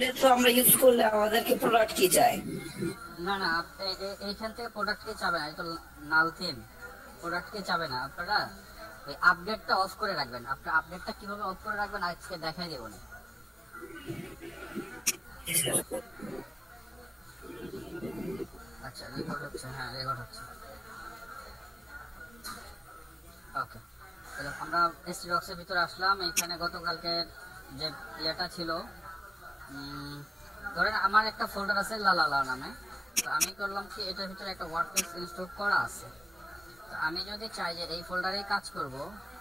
তো আমরা ইউজ করলে আমাদেরকে প্রোডাক্ট কি চাই? না না, এইখান থেকে প্রোডাক্ট কে চাবে না, এটা নাল থিম। প্রোডাক্ট কে চাবে না, আপনারা এই আপডেটটা অফ করে রাখবেন। আপনার আপডেটটা কিভাবে অফ করে রাখবেন আজকে দেখাই দেবো না। আচ্ছা, রেকর্ড হচ্ছে, হ্যাঁ রেকর্ড হচ্ছে। ওকে, তাহলে আমরা এসটি বক্সের ভিতরে আসলাম। এখানে গতকালকে যে ইয়েটা ছিল, ধরেন আমার একটা ফোল্ডার আছে লালা নামে। তো আমি করলাম কি, এটার ভিতরে একটা ওয়ার্ডপ্রেস ইনস্টল করা আছে। তো আমি যদি চাই যে এই ফোল্ডারেই কাজ করব,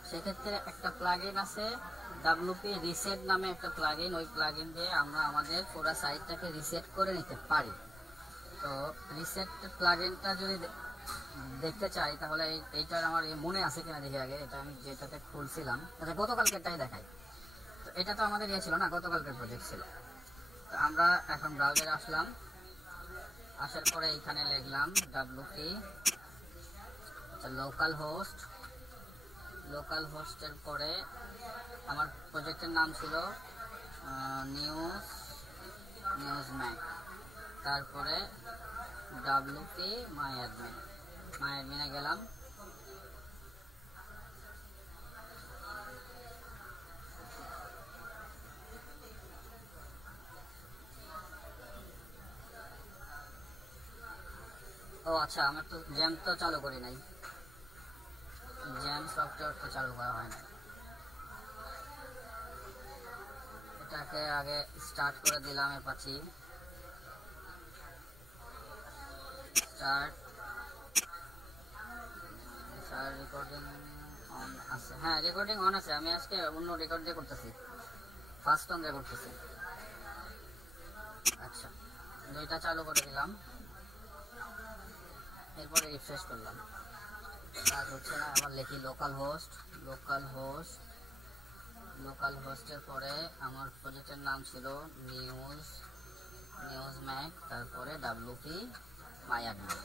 সেক্ষেত্রে একটা প্লাগইন আছে ডাব্লুপি রিসেট নামে একটা প্লাগইন। ওই প্লাগইন দিয়ে আমরা আমাদের পুরো সাইটটাকে রিসেট করে নিতে পারি। তো রিসেট প্লাগইনটা যদি দেখতে চাই, তাহলে এইটার আমার মনে আছে কিনা দেখি আগে। এটা আমি যেটাতে খুলছিলাম, আচ্ছা গতকালকেরটাই দেখাই। তো এটা তো আমাদের ইয়ে ছিল না, গতকালকের প্রজেক্ট ছিল। তো আমরা এখন ব্রাউজারে আসলাম। আসার পরে এখানে লিখলাম ডাব্লুপি লোকাল হোস্টের পরে আমার প্রজেক্টের নাম ছিল নিউজ ম্যাক। তারপরে ডাব্লুপি মাই অ্যাডমিনে গেলাম। ও আচ্ছা, আমার তো জ্যাম তো চালু করি নাই, জ্যাম সফটওয়্যার তো চালু করা হয় না। এটাকে আগে স্টার্ট করে দিলাম। Apache start, sir recording on আছে? হ্যাঁ রেকর্ডিং অন আছে। আমি আজকে অন্য রেকর্ড দিয়ে করতেছি, ফার্স্ট অন দিয়ে করতেছি। আচ্ছা, দুইটা চালু করে দিলাম। এরপরে রিফ্রেশ করলাম, কাজ হচ্ছে না। আবার লিখি লোকাল হোস্টের পরে আমার প্রজেক্টের নাম ছিল নিউজ ম্যাক, তারপরে ডাব্লুপি মাই অ্যাডমিন।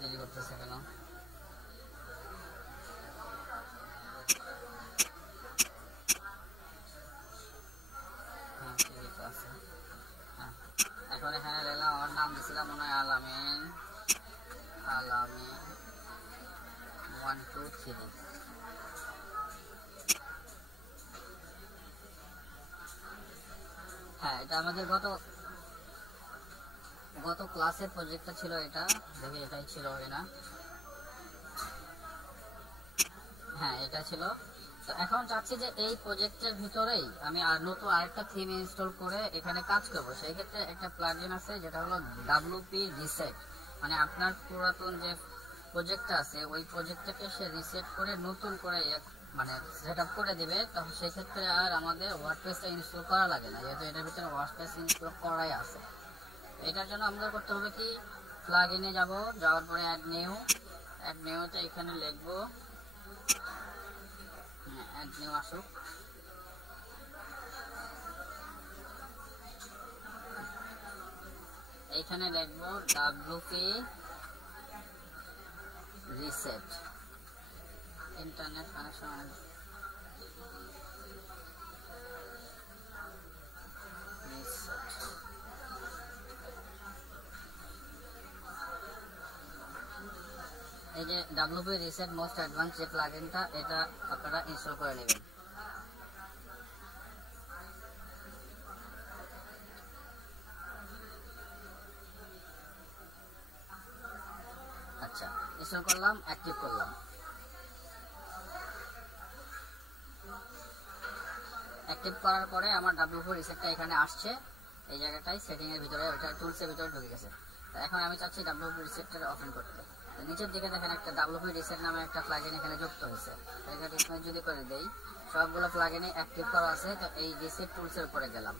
দেরি করতেছে কেন? হ্যাঁ ঠিক আছে। হ্যাঁ, এখন এখানে লিখলাম, আমার নাম দিছিলাম মনে হয় আলামিন 1 2 3। হ্যাঁ, এটা আমাদের গত ক্লাসের প্রজেক্টটা ছিল। এটা দেখি এটাই ছিল না? হ্যাঁ এটা ছিল। তো এখন চাচ্ছি যে এই প্রজেক্টের ভিতরেই আমি আর নতুন আরেকটা থিম ইনস্টল করে এখানে কাজ করব। সেই ক্ষেত্রে একটা প্লাগইন আছে যেটা হলো ডাব্লুপি রিসেট। মানে আপনার পুরাতন যে প্রজেক্টটা আছে ওই প্রজেক্টটাকে সে রিসেট করে নতুন করে মানে সেট আপ করে দিবে। তখন সেই ক্ষেত্রে আর আমাদের ওয়ার্ডপ্রেসটা ইনস্টল করা লাগে না, যেহেতু এটার ভিতরে ওয়ার্ডপ্রেস ইনস্টল করাই আছে। এটার জন্য আমাদের করতে হবে কি, প্লাগইনে যাওয়ার পরে অ্যাড নিউতে এখানে লিখবো, অ্যাড নিউ আসুক। এইখানে লিখবো ডাব্লুপি রিসেট ইন্টারনেট কানেকশন। এই যে ডাব্লুপি রিসেট মোস্ট অ্যাডভান্স যে প্লাগইনটা, এটা আপনারা ইনস্টল করে নেবেন। আচ্ছা, ইনস্টল করলাম, অ্যাক্টিভ করলাম। অ্যাক্টিভ করার পরে আমার ডাব্লুপি রিসেটটা এখানে আসছে। এই জায়গাটায় সেটিং এর ভিতরে, ওটা টুলসের ভিতরে ঢুকে গেছে। এখন আমি চাচ্ছি ডাব্লুপি রিসেটটা ওপেন করতে। নিচের দিকে দেখেন একটা ডাব্লুপি রিসেট নামে একটা প্লাগইন এখানে যুক্ত হয়েছে। এটা ডিসপ্লে যদি করে দেই, সবগুলো প্লাগইনে অ্যাক্টিভ করা আছে। তো এই রিসেট টুলসের উপরে গেলাম।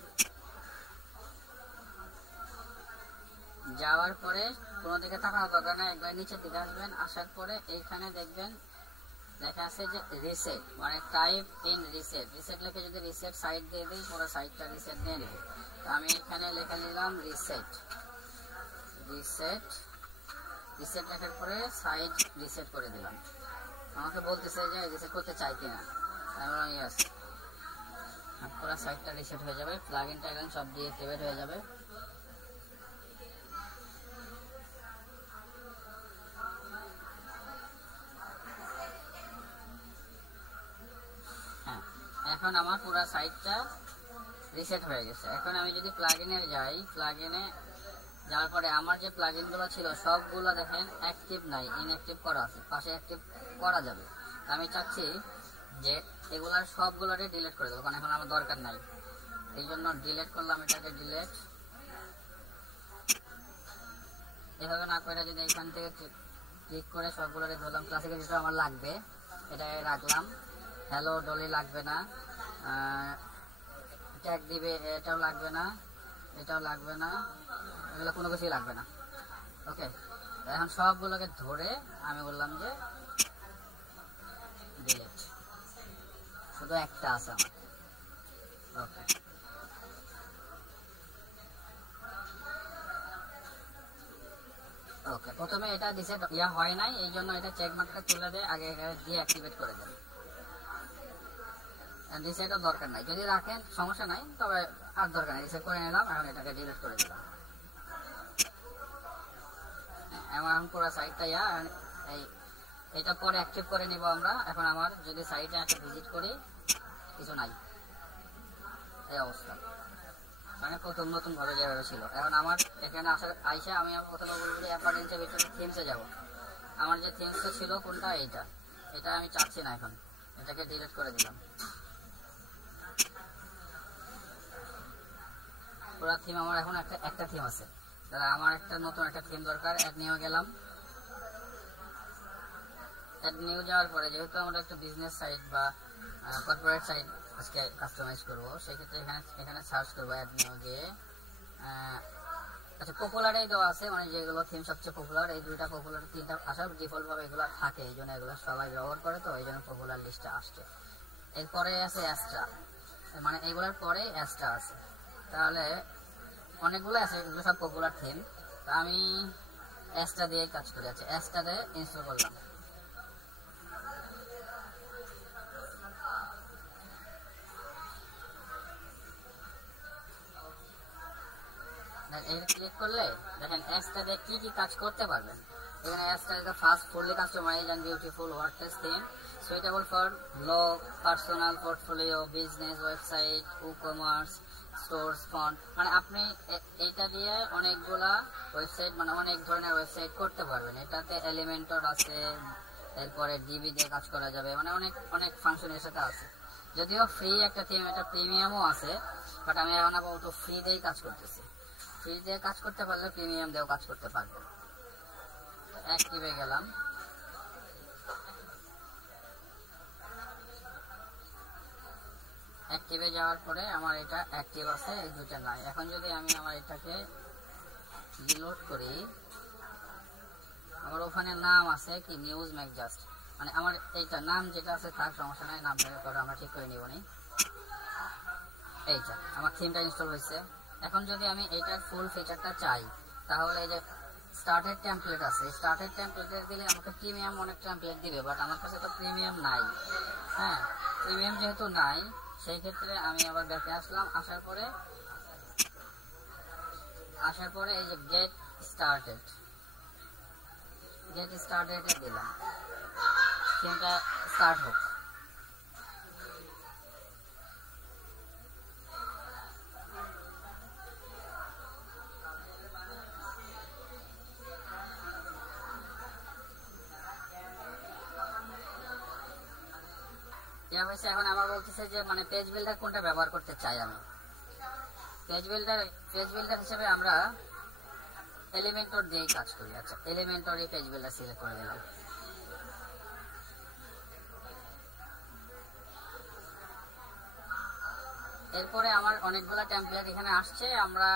যাওয়ার পরে কোনো দিকে তাকানো দরকার না, একবার নিচের দিকে আসবেন। আসার পরে এইখানে দেখবেন লেখা আছে যে রিসেট, মানে টাইপ ইন রিসেট। রিসেট লিখে যদি রিসেট সাইড দিয়ে দিই পুরো সাইটটা রিসেট নিয়ে নেবে। তো আমি এখানে লেখা নিলাম রিসেট। রিসেট রিসেট লেখার পরে সাইট রিসেট করে দিলাম। আমাকে বলতেছে যে রিসেট করতে চাই কিনা, আমি বললাম ইয়েস। পুরো সাইটটা রিসেট হয়ে যাবে, প্লাগইন টাইগন সব দিয়ে অ্যাক্টিভেট হয়ে যাবে। হ্যাঁ, এখন আমার পুরো সাইটটা রিসেট হয়ে গেছে। এখন আমি যদি প্লাগইনে যাই, প্লাগইনে যাওয়ার পরে আমার যে প্লাগইনগুলো ছিল সবগুলো দেখেন অ্যাক্টিভ নাই, ইনঅ্যাক্টিভ করা আছে, পাশে অ্যাক্টিভ করা যাবে। আমি চাচ্ছি যে এগুলার সবগুলোরে ডিলিট করে দেবো, কারণ এখন আমার দরকার নাই। এই জন্য ডিলিট করলাম, এটাকে ডিলিট। এভাবে না করে যদি এখান থেকে ক্লিক করে সবগুলোরে ধরলাম, ক্লাসিক যেটা আমার লাগবে এটা রাখলাম। হ্যালো ডলি লাগবে না, ট্যাগ দিবে এটাও লাগবে না, এটাও লাগবে না, এগুলো কোনো কিছুই লাগবে না। ওকে, এখন সবগুলোকে ধরে আমি বললাম যে ডিলিট, শুধু একটা আছে আমার। ওকে, ওকে, প্রথমে এটা রিসেট হয় নাই, এই জন্য এটা চেক মার্কটা তুলে দেয়, আগে দিয়ে অ্যাক্টিভেট করে দেয়। রিসেটও দরকার নাই, যদি রাখেন সমস্যা নাই, তবে আর দরকার নাই। রিসেট করে নিলাম, এখন এটাকে ডিলিট করে দিলাম। এখন পুরো সাইটটা এটা পরে অ্যাক্টিভ করে নিব আমরা। এখন আমার যদি সাইটে একটা ভিজিট করি, কিছু নাই, এই অবস্থা, মানে প্রথম নতুন ভাবে যেভাবে ছিল। এখন আমার এখানে আইসা আমি প্রথমে বলবো যে অ্যাপারেন্টের ভিতরে থিমসে যাব। আমার যে থিমসটা ছিল কোনটা, এটা আমি চাচ্ছি না, এখন এটাকে ডিলিট করে দিলাম। পুরো থিম আমার এখন একটা থিম আছে, তাহলে আমার একটা নতুন একটা থিম দরকার। অ্যাড নিয়ে গেলাম। অ্যাড নিউ যাওয়ার পরে যেহেতু আমরা একটা বিজনেস সাইট বা কর্পোরেট সাইট আজকে কাস্টমাইজ করবো, সেক্ষেত্রে এখানে সার্চ করবো অ্যাড নিউ গিয়ে। আচ্ছা, পপুলারেই দেওয়া আছে, মানে যেগুলো থিম সবচেয়ে পপুলার, এই দুইটা পপুলার, তিনটা আসার ডিফল্ট ভাবে এগুলো থাকে, এই জন্য এগুলো সবাই ব্যবহার করে, তো এই জন্য পপুলার লিস্টে আসছে। এরপরে আছে অ্যাস্ট্রা, মানে এগুলোর পরে অ্যাস্ট্রা আছে, তাহলে অনেকগুলো আছে, এগুলো সব পপুলার থিম। তো আমি অ্যাস্ট্রা দিয়ে কাজ করি। আচ্ছা, অ্যাস্ট্রা দিয়ে ইনস্টল করলাম। এটা ক্লিক করলে দেখেন অ্যাস্ট্রা দিয়ে কি কি কাজ করতে পারবেন। এখানে Astra is the first fully customized and beautiful WordPress theme suitable for blog, personal portfolio, business website, e-commerce, stores, font. মানে আপনি এটা দিয়ে অনেকগুলা ওয়েবসাইট, মানে অনেক ধরনের ওয়েবসাইট করতে পারবেন। এটাতে এলিমেন্টর আছে, এরপরে ডিবি দিয়ে কাজ করা যাবে, মানে অনেক অনেক ফাংশন এর সাথে আছে। যদিও ফ্রি একটা থিম, এটা প্রিমিয়ামও আছে, বাট আমি এখন আপাতত ফ্রি দিয়েই কাজ করতেছি। ফ্রি দিয়ে কাজ করতে পারলে প্রিমিয়াম দিয়েও কাজ করতে পারবো। অ্যাক্টিভে গেলাম। অ্যাক্টিভে যাওয়ার পরে আমার এটা অ্যাক্টিভ আছে, এই দুইটা নাই। এখন যদি আমি আমার এটাকে রিলোড করি, আমার ওখানে নাম আছে কি নিউজ মেক জাস্ট, মানে আমার এইটা নাম যেটা আছে থাক, সমস্যা নাই, নামটাকে পরে আমরা ঠিক করে নিব নি। এইটা আমার থিমটা ইনস্টল হয়েছে। এখন যদি আমি এইটার ফুল ফিচারটা চাই, তাহলে এই যে স্টার্টেড টেমপ্লেট আছে, স্টার্টেড টেমপ্লেটে দিলে আমাকে প্রিমিয়াম অনেক টেমপ্লেট দিবে, বাট আমার কাছে তো প্রিমিয়াম নাই। হ্যাঁ, প্রিমিয়াম যেহেতু নাই, সেই ক্ষেত্রে আমি আবার ব্যাকে আসলাম। আসার পরে এই যে গেট স্টার্টেড দিলাম, থিমটা স্টার্ট হোক। এখন আমার বলতেছে যে মানে পেজ বিল্ডার কোনটা ব্যবহার করতে চাই আমি। পেজ বিল্ডার হিসেবে আমরা এলিমেন্টর দিয়ে কাজ করি। আচ্ছা, এলিমেন্টরই পেজ বিল্ডার সিলেক্ট করে দিলাম। এরপরে আমার অনেকগুলা টেমপ্লেট এখানে আসছে, আমরা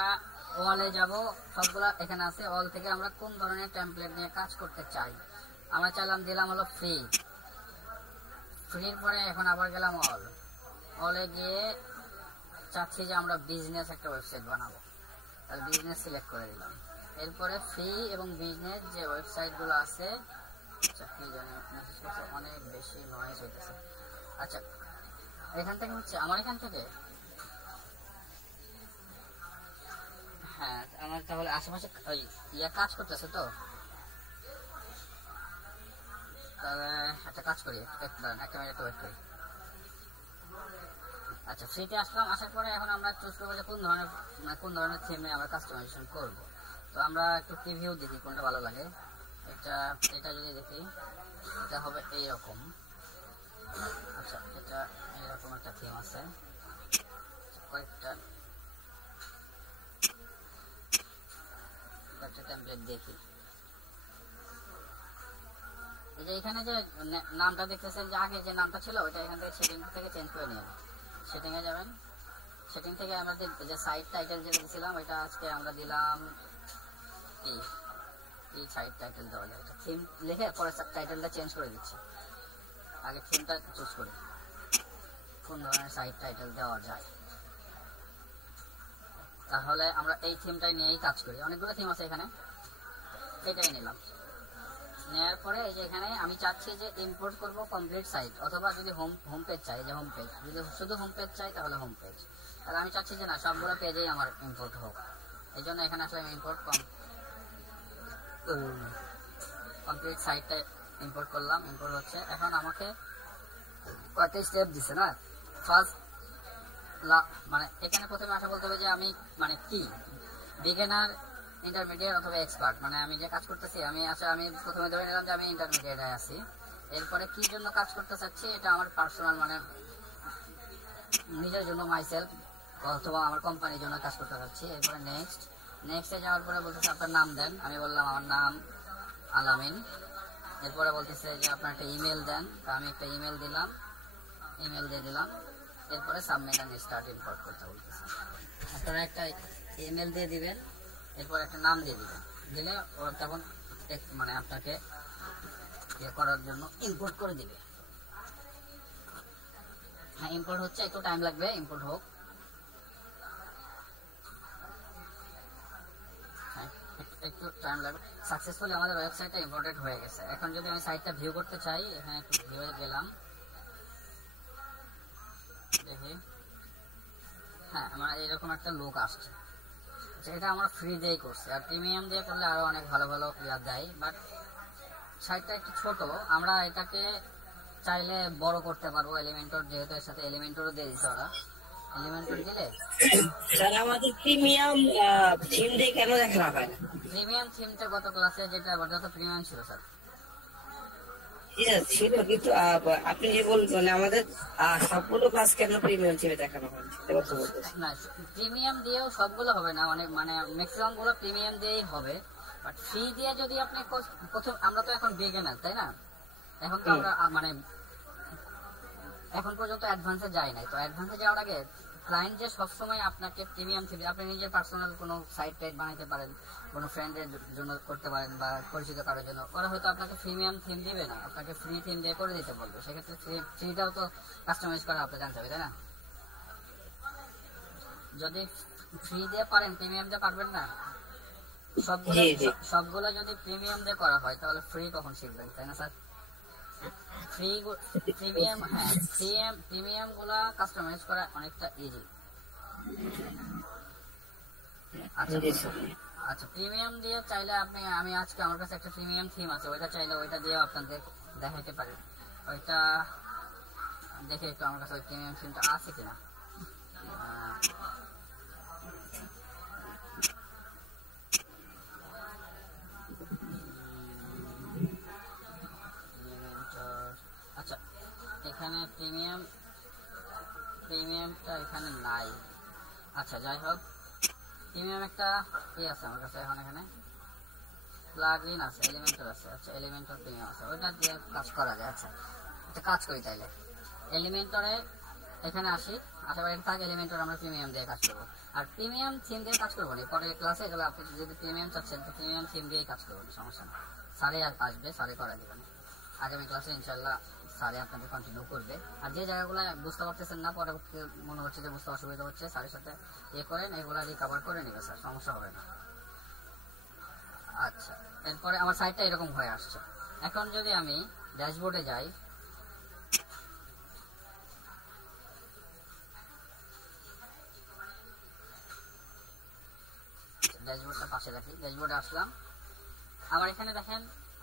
ওয়ালে যাব, সবগুলা এখানে আছে। অল থেকে আমরা কোন ধরনের টেমপ্লেট নিয়ে কাজ করতে চাই, আমরা চাইলাম, দিলাম হলো ফ্রি। ফ্রির পরে এখন আবার গেলাম অলে গিয়ে চাচ্ছি যে আমরা বিজনেস একটা ওয়েবসাইট বানাবো, তাহলে বিজনেস সিলেক্ট করে দিলাম। এরপরে ফ্রি এবং বিজনেস যে ওয়েবসাইটগুলো আছে, আচ্ছা কি জানি মেসেজ করছে, অনেক বেশি নয়েজ হইতেছে। আচ্ছা এখান থেকে হচ্ছে আমার এখান থেকে, হ্যাঁ আমার তাহলে আশেপাশে ওই কাজ করতেছে তো, তাহলে একটা কাজ করি, একটা মিনিট ওয়েট করি। আচ্ছা ফ্রিতে আসলাম, আসার পরে এখন আমরা চুজ করবো যে কোন ধরনের থিমে আমরা কাস্টমাইজেশন করব। তো আমরা একটু প্রিভিউ দেখি কোনটা ভালো লাগে। এটা যদি দেখি, এটা হবে এইরকম। আচ্ছা এটা এইরকম একটা থিম আছে, কয়েকটা টেমপ্লেট দেখি। এই যে এখানে যে নামটা দেখতেছেন, যে আগে যে নামটা ছিল ওইটা এখান থেকে সেটিং থেকে চেঞ্জ করে নিয়ে সেটিং এ যাবেন। সেটিং থেকে আমাদের যে সাইট টাইটেল যেটা দিয়েছিলাম ওইটা আজকে আমরা দিলাম এই সাইট টাইটেল দেওয়া যায়, থিম লিখে পরে টাইটেলটা চেঞ্জ করে দিচ্ছি। আগে থিমটা চুজ করি কোন ধরনের সাইট টাইটেল দেওয়া যায়, তাহলে আমরা এই থিমটাই নিয়েই কাজ করি। অনেকগুলো থিম আছে এখানে, এটাই নিলাম। নেওয়ার পরে এই যে এখানে আমি চাচ্ছি যে ইম্পোর্ট করব কমপ্লিট সাইট, অথবা যদি হোম পেজ চাই, যে হোম পেজ, যদি শুধু হোম পেজ চাই তাহলে হোম পেজ। তাহলে আমি চাচ্ছি যে না সবগুলো পেজেই আমার ইম্পোর্ট হোক, এই জন্য এখানে আসলে আমি কমপ্লিট সাইটটা ইম্পোর্ট করলাম। ইম্পোর্ট হচ্ছে, এখন আমাকে কয়েকটা স্টেপ দিচ্ছে না। ফার্স্ট মানে এখানে প্রথমে আসা বলতে হবে যে আমি মানে কি বিগিনার, ইন্টারমিডিয়েট অথবা এক্সপার্ট, মানে আমি যে কাজ করতেছি আমি প্রথমে ধরে নিলাম যে আমি ইন্টারমিডিয়েটে আছি। এরপরে কি জন্য কাজ করতে চাচ্ছি, এটা আমার পার্সোনাল মানে নিজের জন্য, মাইসেলফ অথবা আমার কোম্পানির জন্য কাজ করতে চাচ্ছি। এরপরে নেক্সটে যাওয়ার পরে বলতেছে আপনার নাম দেন, আমি বললাম আমার নাম আলামিন। এরপরে বলতেছে যে আপনার একটা ইমেল দেন, তো আমি একটা ইমেল দিলাম, ইমেল দিয়ে দিলাম। এরপরে সাবমিট এন্ড স্টার্ট ইম্পোর্ট করতে বলতেছে, আপনারা একটা ইমেল দিয়ে দিবেন, এরপর একটা নাম দিয়ে দিবেন, দিলে ও তখন মানে আপনাকে ইয়ে করার জন্য ইম্পোর্ট করে দিবে। হ্যাঁ ইম্পোর্ট হচ্ছে, একটু টাইম লাগবে, ইম্পোর্ট হোক। হ্যাঁ একটু টাইম লাগবে। সাকসেসফুলি আমাদের ওয়েবসাইটটা ইম্পোর্টেড হয়ে গেছে। এখন যদি আমি সাইটটা ভিউ করতে চাই, এখানে একটু ভিউয়ে গেলাম, দেখি হ্যাঁ আমার এরকম একটা লুক আসছে। এটা আমরা ফ্রি দিয়েই করছি, আর প্রিমিয়াম দিয়ে করলে আরো অনেক ভালো ভালো ইয়া দেয়, বাট সাইটটা একটু ছোট। আমরা এটাকে চাইলে বড় করতে পারবো, এলিমেন্টর যেহেতু এর সাথে এলিমেন্টরও দিয়ে দিচ্ছে ওরা, এলিমেন্টর দিলে স্যার আমাদের প্রিমিয়াম থিম দিয়ে কেন দেখানো হয় না? প্রিমিয়াম থিমটা গত ক্লাসে যেটা যত প্রিমিয়াম ছিল স্যার ছিল, কিন্তু আপনি যে বলছেন আমাদের সবগুলো ক্লাস কেন প্রিমিয়াম থিমে দেখানো হয় না, প্রিমিয়াম দিয়েও সবগুলো হবে না, অনেক মানে ম্যাক্সিমাম গুলো প্রিমিয়াম দিয়েই হবে। বাট ফ্রি দিয়ে যদি আপনি প্রথম, আমরা তো এখন বিগিনার তাই না, এখন তো আমরা মানে এখন পর্যন্ত অ্যাডভান্সে যাই নাই। তো অ্যাডভান্সে যাওয়ার আগে ক্লায়েন্ট যে সবসময় আপনাকে প্রিমিয়াম থিম, আপনি নিজের পার্সোনাল কোনো সাইট টাইট বানাইতে পারেন, কোনো ফ্রেন্ডের জন্য করতে পারেন বা পরিচিত কারোর জন্য, ওরা হয়তো আপনাকে প্রিমিয়াম থিম দিবে না, আপনাকে ফ্রি থিম দিয়ে করে দিতে বলবে। সেক্ষেত্রে ফ্রিটাও তো কাস্টমাইজ করা আপনি জানতে হবে তাই না। যদি ফ্রি দিয়ে পারেন, প্রিমিয়াম দিয়ে পারবেন না। সবগুলো যদি প্রিমিয়াম দিয়ে করা হয় তাহলে ফ্রি কখন শিখবেন তাই না স্যার। প্রিমিয়াম গুলা কাস্টমাইজ করা অনেকটা ইজি। আচ্ছা প্রিমিয়াম দিয়ে চাইলে আমি আজকে আমার কাছে একটা প্রিমিয়াম থিম আছে, ওইটা চাইলে ওইটা দিয়ে আপনাদের দেখাইতে পারি। ওইটা দেখে একটু আমার কাছে ওই প্রিমিয়াম থিমটা আছে কিনা। আচ্ছা এখানে প্রিমিয়ামটা এখানে নাই। আচ্ছা যাই হোক, প্রিমিয়াম একটা কি আছে আমার কাছে এখন, এখানে প্লাগইন আছে, এলিমেন্টর আছে। আচ্ছা এলিমেন্টর প্রিমিয়াম আছে, ওইটা দিয়ে কাজ করা যায়। আচ্ছা একটা কাজ করি তাইলে, এলিমেন্টরে এখানে আসি, আশেপাশে থাক এলিমেন্টর আমরা প্রিমিয়াম দিয়ে কাজ করবো। আর প্রিমিয়াম থিম দিয়ে কাজ করবো না, পরে ক্লাসে গেলে আপনি যদি প্রিমিয়াম চাচ্ছেন তো প্রিমিয়াম থিম দিয়েই কাজ করবেন, সমস্যা না। স্যারে আসবে, স্যারে করা দেবেন। আগামী ক্লাসে ইনশাল্লাহ স্যারে আপনাদের কন্টিনিউ করবে। আর যে জায়গাগুলো বুঝতে পারতেছেন না, পরবর্তীতে মনে হচ্ছে যে বুঝতে অসুবিধা হচ্ছে, স্যারের সাথে করেন, এগুলো রিকভার করে নেবে স্যার, সমস্যা হবে না। আচ্ছা, এরপরে আমার সাইটটা এরকম হয়ে আসছে। এখন যদি আমি ড্যাশবোর্ডে যাই, ড্যাশবোর্ডটা পাশে রাখি, ড্যাশবোর্ডে আসলাম। আমার এখানে দেখেন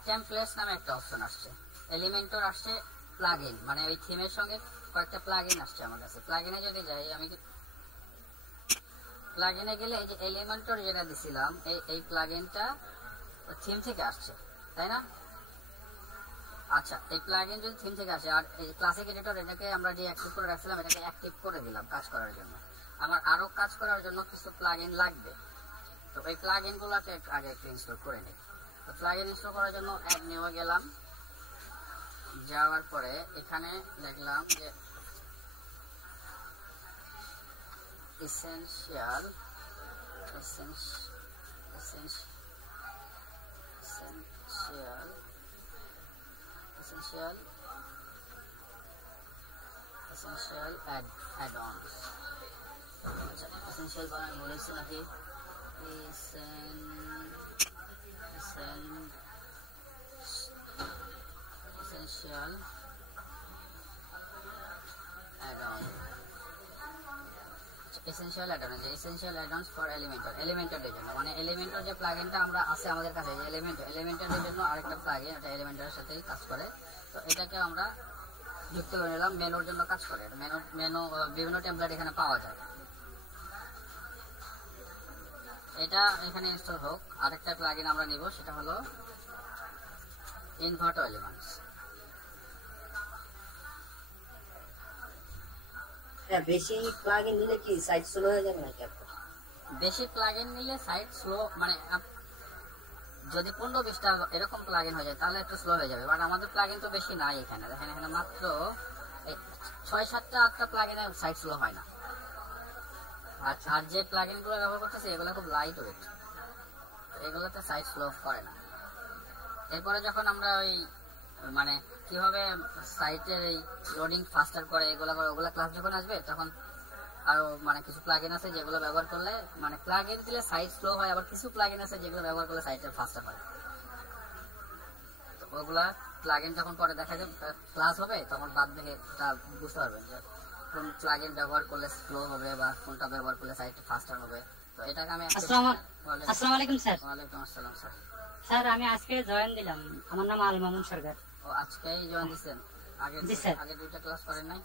টেমপ্লেটস নামে একটা অপশন আসছে, এলিমেন্টর আসছে, প্লাগইন, মানে ওই থিমের সঙ্গে কয়েকটা প্লাগইন আসছে আমার কাছে। প্লাগইনে যদি যাই, আমি প্লাগইনে গেলে এই যে এলিমেন্টর যেটা দিছিলাম, এই প্লাগইনটা থিম থেকে আসছে, তাই না? আচ্ছা, এই প্লাগইন যদি থিম থেকে আসে, আর এই ক্লাসিক এডিটর এটাকে আমরা ডিঅ্যাক্টিভ করে রাখছিলাম, এটাকে অ্যাক্টিভ করে দিলাম কাজ করার জন্য। আমার আরো কাজ করার জন্য কিছু প্লাগইন লাগবে, তো এই প্লাগইন গুলোকে আগে একটু ইনস্টল করে নিই। তো প্লাগইন ইনস্টল করার জন্য অ্যাড নিউ গেলাম, যাওয়ার পরে এখানে লিখলাম যে essential add-ons। আচ্ছা, essential বানান বলেছে নাকি? essential add-on, essential add-on, যে essential add-ons for Elementor, Elementor এর জন্য, মানে Elementor যে প্লাগইনটা আমরা আছে আমাদের কাছে, যে Elementor এর জন্য আরেকটা প্লাগইন, এটা Elementor এর সাথেই কাজ করে। তো এটাকে আমরা যুক্ত করে নিলাম, মেনুর জন্য কাজ করে। মেনু বিভিন্ন টেমপ্লেট এখানে পাওয়া যায়, এটা এখানে ইনস্টল হোক। আরেকটা প্লাগইন আমরা নিব, সেটা হলো ইনভার্টো এলিমেন্টস। বেশি প্লাগইন নিলে কি সাইট স্লো হয়ে যাবে নাকি? বেশি প্লাগইন নিলে সাইট স্লো, মানে যদি 15-20টা এরকম প্লাগইন হয়ে যায় তাহলে একটু স্লো হয়ে যাবে। বাট আমাদের প্লাগইন তো বেশি নাই এখানে, দেখেন এখানে মাত্র 6-7টা 8টা প্লাগইনে সাইট স্লো হয় না। আর যে প্লাগইন গুলো ব্যবহার করতেছে এগুলো খুব লাইট ওয়েট, এগুলোতে সাইট স্লো করে না। এরপরে যখন আমরা ওই মানে কিভাবে সাইটের এই লোডিং ফাস্টার করে এগুলো করে, ওগুলা ক্লাস যখন আসবে তখন আরো মানে কিছু প্লাগইন আছে যেগুলো ব্যবহার করলে, মানে প্লাগইন দিলে সাইট স্লো হয়, আবার কিছু প্লাগইন আছে যেগুলো ব্যবহার করলে সাইটের ফাস্টার হয়। তো ওগুলা প্লাগইন যখন পরে দেখা যাবে ক্লাস হবে, তখন বাদ দেখে তা বুঝতে পারবেন যে কোন প্লাগইন ব্যবহার করলে স্লো হবে বা কোনটা ব্যবহার করলে সাইট ফাস্টার হবে। তো এটাকে আমি আসসালামু আলাইকুম স্যার। ওয়ালাইকুম আসসালাম স্যার। স্যার আমি আজকে জয়েন দিলাম, আমার নাম আল মামুন সরকার। ও আজকেই জয়েন দিয়েছেন? আগে আগে দুইটা ক্লাস করেন নাই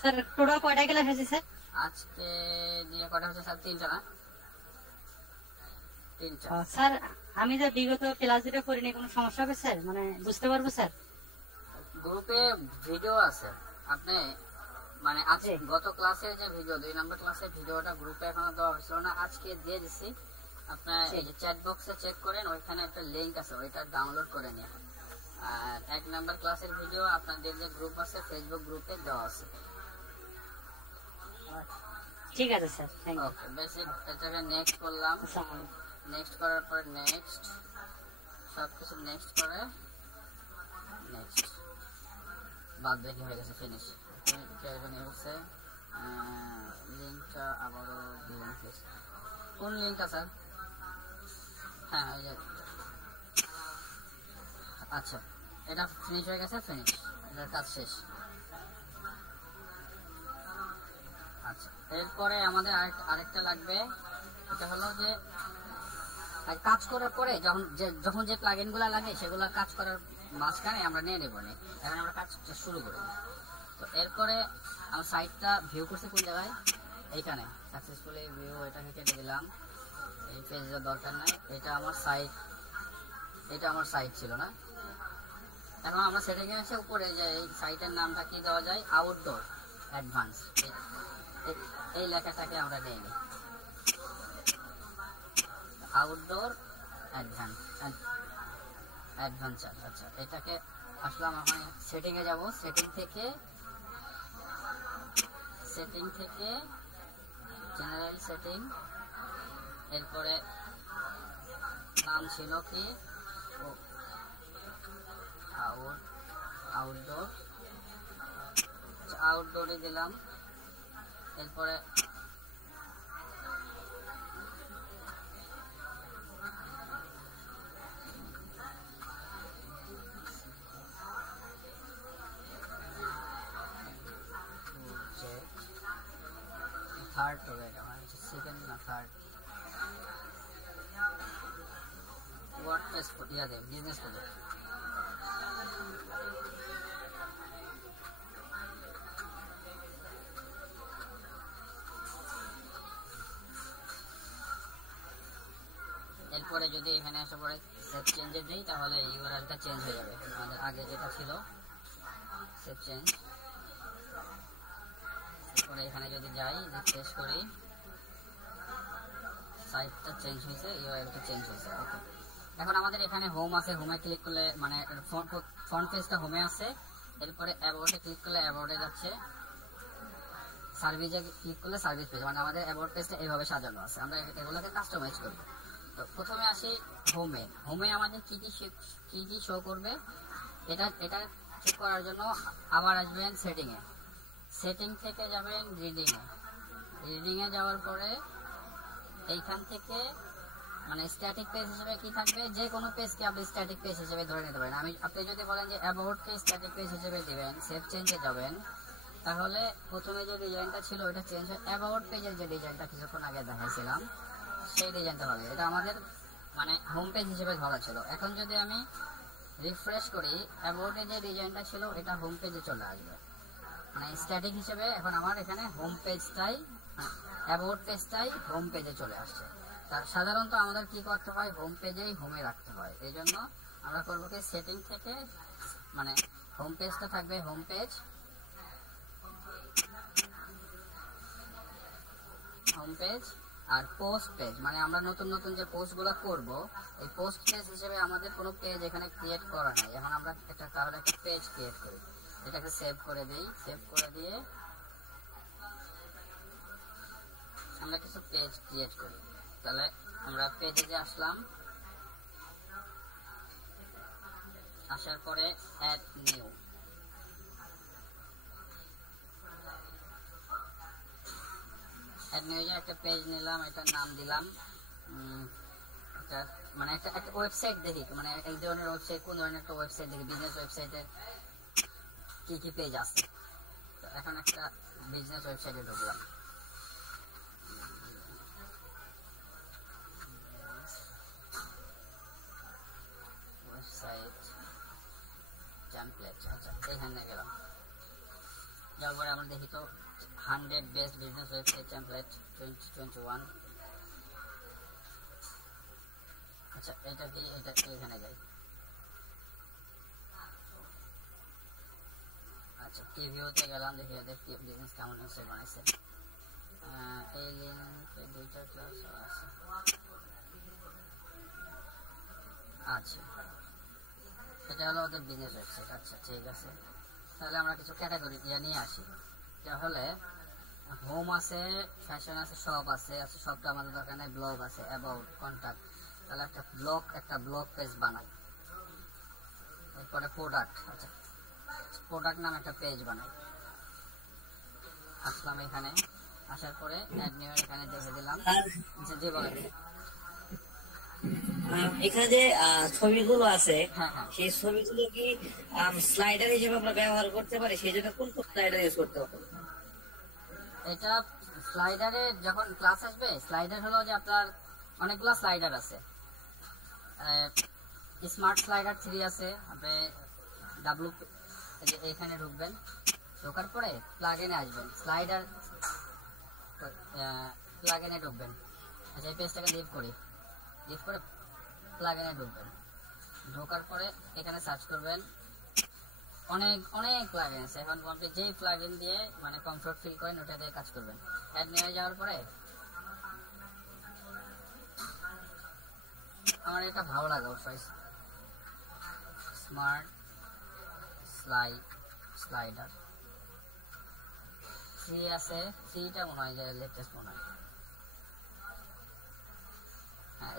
স্যার? টোটাল কয়টা ক্লাস হয়েছে স্যার? আজকে নিয়ে কটা হচ্ছে স্যার? 3টা না? 3টা। স্যার আমি যে বিগত ক্লাস যেটা করিনি, কোনো সমস্যা হবে স্যার? মানে বুঝতে পারবো স্যার? গ্রুপে ভিডিও আছে, আপনি মানে আজকে গত ক্লাসের যে ভিডিও 2 নম্বর ক্লাসের ভিডিওটা গ্রুপে এখনো দেওয়া হয়েছিল না, আজকে দিয়ে দিছি। আপনার এই যে চ্যাট বক্সে চেক করেন, ওইখানে একটা লিংক আছে, ওইটা ডাউনলোড করে নিন। আর 1 নম্বর ক্লাসের ভিডিও আপনাদের যে গ্রুপ আছে ফেসবুক গ্রুপে দেওয়া আছে। ঠিক আছে sir, thank you. Okay, basic এটাকে নেক্সট করলাম। নেক্সট করার পর নেক্সট, সবকিছু নেক্সট করে নেক্সট, বাদ দেখি হয়ে গেছে, ফিনিশ। এখানে হচ্ছে লিঙ্কটা আবারও দিলাম, প্লিজ। কোন লিঙ্কটা স্যার? হ্যাঁ, এই যে আচ্ছা, এটা ফিনিশ হয়ে গেছে, ফিনিশ, এটার কাজ শেষ। আচ্ছা, এরপরে আমাদের আরেকটা লাগবে, এটা হলো যে কাজ করার পরে যখন যে প্লাগইন গুলা লাগে সেগুলো কাজ করার মাঝখানে আমরা নিয়ে নেবো, এখন আমরা কাজ শুরু করি। তো এরপরে আমার সাইটটা ভিউ করছে কোন জায়গায়? এইখানে সাকসেসফুলি ভিউ, এটাকে কেটে দিলাম, এই পেজের দরকার নাই। এটা আমার সাইট ছিল না। এখন আমরা সেটিংয়ে এসে উপরে যে এই সাইটের নামটা কি দেওয়া যায়, আউটডোর অ্যাডভান্স, এই লেখাটাকে আমরা নিয়ে নিই, আউটডোর অ্যাডভেঞ্চার। আচ্ছা, এটাকে আসলাম, এখন সেটিংয়ে যাব, সেটিং থেকে জেনারেল সেটিং, এরপরে নাম ছিল কি আউটডোর, আউটডোরে দিলাম। এরপরে থার্ড হবে, এটা মানে সেকেন্ড না থার্ড, ওয়ার্ডপ্রেস ইয়াতে বিজনেস প্রজেক্ট। এরপরে যদি এখানে আসার পরে সেভ চেঞ্জে দিই তাহলে ইউআরএলটা চেঞ্জ হয়ে যাবে, আমাদের আগে যেটা ছিল সেভ চেঞ্জ। এরপরে এখানে যদি যাই রিফ্রেশ করি, সাইটটা চেঞ্জ হয়েছে, ইউআরএলটা চেঞ্জ হয়েছে। ওকে, এখন আমাদের এখানে হোম আছে, হোমে ক্লিক করলে মানে ফ্রন্ট পেজটা হোমে আছে। এরপরে অ্যাবাউটে ক্লিক করলে অ্যাবাউটে যাচ্ছে, সার্ভিসে ক্লিক করলে সার্ভিস পেজ, মানে আমাদের অ্যাবাউট পেজটা এইভাবে সাজানো আছে। আমরা এগুলোকে কাস্টমাইজ করি। তো প্রথমে আসি হোমে। হোমে আমাদের কি কি শো করবে, এটা চেক করার জন্য আবার আসবেন সেটিংয়ে, সেটিং থেকে যাবেন রিডিংয়ে, রিডিংয়ে যাওয়ার পরে এইখান থেকে মানে স্ট্যাটিক পেজ হিসেবে কি থাকবে, যে কোনো পেজকে আপনি স্ট্যাটিক পেজ হিসেবে ধরে নিতে পারেন। আপনি যদি বলেন যে অ্যাবাউটকে স্ট্যাটিক পেজ হিসেবে দিবেন, সেভ চেঞ্জে যাবেন, তাহলে প্রথমে যে ডিজাইনটা ছিল ওটা চেঞ্জ হয়ে অ্যাবাউট পেজের যে ডিজাইনটা কিছুক্ষণ আগে দেখাইছিলাম সেই ডিজাইনটা হবে। এটা আমাদের মানে হোম পেজ হিসেবে ধরা ছিল। এখন যদি আমি রিফ্রেশ করি, অ্যাবাউটে যে ডিজাইনটা ছিল এটা হোম পেজে চলে আসবে, মানে স্ট্যাটিক হিসেবে এখন আমার এখানে হোম পেজটাই, অ্যাবাউট পেজটাই হোম পেজে চলে আসছে। তার সাধারণত আমাদের কি করতে হয়, হোম পেজেই হোমে রাখতে হয়। এই জন্য আমরা করবো কি, সেটিং থেকে মানে হোম পেজটা থাকবে হোম পেজ, হোম পেজ আর পোস্ট পেজ, মানে আমরা নতুন নতুন যে পোস্টগুলো করব এই পোস্ট পেজ হিসেবে আমাদের কোনো পেজ এখানে ক্রিয়েট করা নাই। এখন আমরা তাহলে একটা পেজ ক্রিয়েট করি, এটাকে সেভ করে দিই, সেভ করে দিয়ে আমরা কিছু পেজ ক্রিয়েট করি। তাহলে আমরা পেজে যে আসলাম, আসার পরে অ্যাড নিউ, অ্যাড নিউ একটা পেজ নিলাম, এটার নাম দিলাম মানে একটা ওয়েবসাইট দেখি, মানে এক ধরনের ওয়েবসাইট, কোন ধরনের একটা ওয়েবসাইট দেখি, বিজনেস ওয়েবসাইটে কি কি পেজ আছে। তো এখন একটা বিজনেস ওয়েবসাইটে ঢুকলাম, ওয়েবসাইট টেমপ্লেট। আচ্ছা, এখানে গেলাম, যাওয়ার পরে আমরা দেখি তো 100 বেস্ট বিজনেস ওয়েবসাইট টেমপ্লেট 2021। আচ্ছা, এটা কি, এটা এখানে যাই। আচ্ছা, টিভিওতে গেলাম, দেখি ওদের কি বিজনেস কেমন ওয়েবসাইট বানাইছে। এই লিঙ্কে দুইটা ক্লাস আছে। আচ্ছা, এটা হলো ওদের বিজনেস ওয়েবসাইট। আচ্ছা, ঠিক আছে, তাহলে আমরা কিছু ক্যাটাগরি নিয়ে আসি। তাহলে হোম আছে, ফ্যাশন আছে, শপ আছে। আচ্ছা, শপটা আমাদের দরকার নেই, ব্লগ আছে, অ্যাবাউট, কন্টাক্ট। তাহলে একটা ব্লগ পেজ বানাই। এরপরে প্রোডাক্ট, আচ্ছা প্রোডাক্ট নাম একটা পেজ বানাই। আসলাম এখানে, আসার পরে অ্যাড নিউ এখানে দেখে দিলাম। জি বলেন। এখানে যে ছবিগুলো আছে, হ্যাঁ হ্যাঁ, সেই ছবিগুলো কি স্লাইডার হিসেবে আমরা ব্যবহার করতে পারি? সেই জন্য কোন কোন স্লাইডার ইউজ করতে হবে? এটা স্লাইডারে যখন ক্লাস আসবে, স্লাইডার হলো যে আপনার অনেকগুলো স্লাইডার আছে। স্মার্ট স্লাইডার 3 আছে। আপনি ডাব্লু এখানে ঢুকবেন, ঢোকার পরে প্লাগ ইনে আসবেন, স্লাইডার প্লাগ ইনে ঢুকবেন। আচ্ছা, এই পেজটাকে লিভ করি, লিভ করে প্লাগ ইনে ঢুকবেন। ঢোকার পরে এখানে সার্চ করবেন, অনেক অনেক প্লাগ ইন আছে। এখন আপনি যেই প্লাগ ইন দিয়ে মানে কমফোর্ট ফিল করেন ওটা দিয়ে কাজ করবেন। অ্যাড নিয়ে যাওয়ার পরে আমার এটা ভালো লাগে অবশ্যই, স্মার্ট স্লাইডার 3 আছে। 3টা মনে হয় যে লেটেস্ট মনে হয়। হ্যাঁ,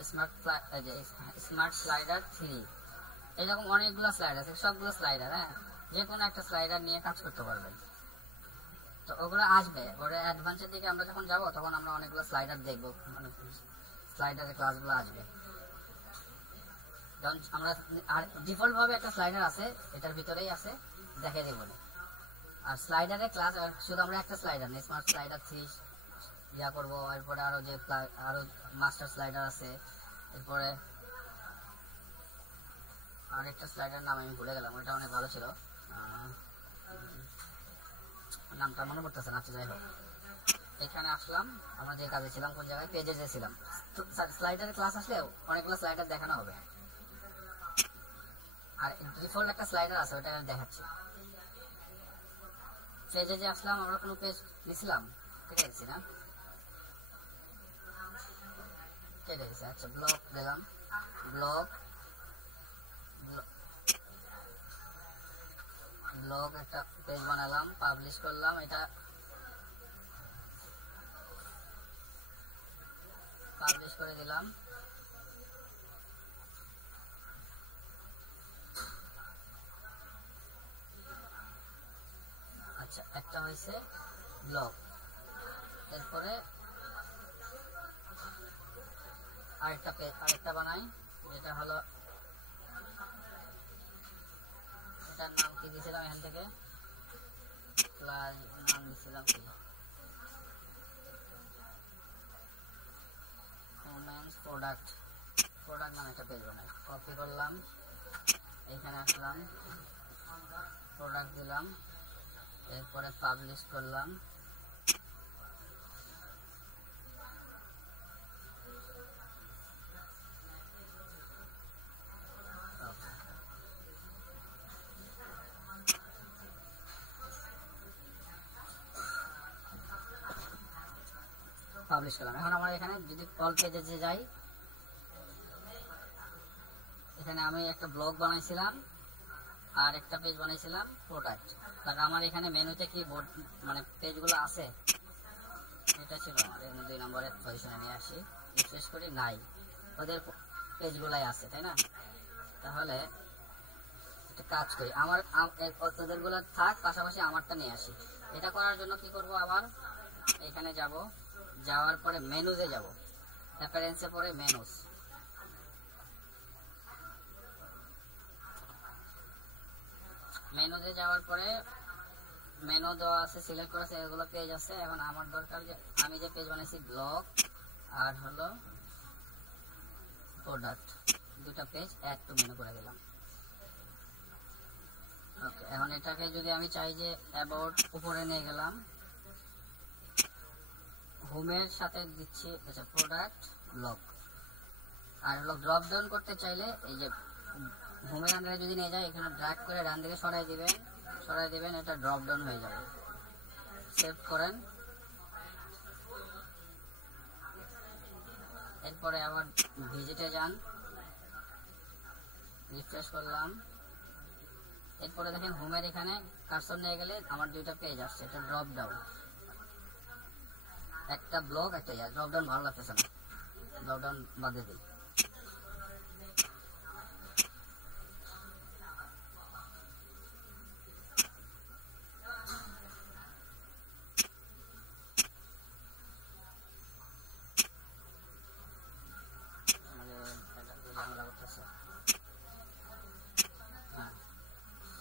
স্মার্ট স্লাইডার 3, এরকম অনেকগুলো স্লাইডার আছে, সবগুলো স্লাইডার। হ্যাঁ, যে কোনো একটা স্লাইডার নিয়ে কাজ করতে পারবেন। তো ওগুলো আসবে, ওরা অ্যাডভান্সের দিকে আমরা যখন যাব তখন আমরা অনেকগুলো স্লাইডার দেখবো, মানে স্লাইডারের ক্লাসগুলো আসবে। যেমন আমরা আর ডিফল্ট ভাবে একটা স্লাইডার আছে, এটার ভিতরেই আছে, দেখে দেবো। আর স্লাইডারের ক্লাস শুধু আমরা একটা স্লাইডার নেই, স্মার্ট স্লাইডার 3 ইয়া করবো, এরপরে আরো যে আরো মাস্টার স্লাইডার আছে, এরপরে আরেকটা স্লাইডার নাম আমি ভুলে গেলাম, ওটা অনেক ভালো ছিল, নামটা মনে পড়তেছে না। আচ্ছা যাই হোক, এখানে আসলাম, আমরা যে কাজে ছিলাম, কোন জায়গায় পেজে যে ছিলাম, স্লাইডারের ক্লাস আসলে অনেকগুলো স্লাইডার দেখানো হবে। আর ডিফল্ট একটা স্লাইডার আছে, ওটা আমি দেখাচ্ছি। পেজে যে আসলাম, আমরা কোনো পেজ নিছিলাম, কেটে গেছি না, কেটে গেছি। আচ্ছা ব্লক দিলাম, ব্লক একটা পেজ বানালাম, পাবলিশ করলাম, এটা পাবলিশ করে দিলাম। আচ্ছা একটা হয়েছে ব্লগ, এরপরে আরেকটা বানাই, যেটা হলো এটার নাম কি দিয়েছিলাম, এখান থেকে নাম দিয়েছিলাম কি, প্রোডাক্ট নামে একটা পেজ বানাই। কপি করলাম, এখানে আসলাম, প্রোডাক্ট দিলাম, এরপরে পাবলিশ করলাম। পাবলিশ করলাম। এখন আমার এখানে যদি অল পেজে যে যাই, এখানে আমি একটা ব্লগ বানাইছিলাম আর একটা পেজ বানাইছিলাম প্রোডাক্ট। কারণ আমার এখানে মেনুতে কি মানে পেজগুলো আছে, এটা ছিল আমার এর 2 নম্বরের পজিশনে নিয়ে আসি, রিফ্রেশ করি, নাই, ওদের পেজগুলাই আছে, তাই না? তাহলে একটা কাজ করি, আমার ওদের গুলো থাক, পাশাপাশি আমারটা নিয়ে আসি। এটা করার জন্য কি করব, আবার এখানে যাব, যাওয়ার পরে মেনুতে যাব, অ্যাপিয়ারেন্সে পরে মেনুস, মেনুতে যাওয়ার পরে মেনু দেওয়া আছে, সিলেক্ট করা আছে, এগুলো পেজ আছে। এখন আমার দরকার যে আমি যে পেজ বানাইছি ব্লগ আর হলো প্রোডাক্ট, দুটা পেজ অ্যাড টু মেনু করে দিলাম। ওকে, এখন এটাকে যদি আমি চাই যে অ্যাবাউট উপরে নিয়ে গেলাম, হোমের সাথে দিচ্ছি, আচ্ছা প্রোডাক্ট ব্লগ, আর হলো ড্রপ ডাউন করতে চাইলে এই যে হোমের আন্ডারে যদি নিয়ে যায়, এখানে ড্র্যাগ করে ডান দিকে সরাই দিবেন, এটা ড্রপ ডাউন হয়ে যাবে। সেভ করেন, এরপরে আবার ভিজিটে যান, রিফ্রেশ করলাম, এরপরে দেখেন হোমের এখানে কার্সর নিয়ে গেলে আমার 2টা পেজ আসছে, এটা ড্রপ ডাউন, একটা ব্লগ একটা ড্রপ ডাউন ভালো লাগতেছে না, ড্রপ ডাউন বাদে দিই।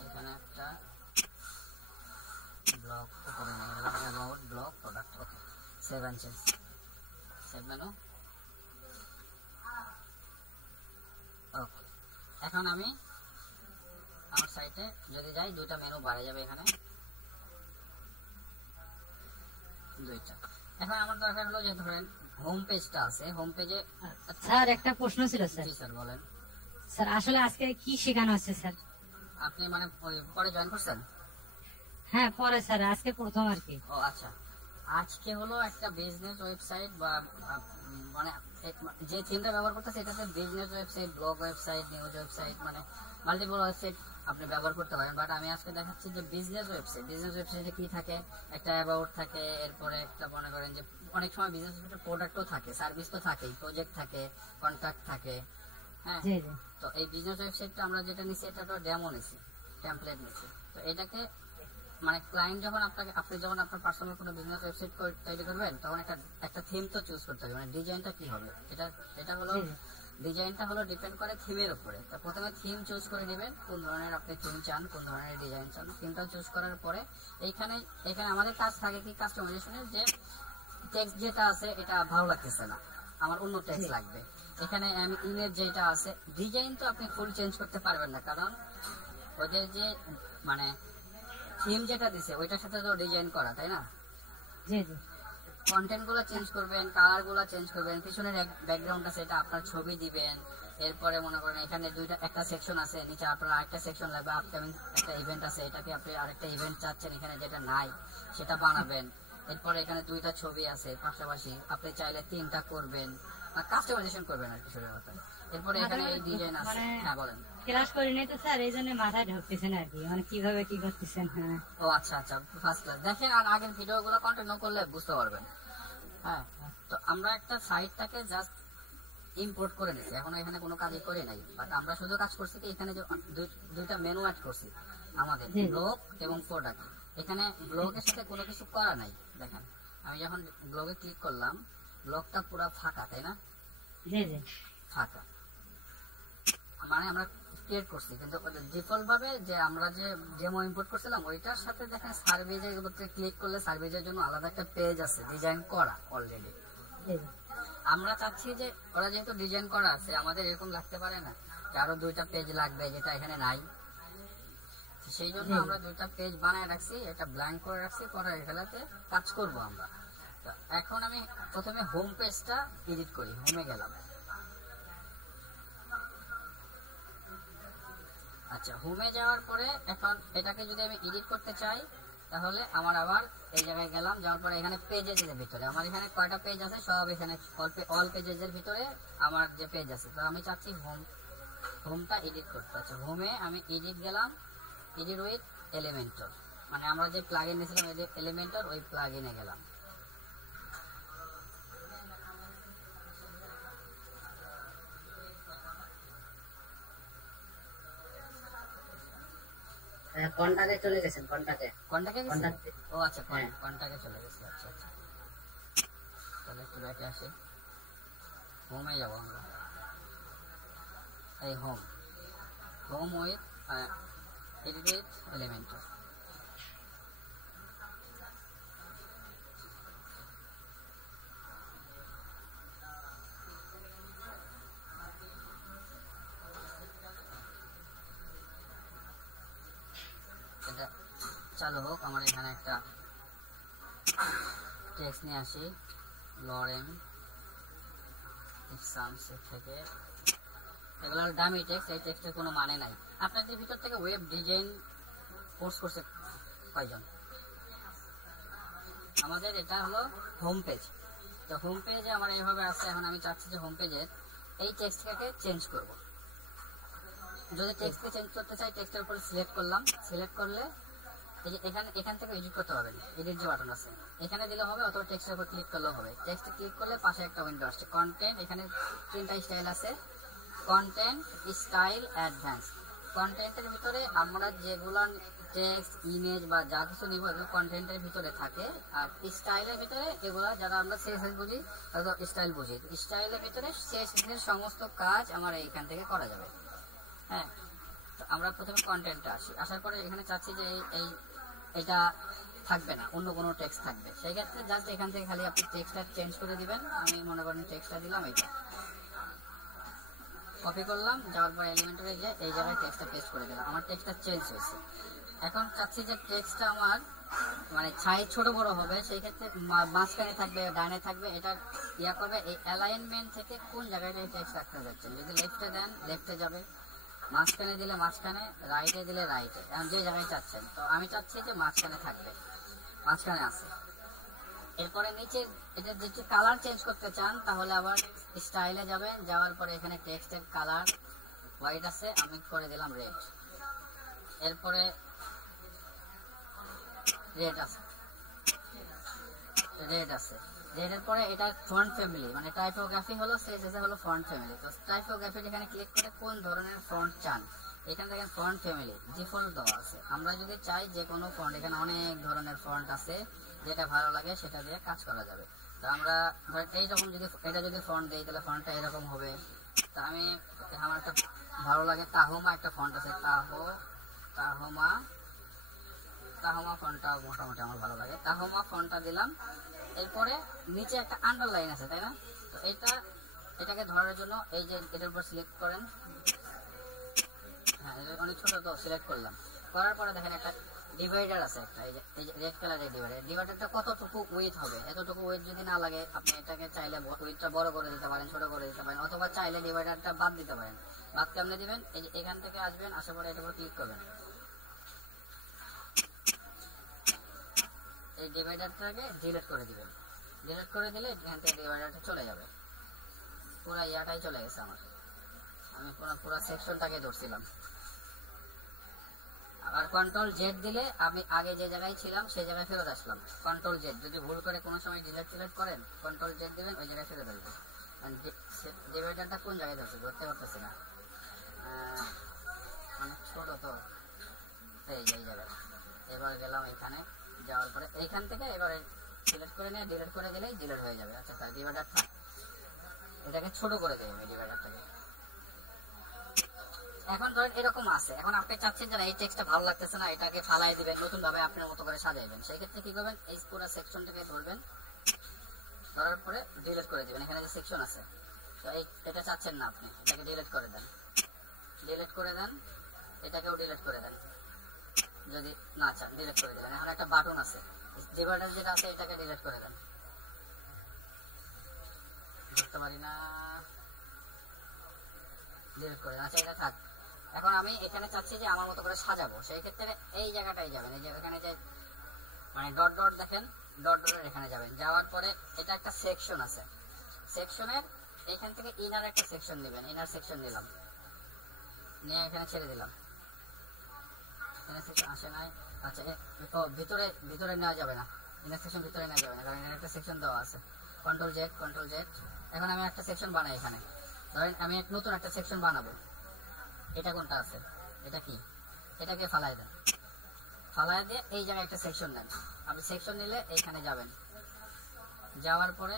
এখানে একটা ব্লগ উপরে নিয়ে গেলাম, about blog product, okay, save and change, save menu. Okay, এখন আমি আমার সাইটে যদি যাই, 2টা মেনু বাড়ে যাবে এখানে, 2টা। এখন আমার দরকার হলো যে ধরেন হোম পেজটা আছে, হোম পেজে স্যার একটা প্রশ্ন ছিল স্যার। জি স্যার বলেন। স্যার আসলে আজকে কি শেখানো হচ্ছে স্যার? আপনি মানে পরে জয়েন করছেন? হ্যাঁ পরে স্যার, আজকে প্রথম আর কি। ও আচ্ছা, আজকে হলো একটা বিজনেস ওয়েবসাইট বা মানে যে থিমটা ব্যবহার করতেছে, এটাতে business website, blog website, news website, মানে মাল্টিপল ওয়েবসাইট আপনি ব্যবহার করতে পারেন। বাট আমি আজকে দেখাচ্ছি যে বিজনেস ওয়েবসাইট। বিজনেস ওয়েবসাইটে কি থাকে, একটা অ্যাবাউট থাকে, এরপরে একটা মনে করেন যে অনেক সময় বিজনেস ওয়েবসাইটে প্রোডাক্টও থাকে, সার্ভিস তো থাকেই, প্রজেক্ট থাকে, কন্ট্রাক্ট থাকে। হ্যাঁ, জি জি। তো এই বিজনেস ওয়েবসাইটটা আমরা যেটা নিচ্ছি, এটা তো ডেমো নিচ্ছি, টেমপ্লেট নিচ্ছি। তো তো এটাকে মানে ক্লায়েন্ট যখন আপনি যখন আপনার পার্সোনাল কোনো বিজনেস ওয়েবসাইট তৈরি করবেন তখন একটা থিম তো চুজ করতে হবে, মানে ডিজাইনটা কি হবে। এটা হলো ডিজাইনটা হলো ডিপেন্ড করে থিমের উপরে। তো প্রথমে থিম চুজ করে নেবেন, কোন ধরনের আপনি থিম চান, কোন ধরনের ডিজাইন চান। থিমটা চুজ করার পরে এখানে আমাদের কাজ থাকে কি কাস্টমাইজেশনের, যে টেক্সট যেটা আছে এটা ভালো লাগতেছে না, আমার অন্য টেক্সট লাগবে। এখানে আমি ইমেজ যেটা আছে, ডিজাইন তো আপনি ফুল চেঞ্জ করতে পারবেন না, কারণ ওদের যে মানে থিম যেটা দিছে ওইটার সাথে তো ডিজাইন করা, তাই না। জি জি কন্টেন্ট গুলো চেঞ্জ করবেন, কালার গুলো চেঞ্জ করবেন, পিছনের ব্যাকগ্রাউন্ড আছে এটা আপনার ছবি দিবেন। এরপরে মনে করেন এখানে একটা সেকশন আছে, নিচে আপনার আরেকটা সেকশন লাগবে, আপকামিং একটা ইভেন্ট আছে, এটাকে আপনি আরেকটা ইভেন্ট চাচ্ছেন এখানে যেটা নাই সেটা বানাবেন। এরপরে এখানে 2টা ছবি আছে পাশাপাশি, আপনি চাইলে 3টা করবেন, কাস্টমাইজেশন করবেন আর কিছু কথা। এরপরে এখানে এই ডিজাইন আছে। হ্যাঁ বলেন। ক্লাস করে নিতে স্যার, এই জন্য মাথায় ঢুকতেছেন আর কি, মানে কিভাবে কি করতেছেন। হ্যাঁ ও আচ্ছা আচ্ছা, ফার্স্ট ক্লাস দেখেন আর আগের ভিডিও গুলো কন্টিনিউ করলে বুঝতে পারবেন। হ্যাঁ, তো আমরা একটা সাইটটাকে জাস্ট ইম্পোর্ট করে নিছি, এখন এখানে কোনো কাজই করি নাই, বাট আমরা শুধু কাজ করছি কি এখানে যে 2টা মেনু অ্যাড করছি আমাদের, ব্লগ এবং প্রোডাক্ট। এখানে ব্লগের সাথে কোনো কিছু করা নাই। দেখেন আমি যখন ব্লগে ক্লিক করলাম, ব্লগটা পুরো ফাঁকা, তাই না। জি জি ফাঁকা মানে আমরা ক্রিয়েট করছি, কিন্তু ডিফল্ট ভাবে যে আমরা যে ডেমো ইম্পোর্ট করছিলাম ওইটার সাথে দেখেন সার্ভেজের উপরে ক্লিক করলে সার্ভেজের জন্য আলাদা একটা পেজ আছে ডিজাইন করা অলরেডি। আমরা চাচ্ছি যে ওরা যেহেতু ডিজাইন করা আছে, আমাদের এরকম লাগতে পারে না যে আরো 2টা পেজ লাগবে যেটা এখানে নাই। সেই জন্য আমরা 2টা পেজ বানায় রাখছি, এটা ব্ল্যাঙ্ক করে রাখছি, পরে এগুলাতে কাজ করব আমরা। তো এখন আমি প্রথমে হোম পেজটা এডিট করি। হোমে গেলাম, আচ্ছা হোমে যাওয়ার পরে এখন এটাকে যদি আমি এডিট করতে চাই তাহলে আমার আবার এই জায়গায় গেলাম, যাওয়ার পরে এখানে পেজেস এর ভিতরে আমার এখানে কয়টা পেজ আছে সব এখানে অল পেজেস এর ভিতরে আমার যে পেজ আছে। তো আমি চাচ্ছি হোমটা এডিট করতে। আচ্ছা হোমে আমি এডিট গেলাম, এডিট উইথ এলিমেন্টর, মানে আমরা যে প্লাগইন নিয়েছিলাম এলিমেন্টর ওই প্লাগইনে গেলাম। কন্টাক্টে চলে গেছেন, কন্টাক্টে ও আচ্ছা কন্টাক্টে চলে গেছে। আচ্ছা আচ্ছা, তাহলে একটু ব্যাকে আসি, হোমে যাবো আমরা। এই home with edit with Elementor. এটা চালু হোক, আমার এখানে একটা টেক্সট নিয়ে আসি, লরেম এক্সামস থেকে। এগুলো দামি টেক্সট, এই টেক্সটের কোনো মানে নাই। আপনাদের ভিতর থেকে ওয়েব ডিজাইন কোর্স করছে কয়জন? আমাদের এটা হলো হোম পেজ। তো হোম পেজে আমার এইভাবে আছে। এখন আমি চাচ্ছি যে হোম পেজের এই টেক্সটটাকে চেঞ্জ করব। যদি টেক্সটকে চেঞ্জ করতে চাই, টেক্সটের উপর সিলেক্ট করলাম, সিলেক্ট করলে এই যে এখান থেকে এডিট করতে হবে, এডিট যে বাটন আছে এখানে দিলে হবে, অথবা টেক্সটের উপর ক্লিক করলেও হবে। টেক্সটে ক্লিক করলে পাশে একটা উইন্ডো আসছে, কন্টেন্ট। এখানে 3টা স্টাইল আছে, কন্টেন্ট, স্টাইল, অ্যাডভান্স। কন্টেন্টের ভিতরে আমরা যেগুলো টেক্সট, ইমেজ বা যা কিছু নিব এগুলো কন্টেন্টের ভিতরে থাকে। আর স্টাইলের ভিতরে এগুলো যারা আমরা সিএসএস বুঝি তাদের স্টাইল বুঝি, স্টাইলের ভিতরে সিএসএস এর সমস্ত কাজ আমার এইখান থেকে করা যাবে। হ্যাঁ, তো আমরা প্রথমে কন্টেন্টে আসি। আসার পরে এখানে চাচ্ছি যে এটা থাকবে না, অন্য কোনো টেক্সট থাকবে। সেই ক্ষেত্রে জাস্ট এখান থেকে খালি আপনি টেক্সটটা চেঞ্জ করে দিবেন। আমি মনে করেন টেক্সটটা দিলাম, এইটা কপি করলাম, যাওয়ার পর এলিমেন্টরে গিয়ে এই জায়গায় টেক্সটটা পেস্ট করে দিলাম। আমার টেক্সটটা চেঞ্জ হয়েছে। এখন চাচ্ছি যে টেক্সটটা আমার মানে সাইজ ছোট বড় হবে, সেই ক্ষেত্রে মাঝখানে থাকবে, ডানে থাকবে, এটা ইয়া করবে। এই অ্যালাইনমেন্ট থেকে কোন জায়গায় টেক্সট রাখতে যাচ্ছেন, যদি লেফটে দেন লেফটে যাবে, মাঝখানে দিলে মাঝখানে, রাইটে দিলে রাইটে, এখন যে জায়গায় চাচ্ছেন। তো আমি চাচ্ছি যে মাঝখানে থাকবে, মাঝখানে আছে। এরপরে নিচে এটা যদি কালার চেঞ্জ করতে চান তাহলে আবার স্টাইলে যাবেন, যাওয়ার পরে এখানে টেক্সটের কালার হোয়াইট আছে, আমি করে দিলাম রেড। এরপরে রেড আছে, রেডের পরে এটা ফন্ট ফ্যামিলি, মানে টাইপোগ্রাফি হলো সিএসএস হলো ফন্ট ফ্যামিলি। তো টাইপোগ্রাফি এখানে ক্লিক করে কোন ধরনের ফন্ট চান এখান থেকে ফন্ট ফ্যামিলি ডিফল্ট দেওয়া আছে। আমরা যদি চাই যে কোনো ফন্ট, এখানে অনেক ধরনের ফন্ট আছে, যেটা ভালো লাগে সেটা দিয়ে কাজ করা যাবে। তো আমরা এইরকম যদি এটা যদি ফন্ট দিই তাহলে ফন্টটা এরকম হবে। তা আমি আমার একটা ভালো লাগে তাহমা একটা ফন্ট আছে, তাহমা ফন্টটা মোটামুটি আমার ভালো লাগে। তাহমা ফন্টটা দিলাম। এরপরে নিচে একটা আন্ডারলাইন আছে, তাই না? তো এটাকে ধরার জন্য এই যে এটার উপর সিলেক্ট করেন। হ্যাঁ, অনেক ছোট তো সিলেক্ট করলাম। করার পরে দেখেন একটা ডিভাইডার আছে, একটা এই যে রেড কালারের ডিভাইডারটা কতটুকু উইথ হবে, এতটুকু উইথ যদি না লাগে আপনি এটাকে চাইলে উইথটা বড় করে দিতে পারেন, ছোট করে দিতে পারেন, অথবা চাইলে ডিভাইডারটা বাদ দিতে পারেন। বাদ কেমনে দিবেন? এই যে এখান থেকে আসবেন, আসার পরে এটার উপর ক্লিক করবেন। এই ডিভাইডারটাকে ডিলিট করে দিবেন। ডিলিট করে দিলে এখান থেকে ডিভাইডারটা চলে যাবে। পুরো ইয়াটাই চলে গেছে আমার। আমি পুরো সেকশনটাকে ধরছিলাম। আবার কন্ট্রোল জেড দিলে আমি আগে যে জায়গায় ছিলাম সেই জায়গায় ফেরত আসলাম। কন্ট্রোল জেড যদি ভুল করে কোনো সময় ডিলিট করেন, কন্ট্রোল জেড দিবেন, ওই জায়গায় ফেরত আসবে। ডিভাইডারটা কোন জায়গায় ধরতে পারতেছি না, অনেক ছোট তো, এই জায়গায়। এবার গেলাম এখানে, যাওয়ার পরে এইখান থেকে এবারে সিলেক্ট করে নিয়ে ডিলিট করে দিলেই ডিলিট হয়ে যাবে। আচ্ছা, তাই ডিভাইডার থাক, এটাকে ছোট করে দেবে ডিভাইডারটাকে। এখন ধরেন এরকম আছে, এখন আপনি চাচ্ছেন যে এই টেক্সটটা ভালো লাগতেছে না, এটাকে ফালাই দিবেন, নতুন ভাবে আপনার মতো করে সাজাইবেন। সেই ক্ষেত্রে কি করবেন? এই পুরো সেকশনটাকে ধরবেন, ধরার পরে ডিলিট করে দিবেন। এখানে যে সেকশন আছে, তো এটা চাচ্ছেন না আপনি, এটাকে ডিলিট করে দেন, এটাকেও ডিলিট করে দেন। যদি না চান ডিলিট করে দিলেন। এখন একটা বাটন আছে, ডিভাইডার যেটা আছে এটাকে ডিলিট করে দেন। ধরতে পারি না, ডিলিট করে দেন। আচ্ছা, এটা থাক। এখন আমি এখানে চাচ্ছি যে আমার মতো করে সাজাবো, সেই ক্ষেত্রে এই জায়গাটাই যাবেন। এই যে এখানে যে মানে ডট ডট দেখেন, ডট ডটের এখানে যাবেন। যাওয়ার পরে এটা একটা সেকশন আছে, সেকশনের এখান থেকে ইনার একটা সেকশন দিবেন। ইনার সেকশন দিলাম, নিয়ে এখানে ছেড়ে দিলাম। ইনার সেকশন আসে নাই। আচ্ছা, ভিতরে নেওয়া যাবে না, ইনার সেকশন ভিতরে নেওয়া যাবে না, কারণ এখানে একটা সেকশন দেওয়া আছে। Control Z. এখন আমি একটা সেকশন বানাই। এখানে ধরেন আমি নতুন একটা সেকশন বানাবো। এটা কোনটা আছে? এটা কি? এটাকে ফালাই দেন। ফালাই দিয়ে এই জায়গায় একটা সেকশন নেন। আপনি সেকশন নিলে এইখানে যাবেন, যাওয়ার পরে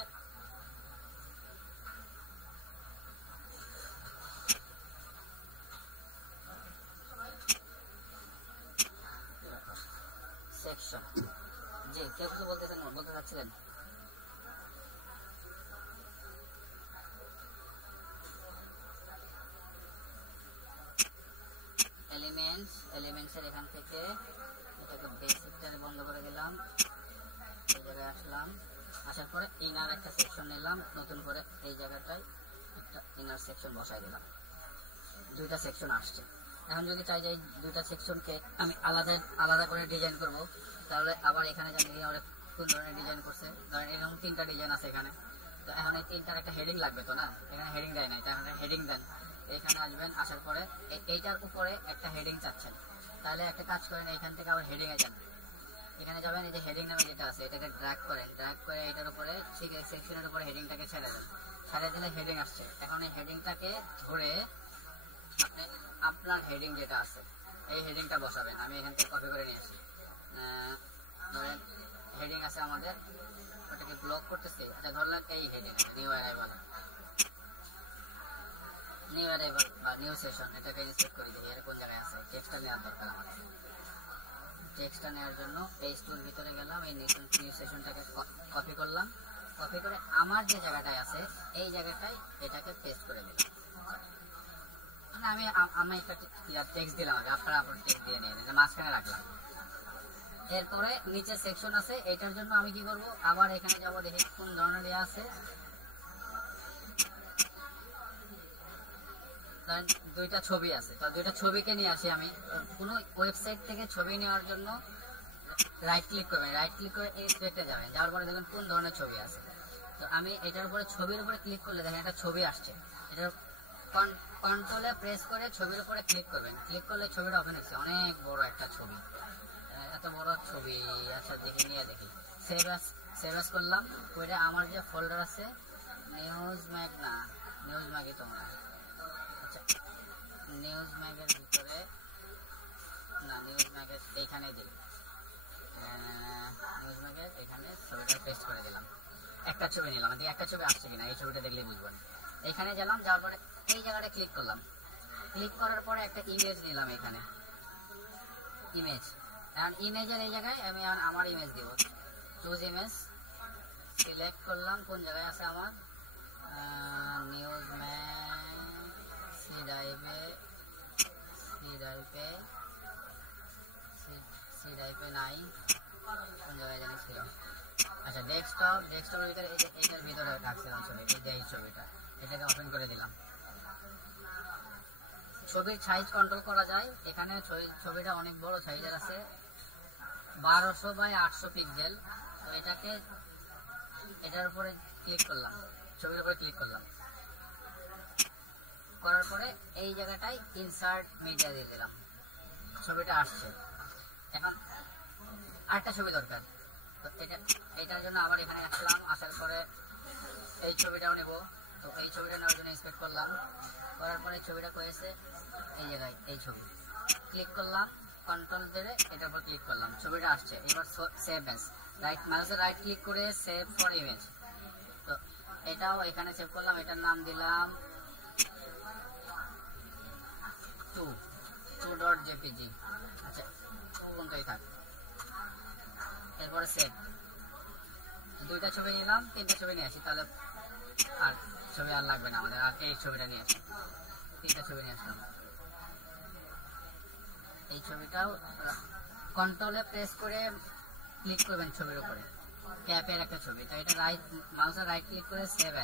সেকশন, জি কেউ কিছু বলতে চাচ্ছিলেন? এলিমেন্টসের এখান থেকে এটাকে বেসিকটারে বন্ধ করে দিলাম, এই জায়গায় আসলাম। আসার পরে ইনার একটা সেকশন নিলাম, নতুন করে এই জায়গাটায় একটা ইনার সেকশন বসাই দিলাম। দুইটা সেকশন আসছে। এখন যদি চাই যে এই দুইটা সেকশনকে আমি আলাদা করে ডিজাইন করব, তাহলে আবার এখানে জানি ওরা কোন ধরনের ডিজাইন করছে। ধরেন এরকম 3টা ডিজাইন আছে এখানে, তো এখন এই 3টার একটা হেডিং লাগবে তো না, এখানে হেডিং দেয় নাই, তাহলে হেডিং দেন। এখানে আসবেন, আসার পরে এইটার উপরে একটা হেডিং চাচ্ছেন, তাহলে একটা কাজ করেন, এখান থেকে আবার হেডিং এ যান। এখানে যাবেন, এই যে হেডিং নামে যেটা আছে এটাকে ড্র্যাগ করেন, ড্র্যাগ করে এটার উপরে ঠিক সেকশনের উপরে হেডিংটাকে ছেড়ে দেন। ছেড়ে দিলে হেডিং আসছে। এখন এই হেডিংটাকে ধরে আপনি আপনার হেডিং যেটা আছে এই হেডিংটা বসাবেন। আমি এখান থেকে কপি করে নিয়ে আসি। ধরেন হেডিং আছে আমাদের, ওটাকে ব্লক করতেছি। আচ্ছা, ধরলাম এই হেডিং নিউ অ্যারাইভাল বা নিউ সেশন, এটাকে ইনস্টল করে দিই। এর কোন জায়গায় আছে? টেক্সটটা নেওয়ার দরকার আমাদের। টেক্সটটা নেওয়ার জন্য পেজ টুল ভিতরে গেলাম, এই নিউ সেশনটাকে কপি করলাম। কপি করে আমার যে জায়গাটায় আছে এই জায়গাটায় এটাকে পেস্ট করে দিলাম। মানে আমি একটা টেক্সট দিলাম, আপনারা টেক্সট দিয়ে নিয়ে মাঝখানে রাখলাম। এরপরে নিচে সেকশন আছে, এটার জন্য আমি কি করব? আবার এখানে যাব, দেখি কোন ধরনের ইয়ে আছে। দুইটা ছবি আছে, তো দুইটা ছবিকে নিয়ে আসি। আমি কোনো ওয়েবসাইট থেকে ছবি নেওয়ার জন্য রাইট ক্লিক করবেন, রাইট ক্লিক করে এই স্পেক্টে যাবেন। যাওয়ার পরে দেখবেন কোন ধরনের ছবি আছে। তো আমি এটার উপরে ছবির উপরে ক্লিক করলে দেখেন একটা ছবি আসছে। এটার কন্ট্রোলে প্রেস করে ছবির উপরে ক্লিক করবেন। ক্লিক করলে ছবিটা ওপেন হচ্ছে, অনেক বড় একটা ছবি, এত বড় ছবি। আচ্ছা, দেখি নিয়ে দেখি। সেভ অ্যাজ করলাম। ওইটা আমার যে ফোল্ডার আছে নিউজ ম্যাগই তোমরা, আচ্ছা নিউজ ম্যাগের ভিতরে, না নিউজ ম্যাগের এইখানে দিই, নিউজ ম্যাগের এখানে ছবিটা পেস্ট করে দিলাম। একটা ছবি নিলাম, এদিকে একটা ছবি আসছে কিনা এই ছবিটা দেখলেই বুঝবেন। এখানে গেলাম, যাওয়ার পরে এই জায়গাটা ক্লিক করলাম। ক্লিক করার পরে একটা ইমেজ নিলাম, এখানে ইমেজ। এখন ইমেজের এই জায়গায় আমি আমার ইমেজ দিব। চুজ ইমেজ সিলেক্ট করলাম, কোন জায়গায় আছে আমার নিউজ ম্যাগ, সি ড্রাইভে নাই, কোন জায়গায় জানি ছিল। আচ্ছা ডেস্কটপের ভিতরে এটার ভিতরে রাখছিলাম ছবি, এই যে এই ছবিটা, এটাকে ওপেন করে দিলাম। ছবির সাইজ কন্ট্রোল করা যায়, এখানে ছবিটা অনেক বড় সাইজের আছে, 1200 বাই 800 পিক্সেল। তো এটাকে এটার উপরে ক্লিক করলাম, ছবির উপরে ক্লিক করলাম, করার পরে এই জায়গাটায় ইনসার্ট মিডিয়া দিয়ে দিলাম, ছবিটা আসছে। এখন আরেকটা ছবি দরকার, তো এটার জন্য আবার এখানে আসলাম, আসার পরে এই ছবিটাও নেব। তো এই ছবিটা নেওয়ার জন্য ইন্সপেক্ট করলাম, করার পরে ছবিটা করেছে এই জায়গায়, এই ছবি ক্লিক করলাম, কন্ট্রোল ধরে এটার উপর ক্লিক করলাম, ছবিটা আসছে। এবার সেভ এস, মাউসে রাইট ক্লিক করে সেভ ফর ইমেজ। তো এটাও এখানে সেভ করলাম, এটার নাম দিলাম 2.jpg। আচ্ছা কোনটাই থাক, এরপরে সেভ। দুইটা ছবি নিলাম, তিনটা ছবি নিয়ে আসি, তাহলে আর ছবি আর লাগবে না আমাদের। আর এই ছবিটা নিয়ে আসি, তিনটা ছবি নিয়ে আসলাম। এই ছবিটাও কন্ট্রোলে প্রেস করে ক্লিক করবেন ছবির উপরে, ক্যাপের একটা ছবি। তো এটা মাউসের রাইট ক্লিক করে সেভ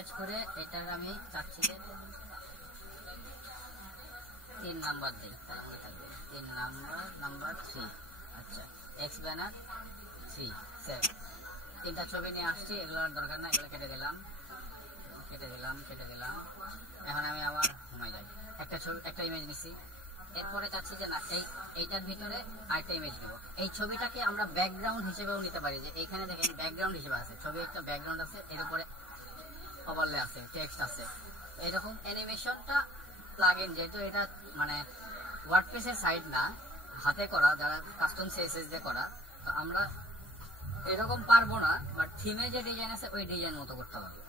এজ করে এটার আমি চাচ্ছি যে 3 নাম্বার দিই, তার মধ্যে থাকবে 3 নাম্বার 3। আচ্ছা এক্স ব্যানার 3 সেভ। তিনটা ছবি নিয়ে আসছি, এগুলোর দরকার না, এগুলো কেটে দিলাম। এখন আমি আবার ঘুমাই যাই, একটা ইমেজ নিছি। এরপরে চাচ্ছি যে না এইটার ভিতরে আরেকটা ইমেজ নেব। এই ছবিটাকে আমরা ব্যাকগ্রাউন্ড হিসেবেও নিতে পারি, যে এইখানে দেখেন ব্যাকগ্রাউন্ড হিসেবে আছে, ছবি একটা ব্যাকগ্রাউন্ড আছে, এর উপরে ওভারলে আছে, টেক্সট আছে। এরকম অ্যানিমেশনটা প্লাগইন, যেহেতু এটা মানে ওয়ার্ডপ্রেসের সাইট না, হাতে করা, যারা কাস্টম সিএসএস দিয়ে করা, তো আমরা এরকম পারবো না, বাট থিমে যে ডিজাইন আছে ওই ডিজাইন মতো করতে হবে।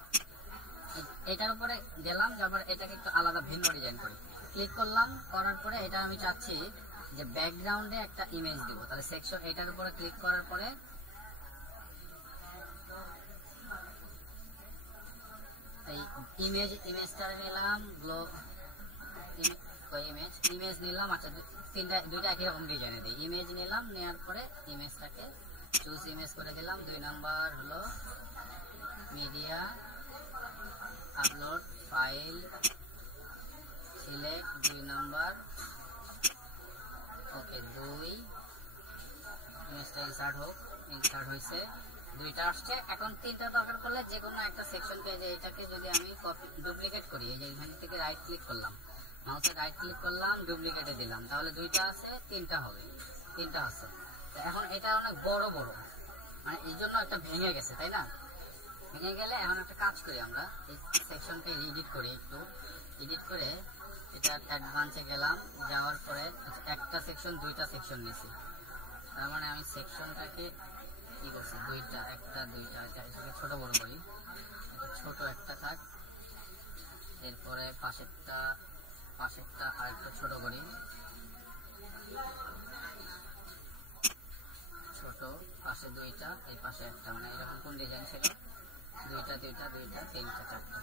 এটার উপরে গেলাম, তারপর এটাকে একটু আলাদা ভিন্ন ডিজাইন করি, ক্লিক করলাম, করার পরে এটা আমি চাচ্ছি যে ব্যাকগ্রাউন্ডে একটা ইমেজ দিব। তাহলে সেকশন, এটার উপরে ক্লিক করার পরে এই ইমেজটা নিলাম, ইমেজ নিলাম। আচ্ছা দুইটা একই রকম ডিজাইনে দিই। ইমেজ নিলাম, নেওয়ার পরে ইমেজটাকে চুজ ইমেজ করে দিলাম। 2 নাম্বার হলো media, upload file, select 2 number, okay 2। ইমেজটা ইনসার্ট হয়েছে, দুইটা আসছে। এখন তিনটা দরকার করলে যে কোনো একটা সেকশন পেজে এটাকে যদি আমি ডুপ্লিকেট করি, এই যে এখান থেকে রাইট ক্লিক করলাম, মাউসে রাইট ক্লিক করলাম, ডুপ্লিকেটে দিলাম, তাহলে দুইটা আছে, তিনটা হবে, তিনটা আছে। এখন এটা অনেক বড়, মানে এই জন্য একটা ভেঙে গেছে, তাই না? ভেঙে গেলে এখন একটা কাজ করি, আমরা এই সেকশনকে এডিট করি, একটু এডিট করে এটা অ্যাডভান্সে গেলাম, যাওয়ার পরে একটা সেকশন, দুইটা সেকশন নিয়েছি। তার মানে আমি সেকশনটাকে কি করছি, একটা দুইটা এটাকে ছোট বড় করি, ছোট একটা থাক, এরপরে পাশেরটা আর একটু ছোট করি, ছোট, পাশে দুইটা, এই পাশে একটা, মানে এরকম কোন ডিজাইন ছিল, দুইটা, তিনটা, চারটা।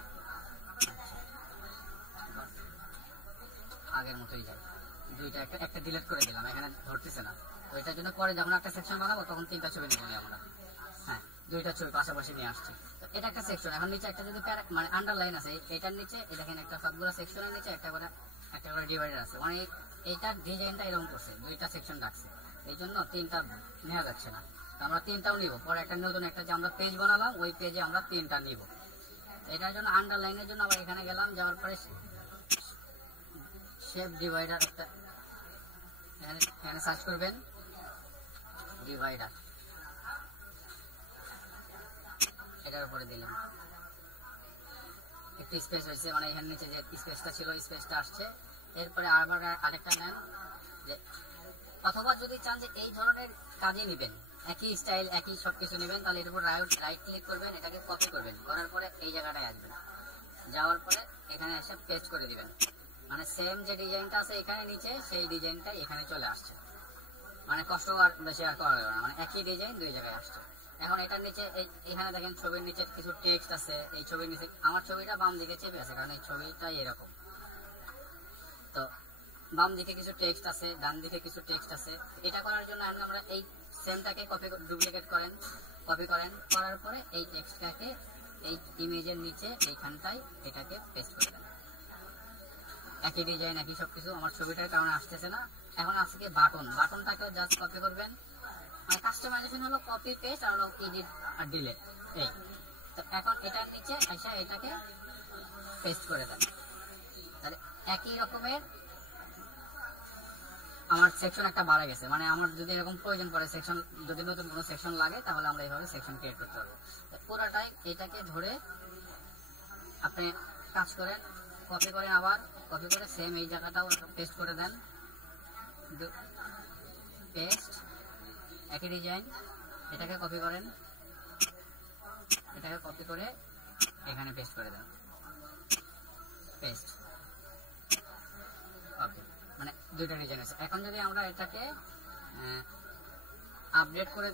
আগের মতোই যায়, দুইটা, একটা ডিলিট করে দিলাম, এখানে ধরতেছে না। তো এটার জন্য পরে যখন একটা সেকশন বানাবো তখন 3টা ছবি নিয়ে নিই আমরা। হ্যাঁ, 2টা ছবি পাশাপাশি নিয়ে আসছি। তো এটা একটা সেকশন। এখন নিচে একটা যদি মানে আন্ডারলাইন আছে, এটার নিচে দেখেন একটা সবগুলো সেকশনের নিচে একটা করে ডিভাইডার আছে, মানে এইটার ডিজাইনটা এরকম করছে, 2টা সেকশন রাখছে, এই জন্য 3টা নেওয়া যাচ্ছে না। তো আমরা 3টাও নিব, পরে একটা নতুন একটা যে আমরা পেজ বানালাম ওই পেজে আমরা 3টা নিব। এটার জন্য আন্ডারলাইনের জন্য আবার এখানে গেলাম, যাওয়ার পরে শেপ ডিভাইডার একটা, এখানে সার্চ করবেন ডিভাইডার, এটার উপরে দিলাম, একটু একটু স্পেস হয়েছে, মানে এখানে নিচে যে স্পেসটা ছিল স্পেসটা আসছে। এরপরে আবার আরেকটা নেন, যে অথবা যদি চান যে এই ধরনের কাজে নেবেন, একই স্টাইল একই সবকিছু নেবেন, তাহলে এর উপর রাইট ক্লিক করবেন, এটাকে কপি করবেন, করার পরে এই জায়গাটায় আসবেন, যাওয়ার পরে এখানে এসে পেস্ট করে দিবেন। মানে সেম যে ডিজাইনটা আছে এখানে নিচে, সেই ডিজাইনটা এখানে চলে আসছে। মানে কষ্ট আর বেশি আর করা যাবে না, মানে একই ডিজাইন দুই জায়গায় আসছে। এখন এটার নিচে এখানে দেখেন ছবির নিচে কিছু টেক্সট আছে। এই ছবির নিচে আমার ছবিটা বাম দিকে চেপে আছে, কারণ এই ছবিটাই এরকম। তো বাম দিকে কিছু টেক্সট আছে, ডান দিকে কিছু টেক্সট আছে। এটা করার জন্য আমরা এই সেমটাকে ডুপ্লিকেট করেন, কপি করেন, করার পরে এই টেক্সটটাকে এই ইমেজের নিচে এইখানটায় এটাকে পেস্ট করে দেন। একই ডিজাইন একই সবকিছু, আমার ছবিটার কারণে আসতেছে না। এখন আজকে বাটনটাকেও জাস্ট কপি করবেন। মানে কাস্টমাইজেশন হলো কপি পেস্ট আর হলো এডিট আর ডিলিট। এই তো এখন এটার নিচে এসে এটাকে পেস্ট করে দেন। তাহলে একই রকমের আমার সেকশন একটা বাড়ে গেছে। মানে আমার যদি এরকম প্রয়োজন পড়ে সেকশন, যদি নতুন কোনো সেকশন লাগে, তাহলে আমরা এইভাবে সেকশন ক্রিয়েট করতে পারবো। পুরোটাই এটাকে ধরে আপনি কাজ করেন, কপি করেন, আবার কপি করে সেম এই জায়গাটাও পেস্ট করে দেন। পেস্ট, একই ডিজাইন, এটাকে কপি করেন, এটাকে কপি করে এখানে পেস্ট করে দেন। পেস্ট, ওকে, মানে দুইটা ডিজাইন আছে। এখন যদি আমরা এটাকে আপডেট করে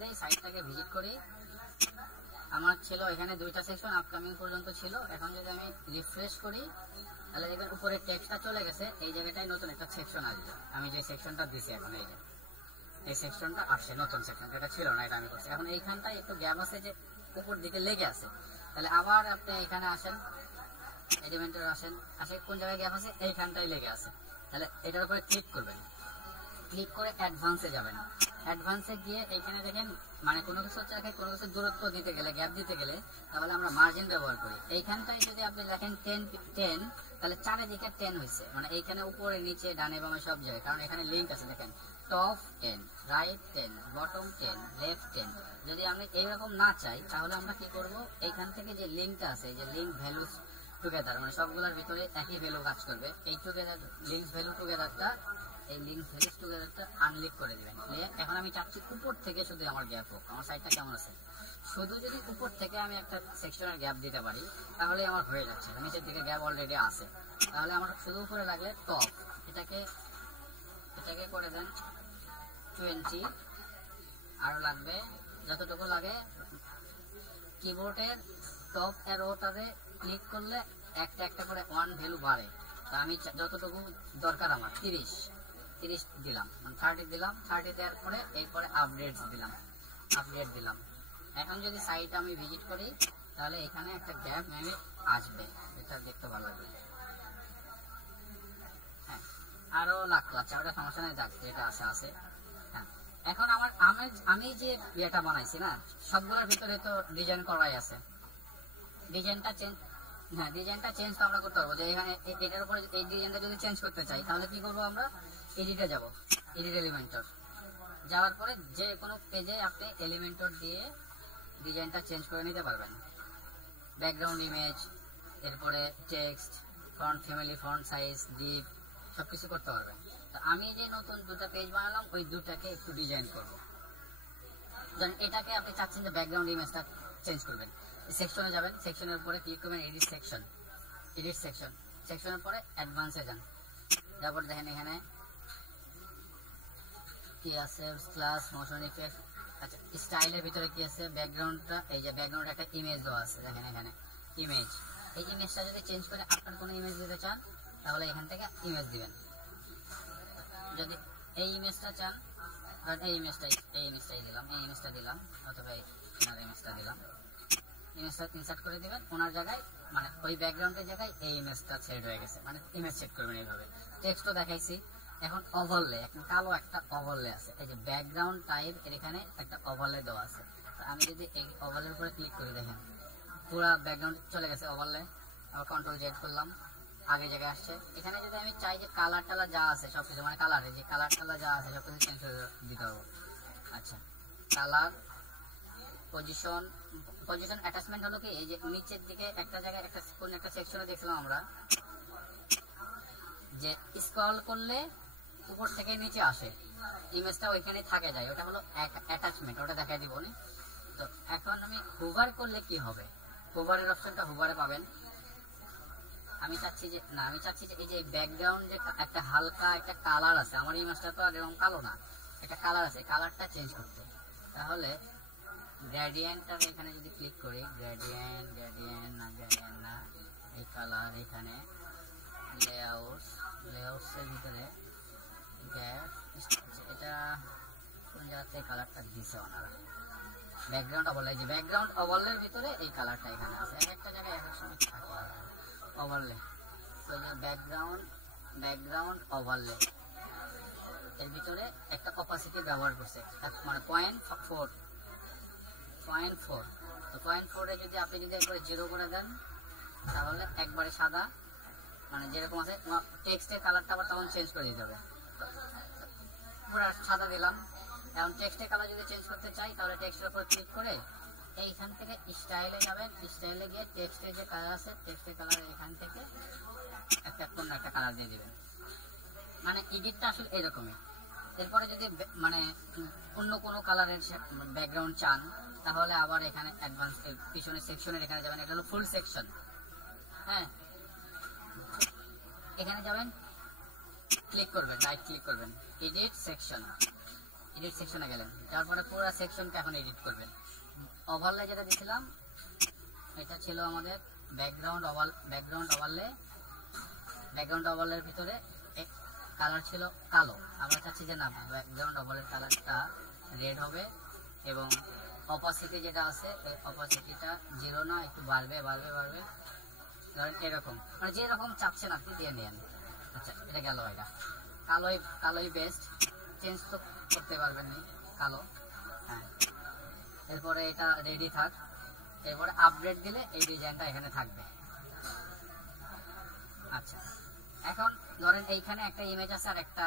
দেই, সাইটটাকে ভিজিট করি, আমার ছিল এখানে দুইটা সেকশন আপকামিং পর্যন্ত ছিল। এখন যদি আমি রিফ্রেশ করি, তাহলে দেখবেন উপরে টেক্সটটা চলে গেছে, এই জায়গাটায় নতুন একটা সেকশন আসবে। আমি যে সেকশনটা দিছি এখন এই সেকশনটা আসছে, নতুন সেকশন, এটা ছিল না, এটা আমি করছি। এখন এইখানটায় একটু গ্যাপ আছে, যে উপর দিকে লেগে আছে। তাহলে আবার আপনি এখানে আসেন, এলিমেন্টর আসেন, কোন জায়গায় গ্যাপ আছে, এইখানটায় লেগে আছে। তাহলে এটার উপরে ক্লিক করবেন, ক্লিক করে অ্যাডভান্সে যাবেন। অ্যাডভান্সে গিয়ে এইখানে দেখেন, মানে কোনো কিছু হচ্ছে কোনো কিছু দূরত্ব দিতে গেলে, গ্যাপ দিতে গেলে, তাহলে আমরা মার্জিন ব্যবহার করি। এইখানটায় যদি আপনি লেখেন 10, তাহলে চারিদিকে 10 হয়েছে, মানে এইখানে উপরে নিচে ডানে বামে সব জায়গায়, কারণ এখানে লিঙ্ক আছে। দেখেন টপ 10, রাইট 10, বটম 10, লেফট 10। যদি আমি এইরকম না চাই, তাহলে আমরা কি করব, এইখান থেকে যে লিঙ্কটা আছে, যে লিঙ্ক ভ্যালুস টুগেদার, মানে সবগুলোর ভিতরে একই ভ্যালু কাজ করবে, এই টুগেদার লিঙ্ক ভ্যালু টুগেদারটা, এই লিঙ্ক ভ্যালুস টুগেদারটা আনলিক করে দিবেন। এখন আমি চাচ্ছি উপর থেকে শুধু আমার গ্যাপ হোক। আমার সাইটটা কেমন আছে, শুধু যদি উপর থেকে আমি একটা সেকশনের গ্যাপ দিতে পারি, তাহলে আমার হয়ে যাচ্ছে। নিচের দিকে গ্যাপ অলরেডি আছে, তাহলে আমার শুধু উপরে লাগলে টপ, এটাকে করে দেন 20, আরো লাগবে যতটুকু লাগে। কিবোর্ডের টপ অ্যারোটারে ক্লিক করলে একটা একটা করে 1 ভ্যালু বাড়ে। তো আমি যতটুকু দরকার আমার 30 দিলাম, মানে 30 দিলাম। 30 দেওয়ার পরে এরপরে আপডেট দিলাম। এখন যদি সাইট আমি ভিজিট করি, তাহলে এখানে একটা গ্যাপ মেবি আসবে, এটা দেখতে ভালো লাগবে। হ্যাঁ, আরো লাগছে, ওটা সমস্যা নেই, যাক যেটা আছে। হ্যাঁ, এখন আমি যে ইয়েটা বানাইছি না, সবগুলোর ভিতরে তো ডিজাইন করাই আছে। ডিজাইনটা চেঞ্জ তো আমরা করতে পারবো। যে এখানে এটার উপরে এই ডিজাইনটা যদি চেঞ্জ করতে চাই, তাহলে কি করবো, আমরা এডিটে যাব, এডিট এলিমেন্টর যাওয়ার পরে যে কোনো পেজে আপনি এলিমেন্টর দিয়ে ডিজাইনটা চেঞ্জ করে নিতে পারবেন। ব্যাকগ্রাউন্ড ইমেজ, এরপরে text, font family, font size, deep, সবকিছু করতে পারবেন। তো আমি যে নতুন দুটো পেজ বানালাম, ওই দুটাকে একটু ডিজাইন করবো। ধরেন এটাকে আপনি চাচ্ছেন যে ব্যাকগ্রাউন্ড ইমেজটা চেঞ্জ করবেন, সেকশনে যাবেন, সেকশনের উপরে ক্লিক করবেন, এডিট সেকশনের পরে অ্যাডভান্সে যান। তারপর দেখেন এখানে কি আছে, ক্লাস, মোশন ইফেক্ট। আচ্ছা, স্টাইলের ভিতরে কি আছে, ব্যাকগ্রাউন্ডটা, এই যে ব্যাকগ্রাউন্ড একটা ইমেজ দেওয়া আছে, দেখেন এখানে ইমেজ। এই ইমেজটা যদি চেঞ্জ করে আপনার কোনো ইমেজ দিতে চান, তাহলে এখান থেকে ইমেজ দিবেন। যদি এই ইমেজটা চান, এই ইমেজটাই দিলাম, এই ইমেজটা দিলাম, অথবা এই ইমেজটা দিলাম, ইমেজটা ইনসার্ট করে দিবেন ওনার জায়গায়, মানে ওই ব্যাকগ্রাউন্ডের জায়গায় এই ইমেজটা সেট হয়ে গেছে। মানে ইমেজ সেট করবেন এইভাবে। টেক্সটও দেখাইছি। এখন ওভারলে, কালো একটা ওভারলে আছে, এই যে ব্যাকগ্রাউন্ড টাইপ, এর এখানে একটা ওভারলে দেওয়া আছে। আমি যদি এই ওভারলের উপরে ক্লিক করি, দেখেন পুরো ব্যাকগ্রাউন্ড চলে গেছে ওভারলে। আবার কন্ট্রোল জেড করলাম, আগে জায়গায় আসছে। এখানে যদি আমি চাই যে কালার টালার যা আছে সবকিছু, মানে কালার, যে কালার টালার যা আছে সবকিছু চেঞ্জ করে দিতে হবে। আচ্ছা, কালার, পজিশন। পজিশন অ্যাটাচমেন্ট হলো কি, এই যে নিচের দিকে একটা জায়গায় কোন একটা সেকশনে দেখছিলাম আমরা যে স্ক্রল করলে উপর থেকে নিচে আসে, ইমেজটা ওইখানে থাকে যায়, ওটা হলো অ্যাটাচমেন্ট, ওটা দেখাই দিব নি। তো এখন আমি হোভার করলে কি হবে, হোভারের অপশনটা হোভারে পাবেন। আমি চাচ্ছি যে এই যে ব্যাকগ্রাউন্ড যে একটা হালকা একটা কালার আছে, আমার ইমেজটা তো আর এরকম কালো না, একটা কালার আছে, কালারটা চেঞ্জ করতে, তাহলে গ্রেডিয়েন্টটা এখানে যদি ক্লিক করি, গ্রেডিয়েন্ট না, এই কালার এখানে লেআউটসের ভিতরে এটা কোন জায়গাতে কালারটা দিছে ওনারা, ব্যাকগ্রাউন্ড ওভারলে, যে ব্যাকগ্রাউন্ড ওভারলের ভিতরে এই কালারটা এখানে আছে, এক একটা জায়গায় এক এক সময় থাকে ওভারলে। তো যে ব্যাকগ্রাউন্ড ওভারলে এর ভিতরে একটা অপাসিটি ব্যবহার করছে, মানে 0.4। তো 0.4 যদি আপনি যদি একবারে 0 করে দেন তাহলে একবারে সাদা, মানে যেরকম আছে টেক্সটের কালারটা আবার তখন চেঞ্জ করে দিতে হবে। পুরো সাদা দিলাম। এখন টেক্সটের কালার যদি চেঞ্জ করতে চাই তাহলে টেক্সটের উপর ক্লিক করে এইখান থেকে স্টাইলে যাবেন, স্টাইলে গিয়ে টেক্সটের যে কালার আছে টেক্সটের কালার এখান থেকে কোন একটা কালার দিয়ে দিবেন, মানে এডিটটা আসলে এরকমই। এরপরে যদি মানে অন্য কোনো কালারের ব্যাকগ্রাউন্ড চান তাহলে আবার এখানে অ্যাডভান্স পিছনে সেকশনের এখানে যাবেন, এটা হলো ফুল সেকশন। হ্যাঁ, এখানে যাবেন, ক্লিক করবেন, রাইট ক্লিক করবেন, এডিট সেকশনে গেলেন, তারপরে পুরো সেকশনটা এখন এডিট করবেন। ওভারলে যেটা দিয়েছিলাম এটা ছিল আমাদের ব্যাকগ্রাউন্ড ওভারলের ভিতরে কালার ছিল কালো, আমরা চাচ্ছি যে না ব্যাকগ্রাউন্ড ওভারলের কালারটা রেড হবে, এবং অপাসিটি যেটা আছে এই অপাসিটিটা 0 না, একটু বাড়বে, ধরেন এরকম, মানে যেরকম চাচ্ছেন আপনি দিয়ে নেন। আচ্ছা, এটা গেল, এটা কালোই বেস্ট, চেঞ্জ তো করতে পারবেন না, কালো। হ্যাঁ, এরপরে এটা রেডি থাক, এরপরে আপডেট দিলে এই ডিজাইনটা এখানে থাকবে। আচ্ছা, এখন ধরেন এইখানে একটা ইমেজ আছে আর একটা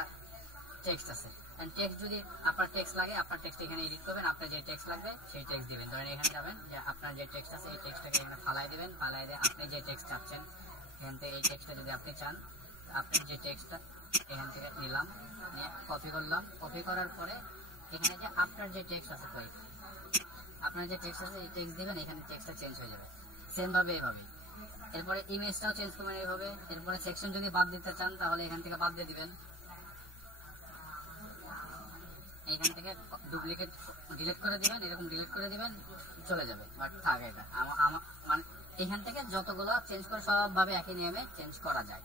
টেক্সট আছে, টেক্সট যদি আপনার টেক্সট লাগে আপনার টেক্সট এখানে এডিট করবেন, আপনার যে টেক্সট লাগবে সেই টেক্সট দিবেন। ধরেন এখানে যাবেন, যে আপনার যে টেক্সট আছে এই টেক্সটটাকে এখানে ফালাই দিবেন, ফালাই দিয়ে আপনি যে টেক্সট চাচ্ছেন এখান থেকে এই টেক্সটটা যদি আপনি চান, আপনি যে টেক্সটটা এখান থেকে নিলাম, নিয়ে কপি করলাম, কপি করার পরে এখানে যে আপনার যে টেক্সট আছে এই টেক্সট দিবেন, এখানে টেক্সটটা চেঞ্জ হয়ে যাবে সেম ভাবে এইভাবে। এরপরে ইমেজটাও চেঞ্জ করবেন এইভাবে। এরপরে সেকশন যদি বাদ দিতে চান তাহলে এখান থেকে বাদ দিয়ে দিবেন, এখান থেকে ডুপ্লিকেট ডিলিট করে দিবেন, এরকম ডিলিট করে দিবেন, চলে যাবে। বাট থাক, এটা মানে এখান থেকে যতগুলো চেঞ্জ করে সবভাবে একই নিয়মে চেঞ্জ করা যায়।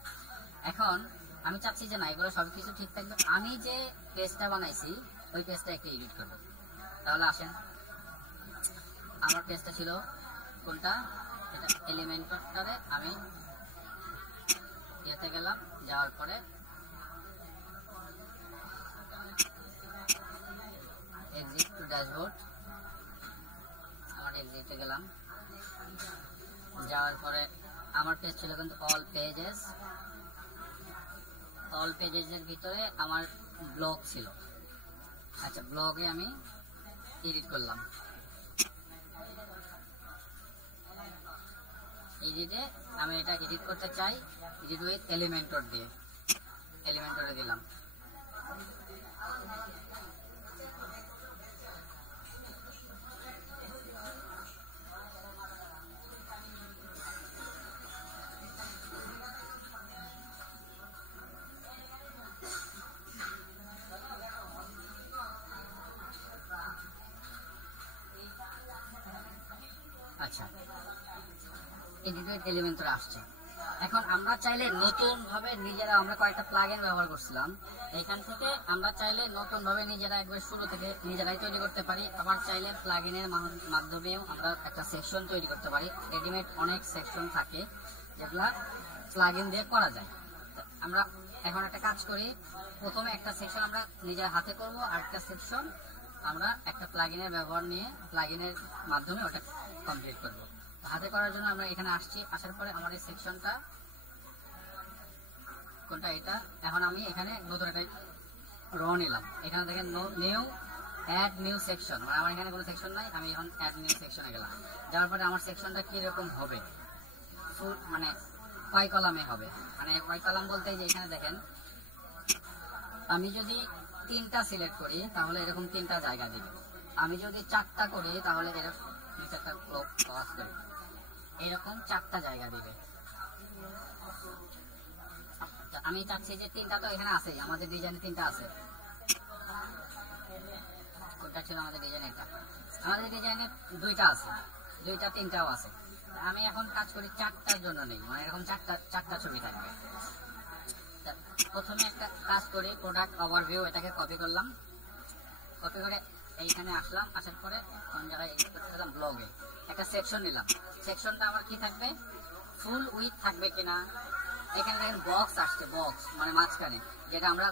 এখন আমি চাচ্ছি যে না এগুলো সবকিছু ঠিক থাকবে, আমি যে পেজটা বানাইছি ওই পেজটা একটু এডিট করবো। তাহলে আসেন, আমার পেজটা ছিল কোনটা, এটা এলিমেন্টরে, আমি ইয়েতে গেলাম, যাওয়ার পরে এক্সিট টু ড্যাশবোর্ড, আমার এক্সিটে গেলাম, যাওয়ার পরে আমার পেজ ছিল কিন্তু অল পেজেসের ভিতরে আমার ব্লগ ছিল। আচ্ছা, ব্লগে আমি এডিট করলাম, এডিটে আমি এটা এডিট করতে চাই, এডিট উইথ এলিমেন্টর দিয়ে এলিমেন্টরে দিলাম। আচ্ছা, এডিট এলিমেন্টরে আসছে। এখন আমরা চাইলে নতুন ভাবে নিজেরা, আমরা কয়েকটা প্লাগইন ব্যবহার করছিলাম, এখান থেকে আমরা চাইলে নতুন ভাবে নিজেরা একবার শুরু থেকে নিজেরাই তৈরি করতে পারি। আবার চাইলে প্লাগইনের মাধ্যমেও আমরা একটা সেকশন তৈরি করতে পারি। রেডিমেড অনেক সেকশন থাকে যেগুলা প্লাগইন দিয়ে করা যায়। আমরা এখন একটা কাজ করি, প্রথমে একটা সেকশন আমরা নিজের হাতে করব, আর একটা সেকশন আমরা একটা প্লাগইনের ব্যবহার নিয়ে প্লাগইনের মাধ্যমে ওটা কমপ্লিট করব। হাতে করার জন্য আমরা এখানে আসছি, আসার পরে আমার এই সেকশনটা কোনটা, এটা। এখন আমি এখানে নতুন একটা র নিলাম, এখানে দেখেন নিউ অ্যাড নিউ সেকশন, মানে আমার এখানে কোনো সেকশন নাই, আমি এখন অ্যাড নিউ সেকশনে গেলাম। যাওয়ার পরে আমার সেকশনটা কিরকম হবে, ফুল মানে কয় কলামে হবে, মানে কয় কলাম বলতে যে এখানে দেখেন আমি যদি 3টা সিলেক্ট করি তাহলে এরকম 3টা জায়গা দিবে, আমি যদি 4টা করি তাহলে এরকম এরকম 4টা জায়গা দিবে। আমি চাচ্ছি যে 3টা তো এখানে আছে, আমাদের ডিজাইনে 3টা আছে, কোনটা ছিল আমাদের ডিজাইন, এটা আমাদের ডিজাইনে 2টা আছে, 2টা 3টাও আছে। আমি এখন কাজ করি 4টার জন্য নেই, মানে এরকম 4টা ছবি থাকবে। প্রথমে একটা কাজ করি, প্রোডাক্ট ওভারভিউ, এটাকে কপি করলাম, কপি করে এইখানে আসলাম, আসার পরে কোন জায়গায় দিলাম, ব্লগে একটা সেকশন নিলাম। সেকশনটা আমার কি থাকবে, ফুল উইথ থাকবে কিনা, এখানে দেখেন বক্স আসছে, বক্স মানে মাঝখানে, যেটা আমরা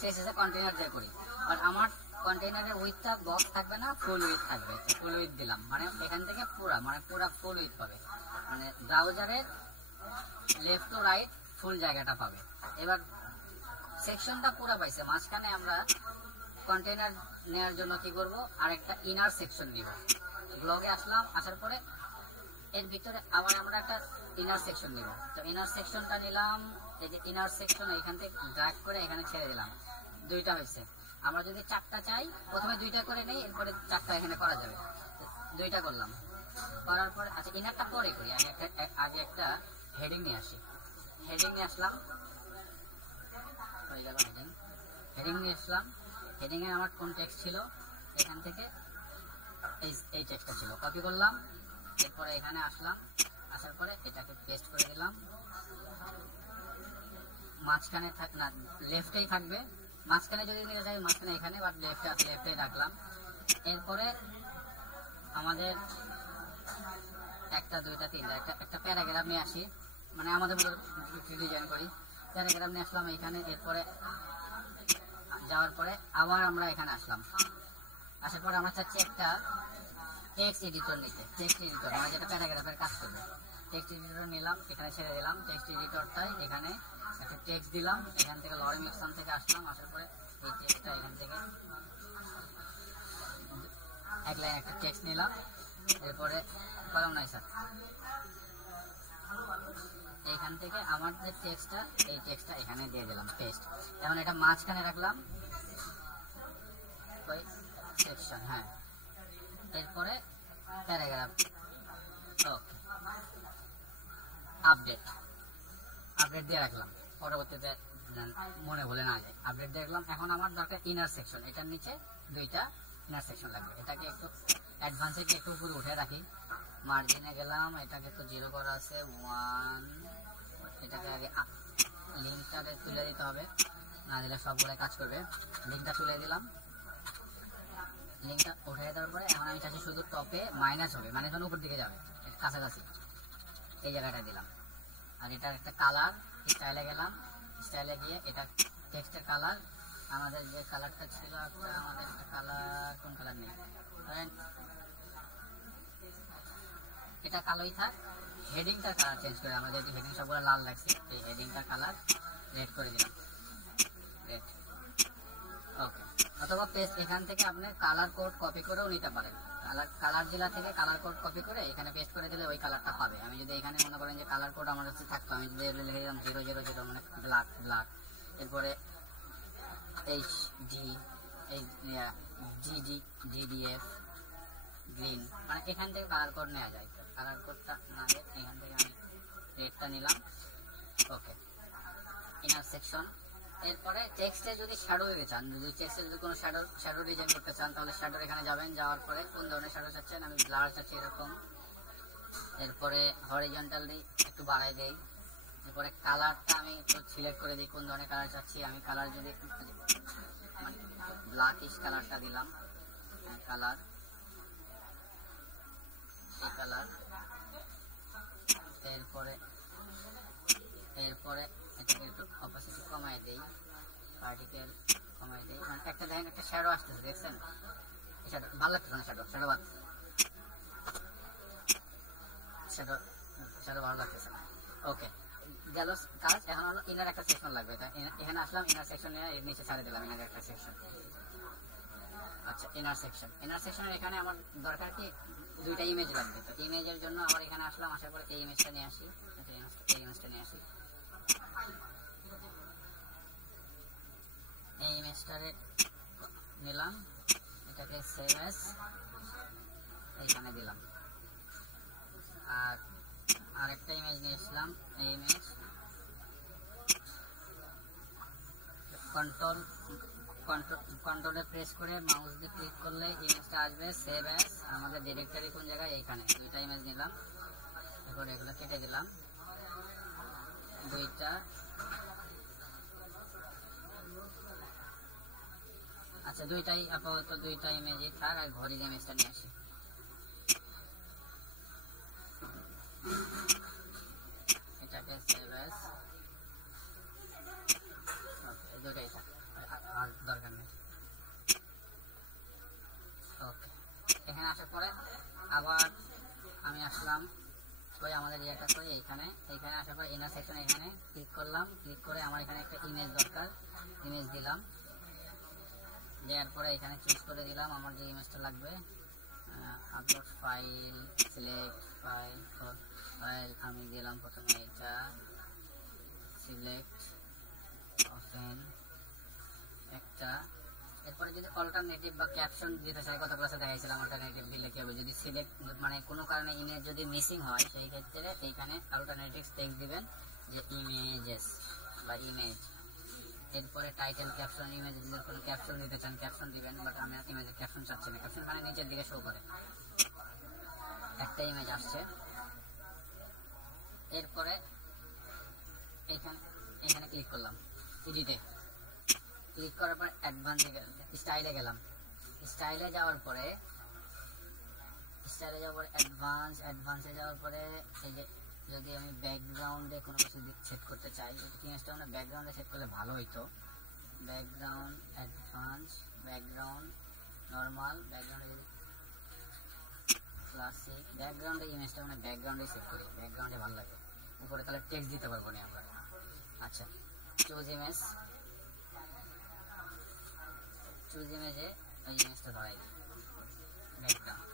শেষে কন্টেনার দিয়ে করি, আর আমার কন্টেনারের উইথটা বক্স থাকবে না, ফুল উইথ থাকবে। ফুল উইথ দিলাম, মানে এখান থেকে পুরা ফুল উইথ পাবে, মানে ব্রাউজারের লেফট টু রাইট ফুল জায়গাটা পাবে। এবার সেকশনটা পুরো পাইছে, মাঝখানে আমরা কন্টেনার নেওয়ার জন্য কি করব, আর একটা ইনার সেকশন নিব। ব্লগে আসলাম, আসার পরে এর ভিতরে আবার আমরা একটা ইনার সেকশন নিব। তো ইনার সেকশনটা নিলাম, এই যে ইনার সেকশন এখান থেকে ড্র্যাগ করে এখানে ছেড়ে দিলাম, 2টা হয়েছে। আমরা যদি 4টা চাই, প্রথমে 2টা করে নেই, এরপরে 4টা এখানে করা যাবে। 2টা করলাম, করার পরে আচ্ছা ইনারটা পরে করি, আগে একটা হেডিং নিয়ে আসি। হেডিং নিয়ে আসলাম, হয়ে গেল হেডিং নিয়ে আসলাম। হেডিং এ আমার কোন টেক্সট ছিল, এখান থেকে এই টেক্সটটা ছিল, কপি করলাম, এরপরে এখানে আসলাম, আসার পরে এটাকে পেস্ট করে দিলাম। মাঝখানে থাক না, লেফটেই থাকবে, মাঝখানে যদি নিয়ে যাই মাঝখানে এখানে, বাট লেফটে রাখলাম। এরপরে আমাদের 1টা 2টা 3টা একটা প্যারাগ্রাফ নিয়ে আসি, মানে আমাদের মতো ডিজাইন করি। প্যারাগ্রাফ নিয়ে আসলাম এখানে, এরপরে যাওয়ার পরে আবার আমরা এখানে আসলাম, আসার পরে আমরা চাচ্ছি একটা টেক্সট এডিটর নিতে। টেক্সট এডিটর আমরা যেটা প্যারাগ্রাফের কাজ করবে, টেক্সট এডিটর নিলাম, এখানে ছেড়ে দিলাম। টেক্সট এডিটরটাই এখানে একটা টেক্সট দিলাম, এখান থেকে লরেম এক্সন থেকে আসলাম, আসার পরে এই টেক্সটটা এখান থেকে এক লাইন একটা টেক্সট নিলাম। এরপরে কলম নাই স্যার, এখান থেকে আমার যে টেক্সটটা, এই টেক্সটটা এখানে দিয়ে দিলাম পেস্ট। এখন এটা মাঝখানে রাখলাম, সেকশন, হ্যাঁ। এরপরে প্যারাগ্রাফ, ওকে, আপডেট দিয়ে রাখলাম, পরবর্তীতে মনে ভুলে না যায়, আপডেট দিয়ে রাখলাম। এখন আমার দরকার ইনার সেকশন, এটার নিচে 2টা ইনার সেকশন লাগবে। এটাকে একটু অ্যাডভান্সে একটু উপরে উঠে রাখি, মার্জিনে গেলাম, এটাকে তো 0 করা আছে, 1, এটাকে আগে লিঙ্কটা তুলে দিতে হবে, না দিলে সবগুলো কাজ করবে। লিঙ্কটা তুলে দিলাম, লিঙ্কটা উঠে দেওয়ার পরে এখন আমি চাচ্ছি শুধু টপে মাইনাস হবে, মানে এখন উপর দিকে যাবে, কাছাকাছি এই জায়গাটা দিলাম। আর এটার একটা কালার, স্টাইলে গেলাম, স্টাইলে গিয়ে এটা টেক্সটের কালার, আমাদের যে কালারটা ছিল আমাদের একটা কালার, কোন কালার নেই, এটা কালোই থাক। হেডিংটার কালার চেঞ্জ করে, আমরা যেহেতু হেডিং সবগুলো লাল লাগছে, এই হেডিংটার কালার রেড করে দিলাম, রেড, ওকে। অথবা পেস্ট, এখান থেকে আপনি কালার কোড কপি করেও নিতে পারেন, কালার জেলা থেকে কালার কোড কপি করে এখানে পেস্ট করে দিলে ওই কালারটা পাবে। আমি যদি এখানে মনে করেন যে কালার কোড আমার কাছে থাকতো, আমি যদি লিখে দিলাম 000 মানে ব্ল্যাক, এরপরে HD, এই GDF গ্রিন, মানে এখান থেকে কালার কোড নেওয়া যায়। কালার কোডটা না, এখান থেকে আমি রেডটা নিলাম, ওকে, ইনার সেকশন। এরপরে টেক্সটে যদি শ্যাডো দিতে চান, যদি টেক্সটে যদি কোনো শ্যাডো ডিজাইন করতে চান, তাহলে শ্যাডো এখানে যাবেন, যাওয়ার পরে কোন ধরনের শ্যাডো চাচ্ছেন, আমি ব্লার চাচ্ছি এরকম। এরপরে হরিজন্টাল দিই, একটু বাড়াই দেই। এরপরে কালারটা আমি একটু সিলেক্ট করে দিই, কোন ধরনের কালার চাচ্ছি। আমি কালার যদি ব্ল্যাকিশ কালারটা দিলাম, কালার, এই কালার। এরপরে এটাকে একটু অপাসিটি কমাই দেই, পার্টিকেল কমাই দেই, মানে একটা দেখেন একটা শ্যাডো আসতেছে, দেখছেন? শ্যাডো ভালো লাগতেছে না, শ্যাডো বাদ, শ্যাডো ভালো লাগতেছে না, ওকে। গেল কাজ। এখন হলো ইনার একটা সেকশন লাগবে, এখানে আসলাম, ইনার সেকশন নিয়ে এর নিচে ছাড়ে দিলাম, ইনার একটা সেকশন, আচ্ছা ইনার সেকশনের এখানে আমার দরকার কি দুইটা ইমেজ লাগবে, তো ইমেজের জন্য আবার এখানে আসলাম, আসার পরে এই ইমেজটা নিয়ে আসি, এই ইমেজটা নিয়ে আসি, এই ইমেজটারে নিলাম, এটাকে সেভ অ্যাজ এইখানে দিলাম, আর আরেকটা ইমেজ নিয়ে আসলাম, এই ইমেজ কন্ট্রোলে প্রেস করে মাউস দিয়ে ক্লিক করলে ইমেজটা আসবে সেভ অ্যাজ, আমাদের ডিরেক্টরি কোন জায়গায় এইখানে, দুইটা ইমেজ নিলাম, এরপর এগুলো কেটে দিলাম, দুইটা, আচ্ছা দুইটাই আপাতত দুইটা ইমেজই থাক, আর ঘড়ির ইমেজটা নিয়ে আসি, এটাকে সেভ অ্যাজ, দুইটাই থাক আর দরকার নেই। ওকে, এখানে আসার পরে আবার আমি আসলাম ওই আমাদের ইয়েটা করে এইখানে আসার পরে ইনার সেকশন এখানে ক্লিক করলাম, ক্লিক করে আমার এখানে একটা ইমেজ দরকার, ইমেজ দিলাম, দেওয়ার পরে এখানে চুজ করে দিলাম আমার যে ইমেজটা লাগবে, আপলোড ফাইল, সিলেক্ট ফাইল, আমি দিলাম প্রথমে এটা, সিলেক্ট ওপেন একটা, এরপরে যদি অল্টারনেটিভ বা ক্যাপশন দিতে চাই, কত ক্লাসে দেখাইছিলাম অল্টারনেটিভ দিলে কি হবে, যদি সিলেক্ট মানে কোনো কারণে ইমেজ যদি মিসিং হয় সেই ক্ষেত্রে এইখানে অল্টারনেটিভ টেক্সট দিবেন যে ইমেজেস বা ইমেজ, এরপরে টাইটেল ক্যাপশন, ইমেজ যদি কোনো ক্যাপশন দিতে চান ক্যাপশন দিবেন, বাট আমি ইমেজের ক্যাপশন চাচ্ছি না, ক্যাপশন মানে নিচের দিকে শো করে, একটা ইমেজ আসছে, এরপরে এখানে ক্লিক করলাম, এডিটে ক্লিক করার পর স্টাইলে গেলাম, স্টাইলে যাওয়ার পরে অ্যাডভান্সে যাওয়ার পরে এই যে যদি আমি ব্যাকগ্রাউন্ডে কোনো কিছু সেট করতে চাই, জিনিসটা মানে ব্যাকগ্রাউন্ডে সেট করলে ভালো হইতো, ব্যাকগ্রাউন্ড, অ্যাডভান্স, ব্যাকগ্রাউন্ড, নর্মাল, ব্যাকগ্রাউন্ডে ক্লাসিক, ব্যাকগ্রাউন্ডে ইমেজটা মানে ব্যাকগ্রাউন্ডে সেট করি, ব্যাকগ্রাউন্ডে ভালো লাগে, উপরে তাহলে টেক্সট দিতে পারবো না আমরা। আচ্ছা চুজ ইমেজে ওই ইমেজটা ধরাই ব্যাকগ্রাউন্ড।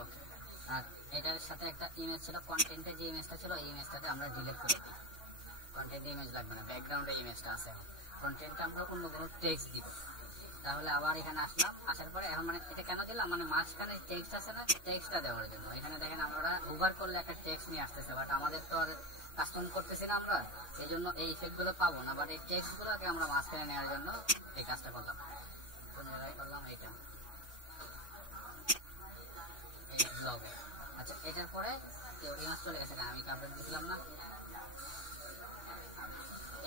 ওকে, আর এটার সাথে একটা ইমেজ ছিল, কন্টেন্টে যে ইমেজটা ছিল এই ইমেজটাকে আমরা ডিলিট করে দিই, কন্টেন্টে ইমেজ লাগবে না, ব্যাকগ্রাউন্ডে ইমেজটা আছে, কন্টেন্টে আমরা অন্য কোনো টেক্সট দিব। তাহলে আবার এখানে আসলাম, আসার পরে এখন মানে এটা কেন দিলাম, মানে মাঝখানে টেক্সট আছে না, টেক্সটটা দেওয়ার জন্য। এখানে দেখেন আমরা ওভার করলে একটা টেক্সট নিয়ে আসতেছে, বাট আমাদের তো আর কাস্টম করতেছি না আমরা, এই জন্য এই ইফেক্ট গুলো পাবো না, বাট এই টেক্সট গুলোকে আমরা মাঝখানে নেওয়ার জন্য এই কাজটা করলাম। কোন জায়গায় করলাম, এইটা এই ব্লগে। আচ্ছা এটার পরে ইমেজ চলে গেছে, আমি আপডেট দিছিলাম না,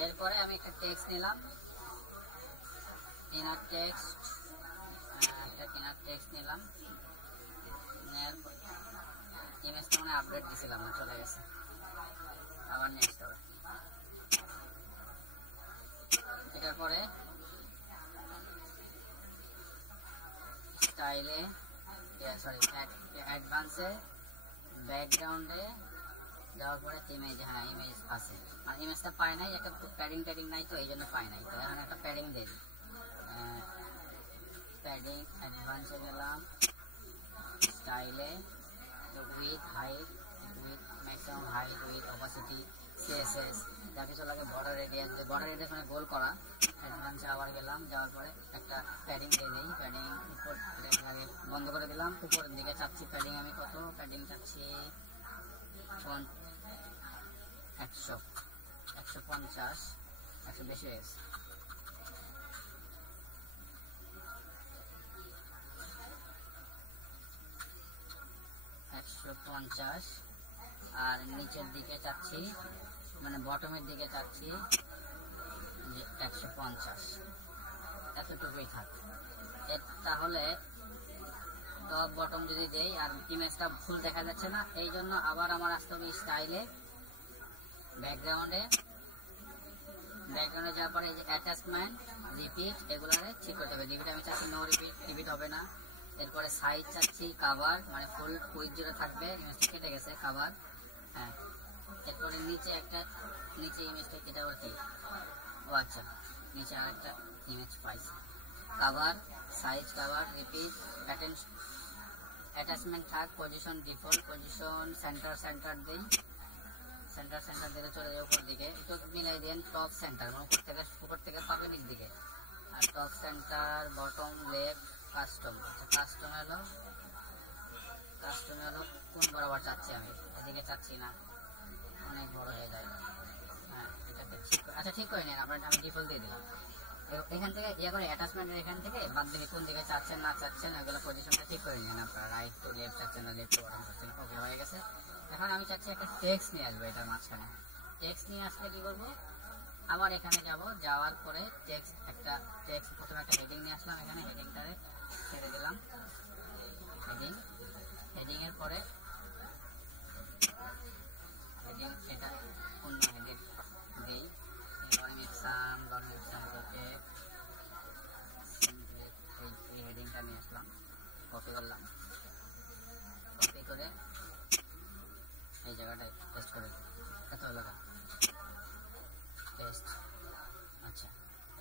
এরপরে আমি একটা টেক্সট নিলাম, ইনার টেক্সট নিলাম, নেওয়ার পর ইমেজটা মানে আপডেট দিছিলাম না, চলে গেছে, আবার নিয়ে আসতে হবে। এটার পরে স্টাইলে, সরি অ্যাডভান্সে, ব্যাকগ্রাউন্ডে যাওয়ার পরে ইমেজ, হ্যাঁ ইমেজ আছে, আর ইমেজটা পাই নাই, একটা প্যাডিং নাই তো এই জন্য পাই নাই, তো এখন একটা প্যাডিং দিই, প্যাডিং অ্যাডভান্সে গেলাম, স্টাইলে, with height, with maximum height, with opacity, CSS, যা কিছু লাগে, বর্ডার রেডিয়াস মানে গোল করা। অ্যাডভান্সে আবার গেলাম, যাওয়ার পরে একটা প্যাডিং দিয়ে দিই, প্যাডিং উপর বন্ধ করে দিলাম, উপরের দিকে চাচ্ছি প্যাডিং, আমি কত প্যাডিং চাচ্ছি 100, 150, 100 বেশি হয়ে গেছে। আর নিচের দিকে চাচ্ছি, মানে বটমের দিকে চাচ্ছি যে 150, এতটুকুই থাক। তাহলে টপ বটম যদি দেই, আর ইমেজটা ফুল দেখা যাচ্ছে না, এই জন্য আবার আমার আসতে হবে স্টাইলে, ব্যাকগ্রাউন্ডে যাওয়ার পরে এই যে অ্যাটাচমেন্ট, রিপিট, এগুলারে ঠিক করতে হবে। রিপিট আমি চাচ্ছি নো রিপিট হবে না। এরপরে সাইজ চাচ্ছি কাভার, মানে ফুল উইথ জুড়ে থাকবে, ইমেজটা কেটে গেছে কাভার, হ্যাঁ। এরপরে নিচে ইমেজটা কেটে আবার কি, ও আচ্ছা নিচে আর একটা ইমেজ পাইছি, cover, size cover, repeat, pattern, attachment থাক, পজিশন ডিফল্ট, পজিশন সেন্টার দেই, সেন্টার দিলে চলে যায় উপর দিকে, একটু মিলাই দেন টপ সেন্টার, মানে উপর থেকে পাবেন দিকে, আর top centre, bottom left, custom. Custom হলো কোন বরাবর চাচ্ছি আমি, এদিকে চাচ্ছি না, অনেক বড় হয়ে যায়। হ্যাঁ, এটাকে আচ্ছা ঠিক করে নেন আপনার, আমি ডিফল্ট দিয়ে দিলাম। এখান থেকে ইয়ে করে অ্যাটাচমেন্টের এখান থেকে বাদ দিকে কোন দিকে চাচ্ছেন না চাচ্ছেন ওগুলো পজিশনটা ঠিক করে নেন আপনারা, রাইট টু লেফট চাচ্ছেন না লেফট টু বটম চাচ্ছেন, ওকে হয়ে গেছে। এখন আমি চাচ্ছি একটা টেক্সট নিয়ে আসবো এটার মাঝখানে। টেক্সট নিয়ে আসলে কি করবো, আবার এখানে যাওয়ার পরে প্রথমে একটা হেডিং নিয়ে আসলাম, এখানে হেডিংটারে ছেড়ে দিলাম, হেডিং এর পরে হেডিং এটা অন্য হেডিং দিই, থেকে এই হেডিংটা নিয়ে আসলাম, কপি করলাম, কপি করে এই জায়গাটায় পেস্ট করে কত হলো পেস্ট। আচ্ছা,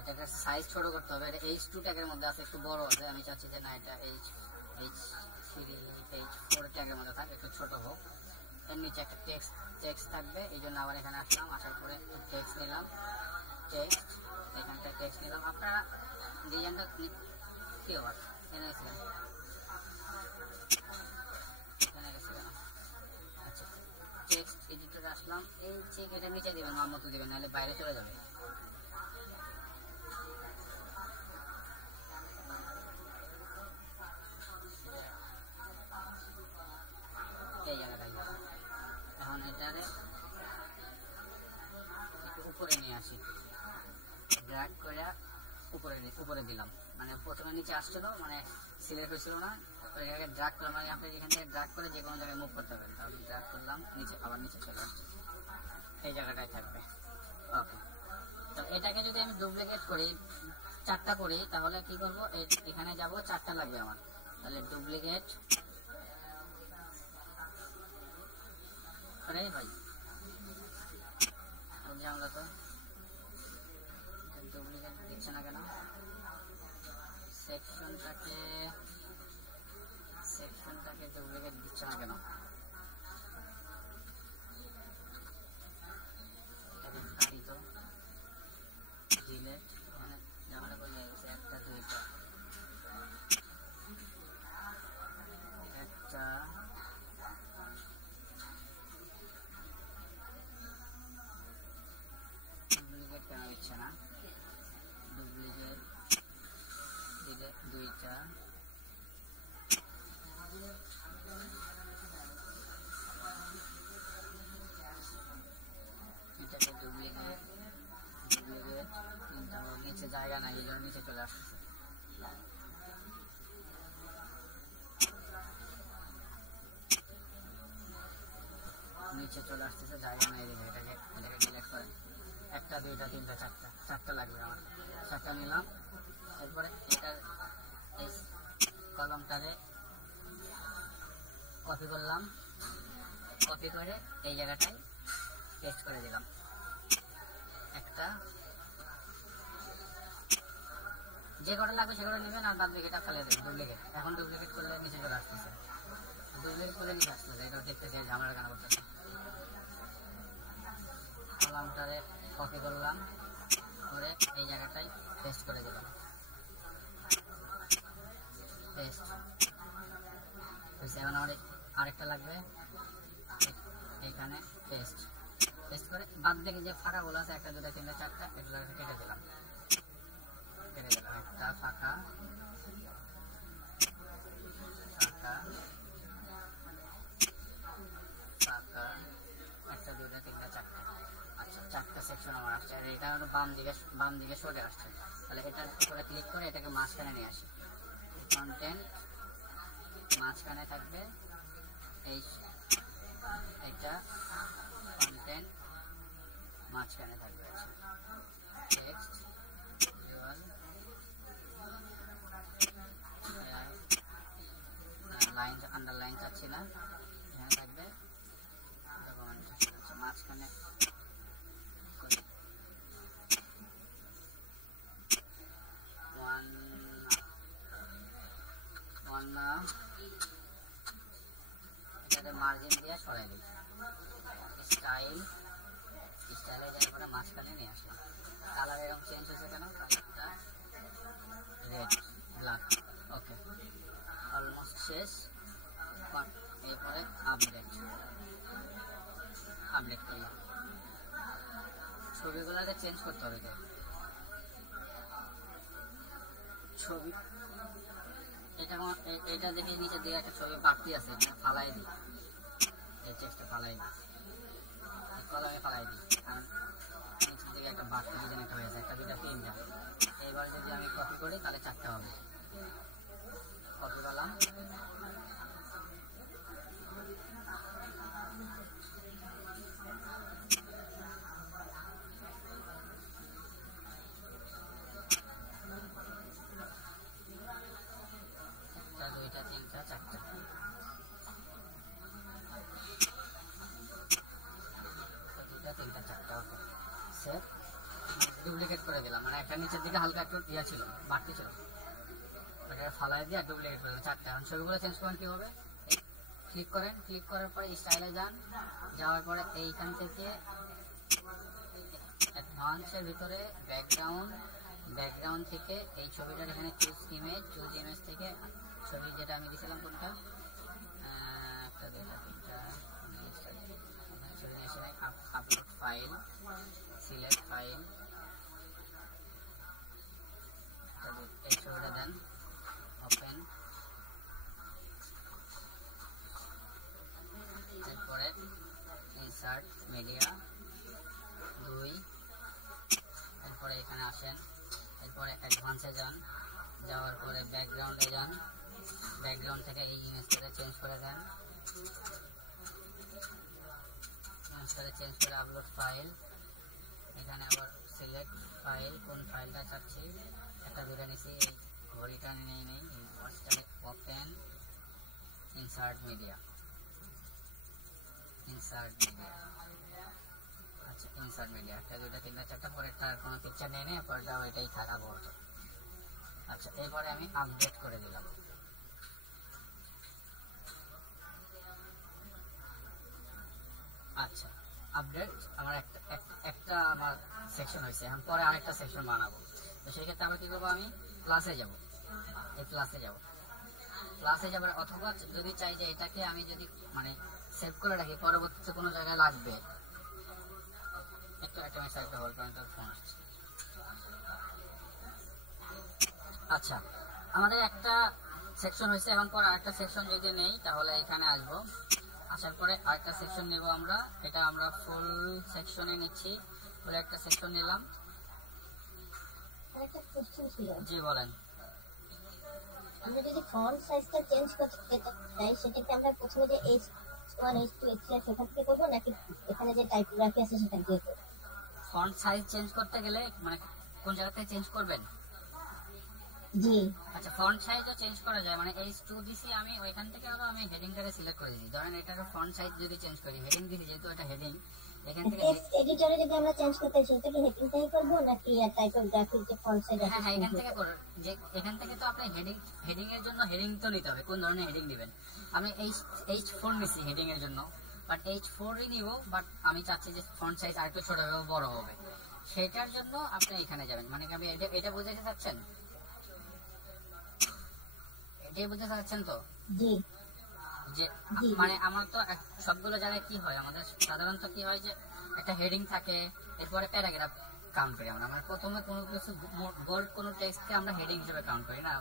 এটাকে সাইজ ছোট করতে হবে, এটা H2 ট্যাগের মধ্যে আছে, একটু বড় আছে, আমি চাচ্ছি যে না এটা H4 ট্যাগের মধ্যে থাক, একটু ছোট হোক। এর নিচে একটা টেক্সট থাকবে, এই জন্য আবার এখানে আসলাম, আসার পরে টেক্সট নিলাম, এখানটায় টেক্সট নিলাম। আপনারা ডিজাইনটা কি আবার এনে গেছিলেন, আচ্ছা টেক্সট এডিটরে আসলাম, এই চেক এটা নিচে দিবেন, মতো দিবেন, নাহলে বাইরে চলে যাবে। এই জায়গাটাই এখন এটারে একটু উপরে নিয়ে আসি, ড্র্যাগ করে উপরে দিলাম, মানে প্রথমে নিচে আসছিল, মানে সিলেক্ট হয়েছিল না, এটাকে ড্র্যাগ করলাম, মানে আপনি এখান থেকে ড্র্যাগ করে যে কোনো জায়গায় মুভ করতে পারেন, তাহলে ড্র্যাগ করলাম নিচে, আবার নিচে চলে আসছে, এই জায়গাটায় থাকবে। ওকে, তো এটাকে যদি আমি ডুপ্লিকেট করি, 4টা করি, তাহলে কি করবো, এখানে যাব, 4টা লাগবে আমার, তাহলে ডুপ্লিকেট আরে ভাই আমরা তো ডুপ্লিকেট দিচ্ছে না কেন, সেকশনটাকে ডুপ্লিকেট দিচ্ছে না কেন, তো ডিলেট ঝামেলা করে গেছে, একটা দুইটা একটা ডুপ্লিকেট কেন দিচ্ছে না, ডুপ্লিকেট দিলে দুইটা, এটাকে ডুপ্লিকেট তিনটা, নিচে জায়গা নাই, এই জন্য নিচে চলে আসতেছে। নিচে চলে আসতেছে, জায়গা নাই, এটাকে ডিলেট করেন। একটা দুইটা তিনটা চারটা লাগবে আমার, 4টা নিলাম। এরপরে এটার এই কলমটারে কপি করলাম, কপি করে এই জায়গাটায় পেস্ট করে দিলাম, একটা যে কটা লাগবে সেগুলো নেবেন, আর বাদ বাকিটা ফেলে দেবেন ডুপ্লিকেট। এখন ডুপ্লিকেট করলে নিচে চলে আসতেছে, ডুপ্লিকেট করলে নিচে আসতেছে, এটা দেখতেছি ঝামেলা কেন করতেছে। কলমটারে কপি করলাম, করে এই জায়গাটায় পেস্ট করে দিলাম, পেস্ট হয়েছে। এখন আমার আরেকটা লাগবে, এখানে পেস্ট করে বাদ দেখে যে ফাঁকাগুলো আছে, 1 2 3 4 এগুলো কেটে দিলাম, একটা ফাঁকা, একটা 2 3 4। আচ্ছা, 4টা সেকশন আমার আসছে, আর এটা হলো বাম দিকে সরে আসছে। তাহলে এটার উপরে ক্লিক করে এটাকে মাঝখানে নিয়ে আসি, কন্টেন্ট মাঝখানে থাকবে, এটা কন্টেন্ট মাঝখানে থাকবে, টেক্সট লাইন আন্ডারলাইন চাচ্ছি না, এখানে থাকবে মাঝখানে, মার্জিন দিয়ে সরাই দিই, স্টাইলে যাওয়ার পরে মাঝখানে নিয়ে আসলাম। কালার এরকম চেঞ্জ হয়েছে কেন? কালারটা রেড ব্ল্যাক। ওকে, অলমোস্ট শেষ। এরপরে আপডেট করলাম। ছবিগুলোকে চেঞ্জ করতে হবে। ছবি এটা দেখে নিচে দিকে একটা ছবি বাড়তি আছে, ফালাই দিই, এই টেক্সটটা ফালাই দিই, কলমে ফালাই দিই, কারণ নিচের দিকে একটা বাড়তি যেন একটা হয়েছে, একটা দুইটা তিনটা। এইবার যদি আমি কপি করি তাহলে 4টা হবে। কপি করলাম, ডুপ্লিকেট করে দিলাম, মানে একটা নিচের দিকে হালকা একটু ইয়া ছিল, বাড়তি ছিল, ওটা ফালাই দিয়ে ডুপ্লিকেট করে দিলাম 4টা। এখন ছবিগুলো চেঞ্জ করেন কীভাবে? ক্লিক করেন, ক্লিক করার পরে স্টাইলে যান, যাওয়ার পরে এইখান থেকে অ্যাডভান্সের ভিতরে ব্যাকগ্রাউন্ড থেকে এই ছবিটার এখানে চুজ ইমেজ থেকে ছবি যেটা আমি দিয়েছিলাম, কোনটা আপলোড ফাইল, সিলেক্ট ফাইল, এই ছবিটা দেন, ওপেন। এরপরে ইনসার্ট মিডিয়া 2, এরপরে এখানে আসেন, এরপরে অ্যাডভান্সে যান, যাওয়ার পরে ব্যাকগ্রাউন্ডে যান, ব্যাকগ্রাউন্ড থেকে এই ইমেজটাকে চেঞ্জ করে দেন, চেঞ্জ করে আপলোড ফাইল, এখানে আবার সিলেক্ট ফাইল, কোন ফাইলটা চাচ্ছি, একটা দুটো নিচ্ছি, এই ঘড়িটা নেই, এই ওয়াচটাকে ওপেন, ইনসার্ট মিডিয়া, আচ্ছা ইনসার্ট মিডিয়া, একটা দুটো তিনটা চারটা, পরেরটা আর কোনো পিকচার নেই, পরেরটা ওইটাই থাকা পড়ছে। আচ্ছা, এরপরে আমি আপডেট করে দিলাম। আচ্ছা, আপডেট আমার একটা আমার সেকশন হয়েছে, এখন পরে আরেকটা সেকশন বানাবো। তো সেই ক্ষেত্রে আমরা কি করবো? আমি প্লাসে যাব, এই প্লাসে যাবার, অথবা যদি চাই যে এটাকে আমি যদি মানে সেভ করে রাখি, পরবর্তীতে কোনো জায়গায় লাগবে, একটা মিনিট একটা হোল্ড করেন, তার ফোন আসছে। আচ্ছা, আমাদের একটা সেকশন হয়েছে, এখন পর আরেকটা সেকশন যদি নেই তাহলে এখানে আসবো, আসার পরে আরেকটা সেকশন নেব আমরা, এটা আমরা ফুল সেকশনে নিচ্ছি, ফুল একটা সেকশন নিলাম। একটা কোশ্চেন ছিল। জি বলেন। আমরা যদি ফন্ট সাইজটা চেঞ্জ করতে চাই, সেটাকে আমরা প্রথমে যে H1 H2 H3 সেখান থেকে করবো, নাকি এখানে যে টাইপোগ্রাফি আছে সেখান থেকে করবো? ফন্ট সাইজ চেঞ্জ করতে গেলে মানে কোন জায়গা থেকে চেঞ্জ করবেন? জি আচ্ছা, ফন্ট সাইজও চেঞ্জ করা যায়, মানে H2 দিছি আমি, ওইখান থেকে আরো আমি হেডিংটাকে সিলেক্ট করে দিই। ধরেন এটার ফন্ট সাইজ যদি চেঞ্জ করি, হেডিং দিছি যেহেতু এটা হেডিং, এখান থেকে টেক্সট এডিটরে যদি আমরা চেঞ্জ করতে চাই, সেটা কি হেডিংটাই করবো, নাকি টাইপোগ্রাফির যে ফন্ট সাইজ আছে? হ্যাঁ, এখান থেকে করুন, যে এখান থেকে তো আপনি হেডিং এর জন্য হেডিং তো নিতে হবে, কোন ধরনের হেডিং দিবেন। আমি H4 নিছি হেডিং এর জন্য, বাট H4ই নিব, বাট আমি চাচ্ছি যে ফন্ট সাইজ আরেকটু ছোট হবে, বড় হবে, সেটার জন্য আপনি এখানে যাবেন। মানে আমি এটা বুঝাতে চাচ্ছেন, এটাই বুঝাতে চাচ্ছেন তো? জি যে মানে আমার তো সবগুলো জায়গায় কি হয়, আমাদের সাধারণত কি হয় যে একটা হেডিং থাকে, এরপরে প্যারাগ্রাফ কাউন্ট করি আমরা, মানে প্রথমে কোনো কিছু বোল্ড কোনো টেক্সটকে আমরা হেডিং হিসেবে কাউন্ট করি না,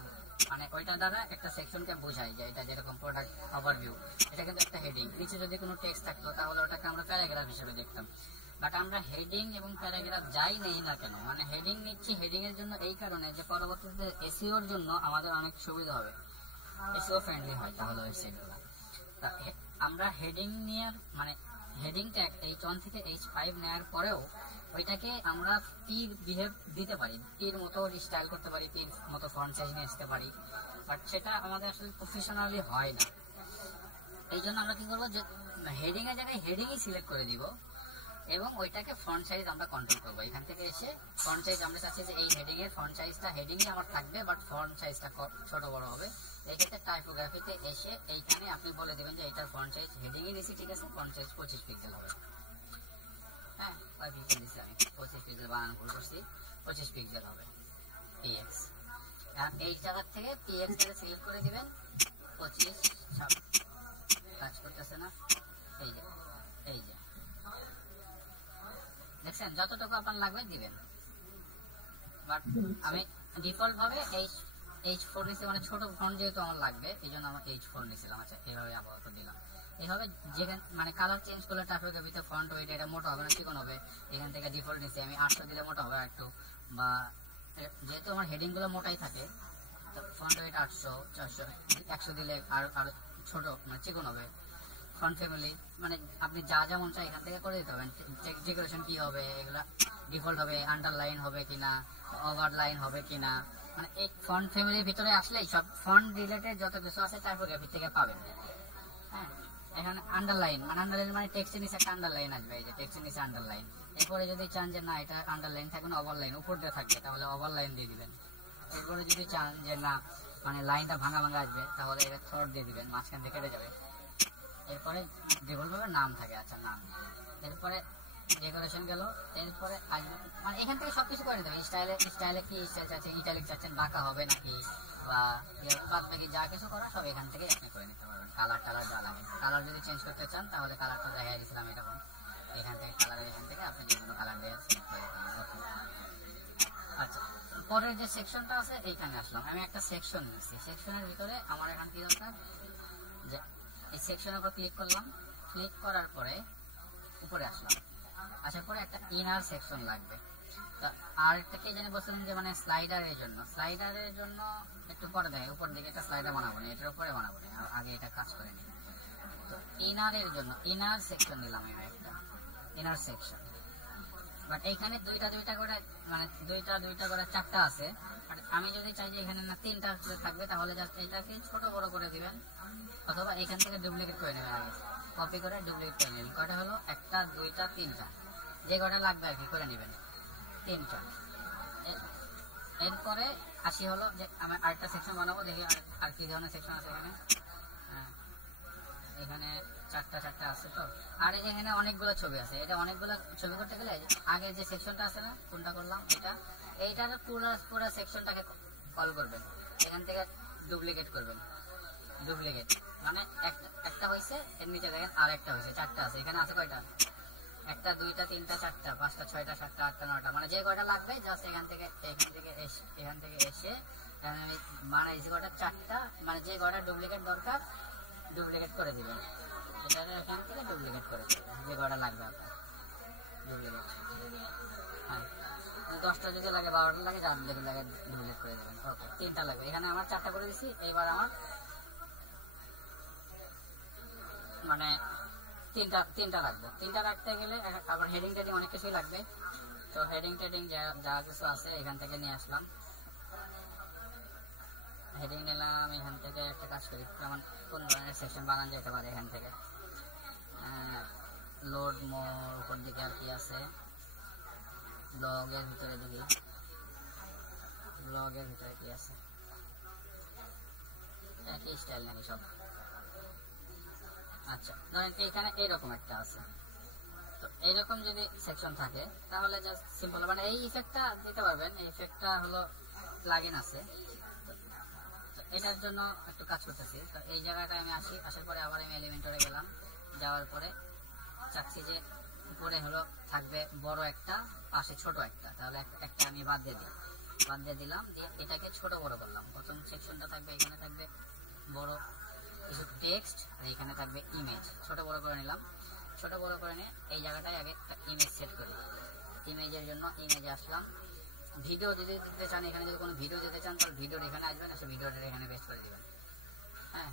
মানে ওইটা দ্বারা একটা সেকশনকে বোঝাই, যে এটা যেরকম প্রোডাক্ট ওভারভিউ, এটা কিন্তু একটা হেডিং। নিচে যদি কোনো টেক্সট থাকতো তাহলে ওটাকে আমরা প্যারাগ্রাফ হিসেবে দেখতাম। বাট আমরা হেডিং এবং প্যারাগ্রাফ যাই নেই না কেন, মানে হেডিং নিচ্ছি হেডিং এর জন্য এই কারণে যে পরবর্তীতে এসইওর জন্য আমাদের অনেক সুবিধা হবে, এসইও ফ্রেন্ডলি হয় তাহলে ওয়েবসাইটগুলো। আমরা হেডিং নিয়ে মানে হেডিং ট্যাগ H1 থেকে H5 নেওয়ার পরেও ওইটাকে আমরা পির বিহেভ দিতে পারি, পির মতো স্টাইল করতে পারি, পির মতো ফন্ট সাইজ নিয়ে আসতে পারি, বাট সেটা আমাদের আসলে প্রফেশনালি হয় না। এই জন্য আমরা কি করবো, যে হেডিং এর জায়গায় হেডিংই সিলেক্ট করে দিব, এবং ওইটাকে ফন্ট সাইজ আমরা কন্ট্রোল করবো। এখান থেকে এসে ফন্ট সাইজ আমরা চাচ্ছি যে এই হেডিং এর ফন্ট সাইজটা হেডিংই আমার থাকবে, বাট ফন্ট সাইজটা ছোট বড় হবে। এক্ষেত্রে টাইপোগ্রাফিতে এসে এইখানে আপনি বলে দেবেন যে এটার ফন্ট সাইজ হেডিংই নিছি, ঠিক আছে, ফন্ট সাইজ 25 পিক্সেল হবে। হ্যাঁ, 5 পিক্সেল দিচ্ছি আমি, 25 পিক্সেল বানান ভুল করছি, 25 পিক্সেল হবে পিএক্স। আর এই জায়গা থেকে পিএক্স থেকে সিলেক্ট করে দিবেন 25, কাজ করতেছে না, এই যে দেখছেন, যতটুকু আপনার লাগবে দিবেন। বাট আমি ডিফল্ট ভাবে H4 নিছি, মানে ছোট ফন্ট যেহেতু আমার লাগবে এই জন্য আমার H4 নিছিলাম। আচ্ছা, এইভাবে আপাতত দিলাম। এইভাবে যেখানে মানে কালার চেঞ্জ করলে টাইপোগ্রাফিতে ফন্ট ওয়েট এটা মোটা হবে না চিকন হবে। এখান থেকে ডিফল্ট নিছি আমি 800 দিলে মোটা হবে একটু, বা যেহেতু আমার হেডিং গুলো মোটাই থাকে ফন্ট ওয়েট 800, 400, 100 দিলে আর ছোট মানে চিকন হবে। ফন্ট ফ্যামিলি মানে আপনি যা যা মন চায় এখান থেকে করে দিতে হবে। ডেকোরেশন কি হবে, এগুলা ডিফল্ট হবে, আন্ডারলাইন হবে কিনা, ওভারলাইন হবে কিনা, মানে এই ফন্ট ফ্যামিলির ভিতরে আসলেই সব ফন্ট রিলেটেড যত কিছু আছে টাইপোগ্রাফি থেকে পাবেন। হ্যাঁ, এখানে আন্ডারলাইন মানে টেক্সটের নিচে একটা আন্ডারলাইন আসবে, এই যে টেক্সটের নিচে আন্ডারলাইন। এরপরে যদি চান যে না এটা আন্ডারলাইন থাকবে না ওভারলাইন উপর দিয়ে থাকবে তাহলে ওভারলাইন দিয়ে দিবেন। এরপরে যদি চান যে না মানে লাইনটা ভাঙা আসবে তাহলে এটা থ্রড দিয়ে দিবেন, মাঝখান থেকে কেটে যাবে। এরপরে ডিফল্ট ভাবে নাম থাকে, আচ্ছা নাম। এরপরে ডেকোরেশন গেল, এরপরে আসবে মানে এখান থেকে সবকিছু করে দেবেন। স্টাইলে কি স্টাইল চাচ্ছেন, ইটালিক চাচ্ছেন, বাঁকা হবে নাকি, বা বাদ বাকি যা কিছু করা সব এখান থেকে আপনি করে নিতে পারবেন। কালার যা লাগে, কালার যদি চেঞ্জ করতে চান তাহলে কালারটা দেখাই দিয়েছিলাম এরকম, এখান থেকে কালারের এখান থেকে আপনি যে কোনো কালার দিয়ে সিলেক্ট করে দিতে পারবেন। আচ্ছা, পরের যে সেকশনটা আছে এইখানে আসলাম, আমি একটা সেকশন নিচ্ছি। সেকশনের ভিতরে আমার এখান কি দরকার যে এই সেকশনের উপর ক্লিক করলাম, ক্লিক করার পরে উপরে আসলাম, আসার পরে একটা ইনার সেকশন লাগবে। আর একটা কে জানি বলছিলেন যে মানে স্লাইডারের জন্য একটু পরে দেয় উপর দিকে একটা স্লাইডার বানাবো না, এটার উপরে বানাবো না, আগে এটা কাজ করে নিই। তো ইনারের জন্য ইনার সেকশন নিলাম, আমি একটা ইনার সেকশন। বাট এইখানে দুইটা করে মানে দুইটা করে 4টা আছে। আমি যদি চাই যে এখানে না 3টা থাকবে তাহলে জাস্ট এটাকে ছোট বড় করে দিবেন, অথবা এখান থেকে ডুপ্লিকেট করে নেবেন, আগে কপি করে ডুপ্লিকেট করে নেবেন। কয়টা হলো 1টা 2টা 3টা, যে কয়টা লাগবে আর কি করে নেবেন 3টা। এরপরে আসি হলো যে আমি আরেকটা সেকশন বানাবো, দেখি আর কি ধরনের সেকশন আছে এখানে। এখানে 4টা আছে তো, আর এখানে অনেকগুলো ছবি আছে। এটা অনেকগুলো ছবি করতে গেলে আগে যে সেকশনটা আছে না, কোনটা করলাম এইটার পুরো সেকশনটাকে কল করবেন, এখান থেকে ডুপ্লিকেট করবেন। ডুপ্লিকেট মানে একটা হয়েছে, এর নিচে দেখেন আর একটা হয়েছে, 4টা আছে। এখানে আছে কয়টা, 1টা 2টা 3টা 4টা 5টা 6টা 7টা 8টা 9টা, মানে যে কয়টা লাগবে জাস্ট এখান থেকে এসে আমি বানাইছি কয়টা 4টা, মানে যে কয়টা ডুপ্লিকেট দরকার ডুপ্লিকেট করে দিবেন। এটা এখান থেকে ডুপ্লিকেট করে দিবেন, যে কয়টা লাগবে আপনার ডুপ্লিকেট। হ্যাঁ, 10টা যদি লাগে 12টা লাগে যার যদি লাগে ডুপ্লিকেট করে দেবেন। ওকে, 3টা লাগবে, এখানে আমার 4টা করে দিচ্ছি। এবার আমার মানে তিনটা রাখবো। 3টা রাখতে গেলে আবার হেডিং টেডিং অনেক কিছুই লাগবে। তো হেডিং টেডিং যা কিছু আছে এখান থেকে নিয়ে আসলাম। হেডিং নিলাম, এখান থেকে একটা কাজ করি, যেমন কোন ধরনের সেকশন বানানো যেতে পারে। এখান থেকে লোড মোর, উপর দিকে আর কি আছে, ব্লগের ভিতরে দেখি ব্লগের ভিতরে কি আছে, একই স্টাইল নাকি সব। আচ্ছা, ধরেন এখানে এইরকম একটা আছে, তো এইরকম যদি সেকশন থাকে তাহলে জাস্ট সিম্পল মানে এই ইফেক্টটা দিতে পারবেন। এই ইফেক্টটা হলো প্লাগইন আছে, তো এটার জন্য একটু কাজ করতেছি। তো এই জায়গাটায় আমি আসার পরে আবার আমি এলিমেন্টরে গেলাম, যাওয়ার পরে চাচ্ছি যে উপরে হলো থাকবে বড় একটা, পাশে ছোট একটা, তাহলে একটা আমি বাদ দিয়ে দিলাম, দিয়ে এটাকে ছোট বড় করলাম। প্রথম সেকশনটা থাকবে, এখানে থাকবে বড় কিছু টেক্সট, আর এখানে থাকবে ইমেজ। ছোট বড় করে নিলাম, ছোট বড় করে নিয়ে এই জায়গাটায় আগে একটা ইমেজ সেট করি। ইমেজের জন্য ইমেজে আসলাম। ভিডিও যদি দিতে চান, এখানে যদি কোনো ভিডিও দিতে চান তাহলে ভিডিওর এখানে আসবেন, আসলে ভিডিওটা এখানে পেস্ট করে দিবেন। হ্যাঁ,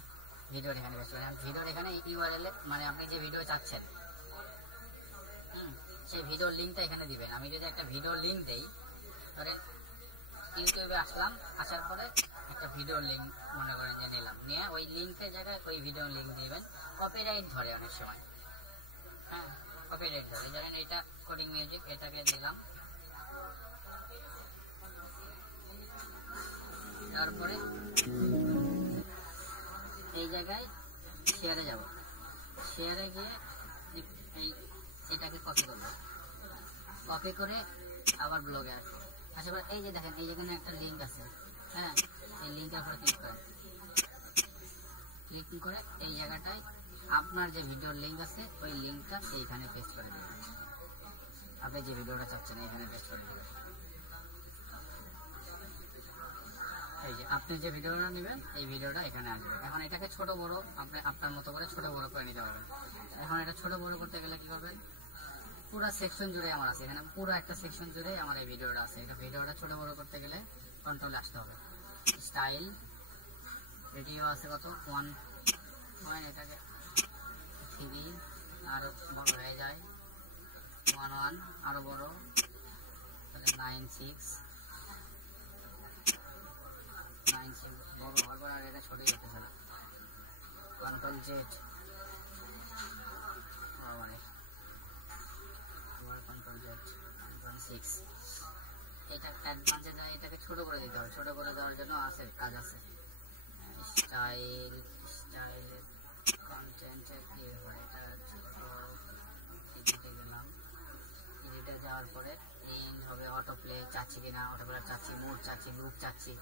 ভিডিওর এখানে পেস্ট করে, ভিডিওর এখানে ইউআরএল মানে আপনি যে ভিডিও চাচ্ছেন সেই ভিডিওর লিঙ্কটা এখানে দিবেন। আমি যদি একটা ভিডিওর লিঙ্ক দেই, ধরেন ইউটিউবে আসলাম, আসার পরে একটা ভিডিওর লিঙ্ক মনে করেন যে নিলাম, নিয়ে ওই লিঙ্কের জায়গায় ওই ভিডিওর লিঙ্ক দিবেন। কপিরাইট ধরে অনেক সময়, হ্যাঁ কপিরাইট যাবে। এই ধরেন এটা কোডিং মিউজিক, এটাকে দিলাম, তারপরে এই জায়গায় শেয়ারে যাব, শেয়ারে গিয়ে এই এটাকে কপি করবো, কপি করে আবার ব্লগে আসবো। আসার পরে এই যে দেখেন এই যেখানে একটা লিঙ্ক আছে, হ্যাঁ এই লিঙ্কের উপরে ক্লিক করেন, ক্লিক করে এই জায়গাটায় আপনার যে ভিডিওর লিঙ্ক আছে ওই লিঙ্কটা এইখানে পেস্ট করে দেবেন। আপনি যে ভিডিওটা চাচ্ছেন এইখানে পেস্ট করে দেবেন। এই যে আপনি যে ভিডিওটা নেবেন এই ভিডিওটা এখানে আসবে। এখন এটাকে ছোট বড় আপনি আপনার মতো করে ছোট বড় করে নিতে পারবেন। এখন এটা ছোট বড় করতে গেলে কি করবেন, পুরো সেকশন জুড়ে আমার আছে, এখানে পুরো একটা সেকশন জুড়ে আমার এই ভিডিওটা আছে। এটা ভিডিওটা ছোট বড় করতে গেলে কন্ট্রোল আসতে হবে, স্টাইল ভিডিও আছে কত 1 এটাকে 3 আরো বড় হয়ে যায়, 1 আরো বড়, তাহলে 9 6 বড় হওয়ার পর আর এটা ছোট যেতেছে না, কন্ট্রোল জেড কন্ট্রোল জেড 6। এটা অ্যাডভান্সে যায়, এটাকে ছোট করে দিতে হবে। ছোট করে দেওয়ার জন্য আছে কাজ আছে, স্টাইল কন্টেন্টের কি হয়, এটা এডিটে গেলাম, এডিটে যাওয়ার পরে এন্ড হবে অটো প্লে চাচ্ছি কিনা, অটো প্লে চাচ্ছি, মুড চাচ্ছি, গ্রুপ চাচ্ছি,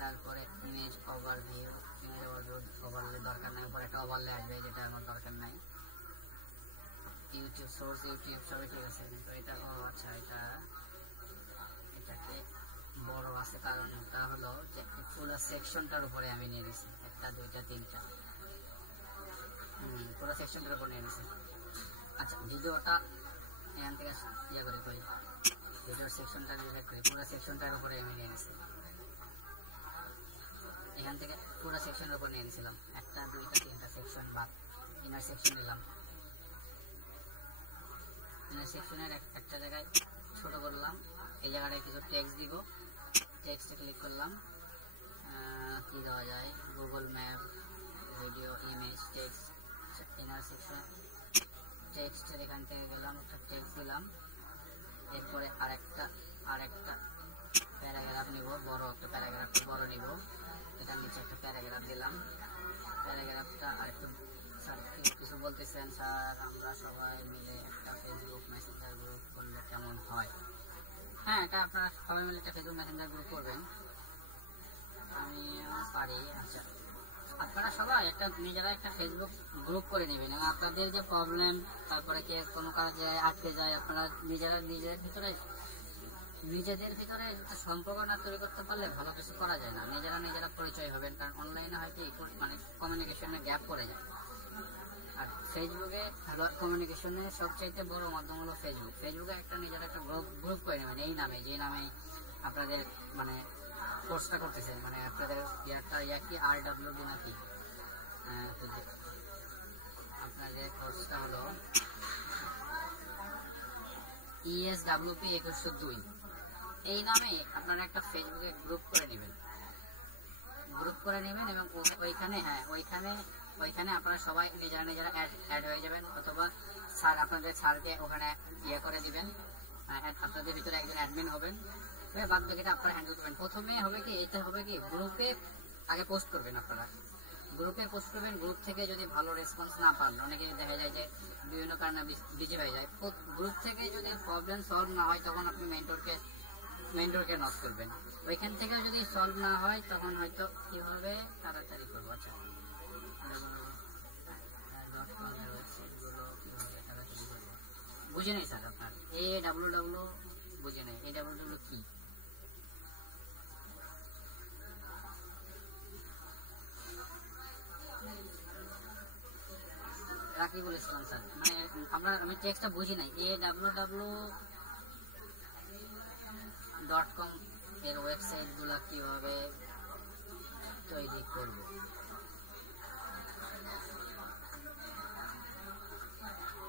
তারপরে ইমেজ ওভারভিউ, ওভারলে দরকার নাই, উপরে একটা ওভারলে আসবে যেটা আমার দরকার নাই। ইউটিউব সোর্স, ইউটিউব সবই ঠিক আছে, কিন্তু এটা আচ্ছা এটাকে বড় আছে, কারণ এটা হলো যে পুরো সেকশনটার উপরে আমি নিয়ে নিয়েছি, 1 2 3 পুরো সেকশনটার উপর নিয়ে নিয়েছি। আচ্ছা ভিডিওটা এখান থেকে ইয়ে করে করি, ভিডিওর সেকশনটা ডিলিট করি, পুরো সেকশনটার উপরে আমি নিয়ে নিয়েছি। এখান থেকে পুরো সেকশনের উপর নিয়ে নিয়েছিলাম, 1 2 3 সেকশন বাদ, ইনার সেকশন নিলাম, ইনার সেকশনের একটা জায়গায় ছোট করলাম, এই জায়গাটায় কিছু টেক্সট দিব, টেক্সটে ক্লিক করলাম, কি দেওয়া যায়, Google map, video, image, text, inner section টেক্সটের এখান থেকে গেলাম, একটা টেক্সট দিলাম, এরপরে আরেকটা প্যারাগ্রাফ নিব, বড় একটা প্যারাগ্রাফ বড় নিব, এটার নিচে একটা প্যারাগ্রাফ দিলাম, প্যারাগ্রাফটা আরেকটু স্যার কিছু বলতেছেন স্যার, আমরা সবাই মিলে একটা ফেসবুক মেসেঞ্জার গ্রুপ করলে কেমন হয়। হ্যাঁ এটা আপনারা সবাই মিলে একটা ফেসবুক মেসেঞ্জার গ্রুপ করবেন, আমি পারি। আচ্ছা আপনারা সবাই একটা নিজেরা একটা ফেসবুক গ্রুপ করে নেবেন, এবং আপনাদের যে প্রবলেম, তারপরে কে কোনো কাজে আটকে যায়, আপনারা নিজেদের ভিতরে সম্পর্ক না তৈরি করতে পারলে ভালো কিছু করা যায় না। নিজেরা পরিচয় হবেন, কারণ অনলাইনে হয়তো মানে কমিউনিকেশনের গ্যাপ পড়ে যায়। আর ফেসবুকে কমিউনিকেশনের সবচাইতে বড় মাধ্যম হলো ফেসবুকে নিজেরা একটা গ্রুপ করে নেবেন, এই নামে যে নামে আপনাদের মানে কোর্সটা করতেছেন, মানে আপনাদের কি RWD নাকি, আপনাদের কোর্সটা হলো ESWP 2102, এই নামে আপনারা একটা ফেসবুকে গ্রুপ করে নেবেন এবং ওইখানে আপনারা সবাই নিজেরা অ্যাড হয়ে যাবেন, অথবা স্যার আপনাদের স্যারকে ওখানে ইয়ে করে দিবেন, আপনাদের ভিতরে একজন অ্যাডমিন হবেন, বাদ বাকিটা আপনারা হ্যান্ডেল করবেন। প্রথমে হবে কি, এটা হবে কি গ্রুপে আগে পোস্ট করবেন, আপনারা গ্রুপে পোস্ট করবেন। গ্রুপ থেকে যদি ভালো রেসপন্স না পান, অনেকে দেখা যায় যে বিভিন্ন কারণে বিজি হয়ে যায়, গ্রুপ থেকে যদি প্রবলেম সলভ না হয় তখন আপনি মেন্টরকে নক করবেন। ওইখান থেকে যদি সলভ না হয় তখন হয়তো কিভাবে তাড়াতাড়ি করবো, আচ্ছা বুঝে নেই স্যার আপনার AWW বুঝে নেই, AWW কি? রাখি বলেছিলাম স্যার, মানে আমি টেক্সটটা বুঝি নাই। AWW.com এর ওয়েবসাইট গুলা কিভাবে তৈরি করব,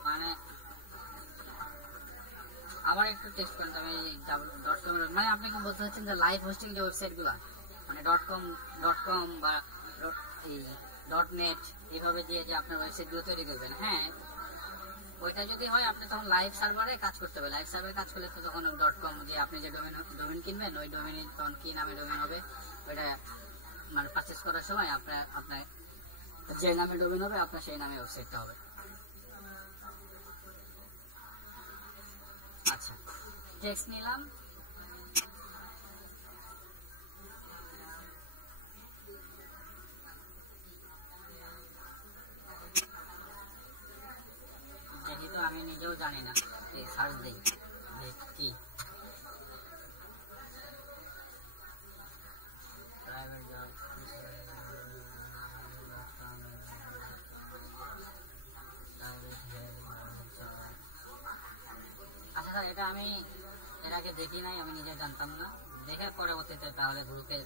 মানে আবার একটু টেক্সট করেন। আমি .com মানে আপনি কি বলতে চাচ্ছেন যে লাইভ হোস্টিং যে ওয়েবসাইট গুলা, মানে .com বা এই .net এইভাবে দিয়ে যে আপনার ওয়েবসাইট গুলো তৈরি করবেন। হ্যাঁ ওইটা যদি হয় আপনি তখন লাইভ সার্ভারে কাজ করতে হবে। লাইভ সার্ভারে কাজ করলে তো তখন .com যে আপনি যে ডোমেন কিনবেন ওই ডোমেনে তখন কি নামে ডোমেন হবে ওইটা মানে পারচেজ করার সময় আপনার যে নামে ডোমেন হবে আপনার সেই নামে ওয়েবসাইটটা হবে। আচ্ছা, টেক্সট নিলাম। যেহেতু আমি নিজেও জানি না, সার্চ দিই কি প্রাইভেট জব। আচ্ছা স্যার, এটা আমি এর আগে দেখি নাই, আমি নিজে জানতাম না। দেখে পরবর্তীতে তাহলে গ্রুপে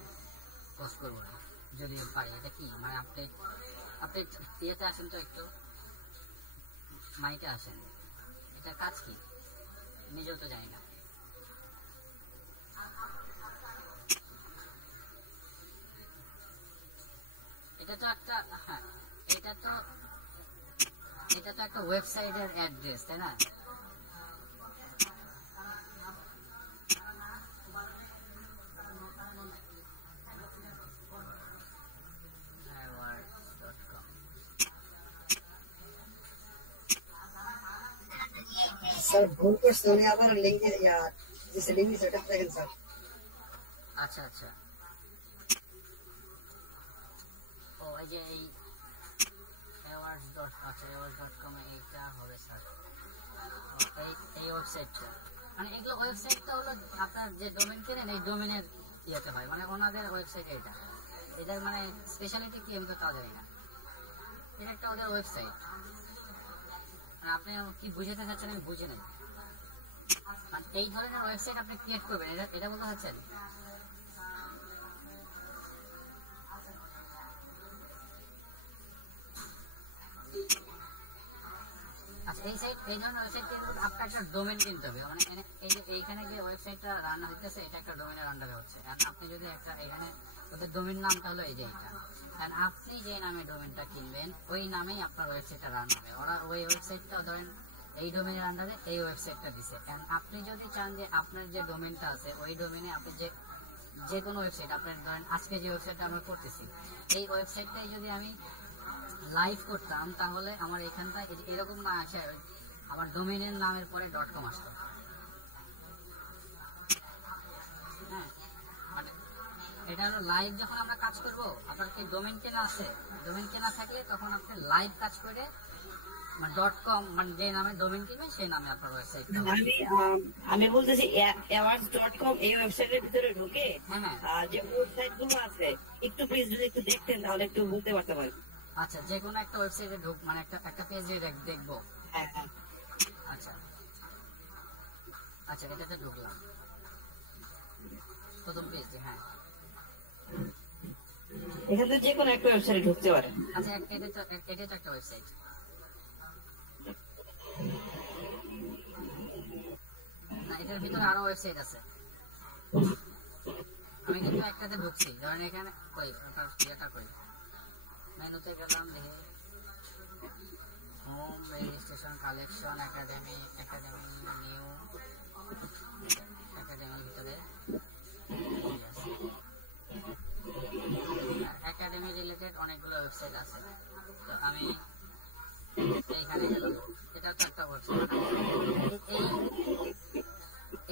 পোস্ট করবো না যদি পারি। এটা কি মানে আপনি ইয়েতে আসেন তো, একটু মাইকে আসেন, এটা কাজ কি নিজেও তো জানি না। এটা তো একটা, হ্যাঁ এটা তো একটা ওয়েবসাইটের অ্যাড্রেস, তাই না? স্যার ভুল করছে, উনি আবার লিঙ্কে যে লিঙ্ক সেটা দেখেন স্যার। আচ্ছা আচ্ছা, ও এই যে এই awards.com এইটা হবে স্যার। এই ওয়েবসাইটটা মানে এগুলো ওয়েবসাইটটা হলো আপনার যে ডোমেন কেনেন এই ডোমেনের ইয়েতে হয়, মানে ওনাদের ওয়েবসাইট। এটার মানে স্পেশালিটি কি আমি তো তা জানি না। এটা একটা ওদের ওয়েবসাইট, মানে আপনি কি বুঝাতে চাচ্ছেন আমি বুঝি নাই। মানে এই ধরনের ওয়েবসাইট আপনি ক্রিয়েট করবেন, এটা বলতে চাচ্ছেন? আচ্ছা, এই ধরনের ওয়েবসাইট কিন্তু আপনার একটা ডোমেন কিনতে হবে। মানে এই যে এইখানে যে ওয়েবসাইটটা রান হইতেছে এটা একটা ডোমেনের আন্ডারে হচ্ছে। কারণ আপনি যদি একটা এখানে ওদের ডোমেন নামটা হলো এই যে এটা, কারণ আপনি যে নামে ডোমেনটা কিনবেন ওই নামেই আপনার ওয়েবসাইটটা রান হবে। ওরা ওই ওয়েবসাইটটা ধরেন এই ডোমেনের আন্ডারে এই ওয়েবসাইটটা দিছে। কারণ আপনি যদি চান যে আপনার যে ডোমেনটা আছে ওই ডোমেনে আপনি যে কোনো ওয়েবসাইট, আপনার ধরেন আজকে যে ওয়েবসাইটটা আমরা করতেছি এই ওয়েবসাইটটাই যদি আমি লাইভ করতাম তাহলে আমার এখানটা এরকম না আসে, আমার ডোমেনের নামের পরে .com আসতো। হ্যাঁ, মানে এটা হলো লাইভ যখন আমরা কাজ করব, আপনার কি ডোমেন কেনা আছে? ডোমেন কেনা থাকলে তখন আপনি লাইভ কাজ করে মানে .com মানে যে নামে ডোমেন কিনবেন সেই নামে আপনার ওয়েবসাইট। আমি বলতেছি awards.com এই ওয়েবসাইটের ভিতরে ঢুকে হ্যাঁ যে ওয়েবসাইট গুলো আছে একটু প্লিজ যদি একটু দেখতেন তাহলে একটু বুঝতে পারতে পারি। আচ্ছা, যে কোনো একটা ওয়েবসাইটে ঢুক মানে একটা পেজে দেখবো। হ্যাঁ হ্যাঁ, আচ্ছা আচ্ছা, এটাতে ঢুকলাম প্রথম পেজে। হ্যাঁ, এখানে যে কোনো একটা ওয়েবসাইটে ঢুকতে পারেন। আচ্ছা, এটা তো একটা ওয়েবসাইট। না, এটার ভিতরে আরো ওয়েবসাইট আছে। আমি কিন্তু একটাতে ঢুকছি, ধরেন এখানে কই ইয়েটা কই, মেনুতে গেলাম, দেখে home, registration, collection, academy new, একাডেমির ভিতরে একাডেমি রিলেটেড অনেকগুলো ওয়েবসাইট আছে। তো আমি এইখানে গেলাম, এটা তো একটা ওয়েবসাইট।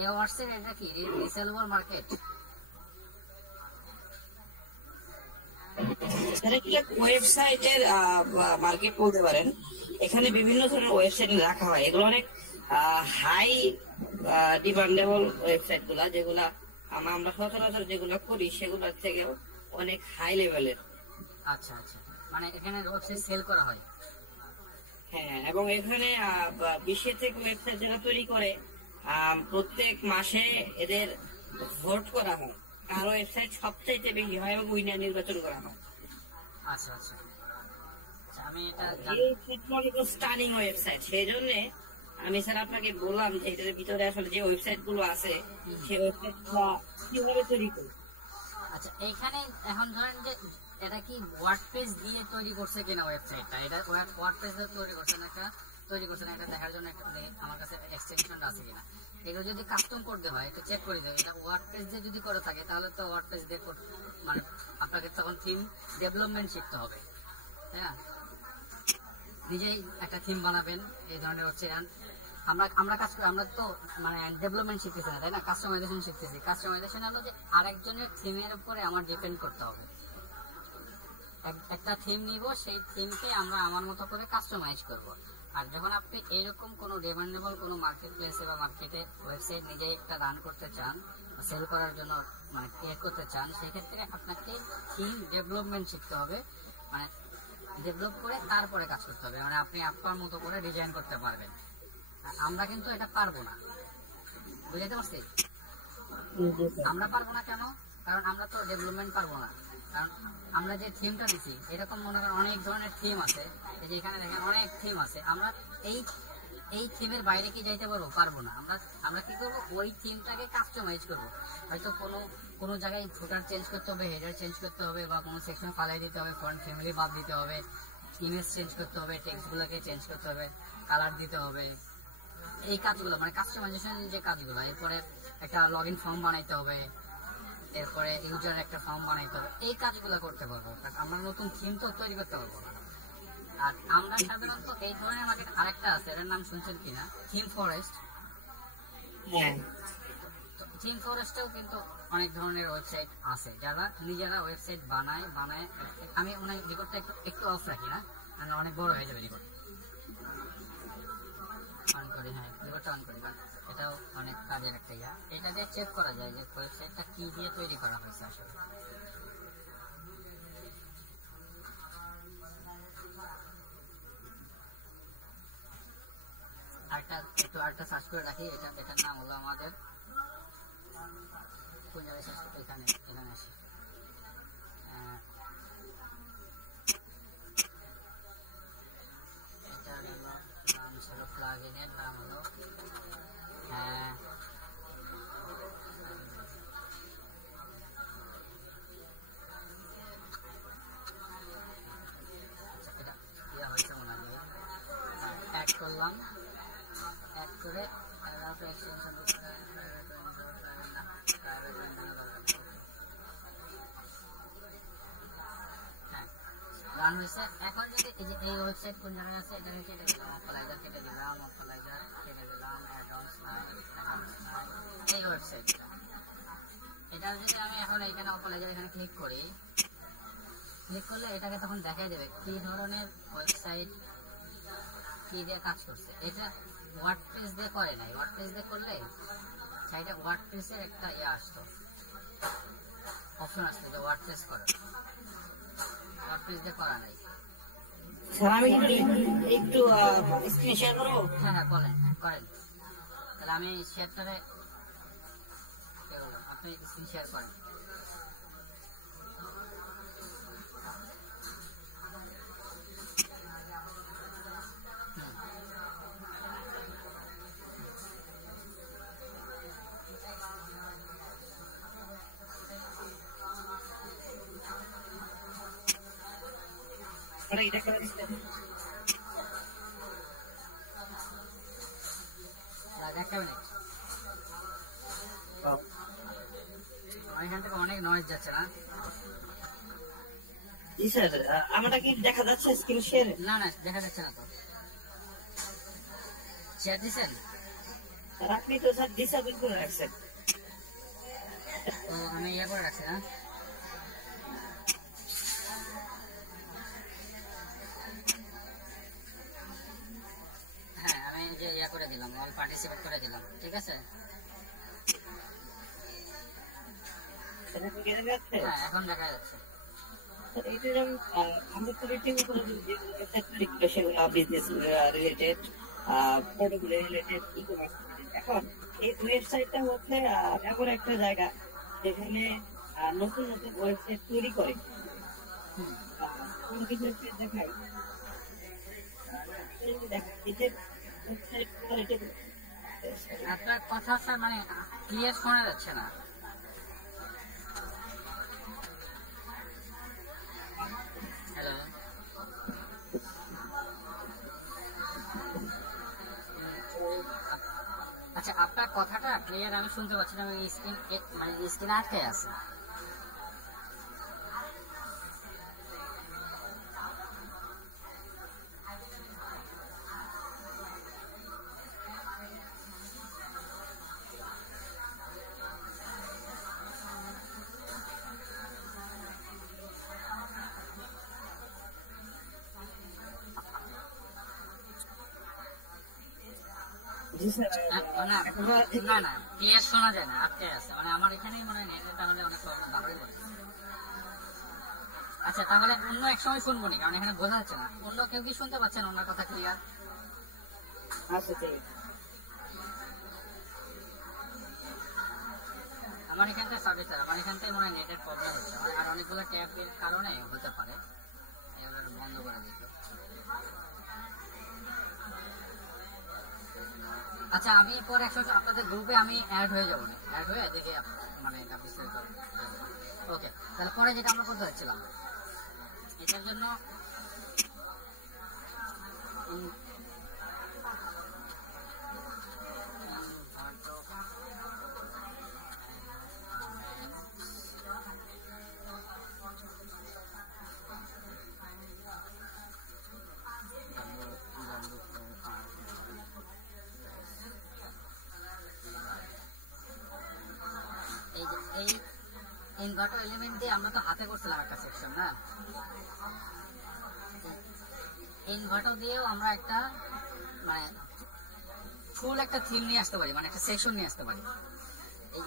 এই ওয়ার্ডসের এটা কি রিসেলেবল মার্কেট? ওয়েবসাইটের মার্কেট বলতে পারেন। এখানে বিভিন্ন ধরনের ওয়েবসাইট রাখা হয়, এগুলো অনেক হাই ডিমান্ডেবল ওয়েবসাইট গুলা, যেগুলা আমরা সচরাচর যেগুলো করি সেগুলোর থেকেও অনেক হাই লেভেলের। আচ্ছা আচ্ছা, মানে এখানে ওয়েবসাইট সেল করা হয়। হ্যাঁ, এবং এখানে 20 থেকে ওয়েবসাইট যারা তৈরি করে প্রত্যেক মাসে এদের ভোট করা হয়, কার ওয়েবসাইট সবচাইতে বেশি হয় এবং উইনার নির্বাচন করা হয়। আচ্ছা আচ্ছা, আমি এটা স্টানিং ওয়েবসাইট, সেই জন্য আমি স্যার আপনাকে বললাম যে এটার ভিতরে আসলে যে ওয়েবসাইট গুলো আছে সেই ওয়েবসাইট কিভাবে তৈরি করি। আচ্ছা, এইখানে এখন ধরেন যে এটা কি ওয়ার্ডপ্রেস দিয়ে তৈরি করছে কিনা ওয়েবসাইটটা? এটা ওয়ার্ডপ্রেস দিয়ে তৈরি করছে না, একটা তৈরি করছেন এটা দেখার জন্য একটা আমার কাছে এক্সটেনশন আছে কিনা। এগুলো যদি কাস্টম করতে হয় একটু চেক করে দেবে। এটা ওয়ার্ডপ্রেস দিয়ে যদি করে থাকে তাহলে তো ওয়ার্ডপ্রেস দিয়ে মানে আপনাকে তখন থিম ডেভেলপমেন্ট শিখতে হবে, তাই না? নিজেই একটা থিম বানাবেন এই ধরনের হচ্ছে। আমরা কাজ করি, আমরা তো মানে ডেভেলপমেন্ট শিখতেছি না, তাই না? কাস্টমাইজেশন শিখতেছি। কাস্টমাইজেশন হলো যে আরেকজনের থিমের উপরে আমার ডিপেন্ড করতে হবে। একটা থিম নিব, সেই থিমকে আমরা আমার মতো করে কাস্টমাইজ করব। আর যখন আপনি এরকম কোনো ডিমান্ডেবল কোনো মার্কেট প্লেসে বা মার্কেটে ওয়েবসাইট নিজেই একটা রান করতে চান, সেল করার জন্য মানে ক্রিয়েট করতে চান, সেক্ষেত্রে আপনাকে থিম ডেভেলপমেন্ট শিখতে হবে। মানে ডেভেলপ করে তারপরে কাজ করতে হবে, মানে আপনি আপনার মতো করে ডিজাইন করতে পারবেন। আমরা কিন্তু এটা পারবো না, বুঝাইতে পারছি? আমরা পারবো না কেন? কারণ আমরা তো ডেভেলপমেন্ট পারবো না। কারণ আমরা যে থিমটা দিচ্ছি, এরকম মনে করেন অনেক ধরনের থিম আছে, এই যে এখানে দেখেন অনেক থিম আছে। আমরা এই থিমের বাইরে কি যাইতে পারবো না। আমরা কি করবো, ওই থিমটাকে কাস্টমাইজ করবো। হয়তো কোনো জায়গায় ফুটার চেঞ্জ করতে হবে, হেডার চেঞ্জ করতে হবে, বা কোনো সেকশন ফালাই দিতে হবে, ফন্ট ফ্যামিলি বাদ দিতে হবে, ইমেজ চেঞ্জ করতে হবে, টেক্সট গুলোকে চেঞ্জ করতে হবে, কালার দিতে হবে, এই কাজগুলো মানে কাস্টমাইজেশন যে কাজগুলো। এরপরে একটা লগ ইন ফর্ম বানাইতে হবে, এরপরে ইউজার একটা ফর্ম বানাইতে হবে, এই কাজগুলো করতে পারবো। আমরা নতুন থিম তো তৈরি করতে পারবো না। আর আমরা সাধারণত এই ধরনের মার্কেট আরেকটা আছে, এটার নাম শুনছেন কিনা, থিম ফরেস্ট। থিম ফরেস্টেও কিন্তু অনেক ধরনের ওয়েবসাইট আছে, যারা নিজেরা ওয়েবসাইট বানায়। আমি ওনার রেকর্ডটা একটু অফ রাখি না, মানে অনেক বড় হয়ে যাবে রেকর্ড। অন করি, হ্যাঁ রেকর্ডটা অন করি, কারণ এটাও অনেক কাজের একটা ইয়া। এটা দিয়ে চেক করা যায় যে ওয়েবসাইটটা কি দিয়ে তৈরি করা হয়েছে আসলে। আরেকটা সার্চ করে রাখি, এটার নাম হলো আমাদের কোন জায়গায় সার্চ করতে, এখানে আসি। এটার হলো নাম ছিল, প্লাগইনের নাম হলো, হ্যাঁ এটা ইয়া হয়েছে মনে হয়। অ্যাড করলাম, অ্যাড করে এক্সটেনশন রান হয়েছে। এখন যদি এই ওয়েবসাইট কোন জায়গায় আছে, এটাকে কেটে দিলাম, অপালাইজার কেটে দিলাম, অ্যাডঅনস নাই, এই ওয়েবসাইট। এটা যদি আমি এখন এখানে অপালাইজার এখানে ক্লিক করি, ক্লিক করলে এটাকে তখন দেখাই দেবে কি ধরনের ওয়েবসাইট কি দিয়ে কাজ করছে। এটা ওয়ার্ডপ্রেস দিয়ে করে নাই, ওয়ার্ডপ্রেস দিয়ে করলে সাইডে ওয়ার্ডপ্রেসের একটা ইয়ে আসতো, অপশন আসতো যে ওয়ার্ডপ্রেস করা। ওয়ার্ডপ্রেস দিয়ে করা নাই। স্যার আমি একটু স্ক্রিন শেয়ার করবো? হ্যাঁ করেন। তাহলে আমি শেয়ারটারে আপনি স্ক্রিন শেয়ার করেন। এটা করে দিচ্ছেন? একটা মিনিট, এখান থেকে অনেক নয়েজ যাচ্ছে না? জি স্যার, আমারটা কি দেখা যাচ্ছে স্ক্রিন শেয়ার? না দেখা যাচ্ছে না তো। শেয়ার দিচ্ছেন? আপনি তো স্যার ডিসেবল করে রাখছেন। তো আমি ইয়ে করে রাখছি না। হ্যাঁ আমি যে ইয়ে করে দিলাম, অল পার্টিসিপেট করে দিলাম, ঠিক আছে? হ্যাঁ এখন দেখা যাচ্ছে। আমরা তো সেগুলো business related, product related, e-commerce. এখন এই ওয়েবসাইটটা হচ্ছে এমন একটা জায়গা যেখানে নতুন ওয়েবসাইট তৈরি করে। কোনো কিছু দেখায় আপনার কথা স্যার মানে ক্লিয়ার শোনা যাচ্ছে না। হ্যালো ক্লিয়ার আমি শুনতে পাচ্ছি না, স্ক্রিন মানে স্ক্রিন আটকে আছে। জি স্যার, না না ক্লিয়ার শোনা যায় না, আটকে আছে। মানে আমার এখানেই মনে হয় নেট তাহলে অনেক প্রবলেম দাঁড়াই পড়ে। আচ্ছা তাহলে অন্য এক সময় শুনবো নি, কারণ এখানে বোঝা যাচ্ছে না। অন্য কেউ কি শুনতে পাচ্ছেন ওনার কথা ক্লিয়ার? আচ্ছা ঠিক আছে। আমার এখানটায় সরি স্যার, আমার এখানটায় মনে হয় নেটের প্রবলেম হচ্ছে, আর অনেকগুলো ট্যাবের কারণে হতে পারে। এগুলো বন্ধ করে দিত। আচ্ছা আমি পরে একসাথে আপনাদের গ্রুপে আমি অ্যাড হয়ে যাবো, অ্যাড হয়ে দেখে মানে এটা বিস্তারিত। ওকে, তাহলে পরে যেটা আমরা করতে যাচ্ছিলাম এটার জন্য এই ইনভার্টার এলিমেন্ট দিয়ে আমরা তো হাতে করছিলাম একটা সেকশন না, ইনভার্টার দিয়েও আমরা একটা মানে ফুল একটা থিম নিয়ে আসতে পারি, মানে একটা সেকশন নিয়ে আসতে পারি এই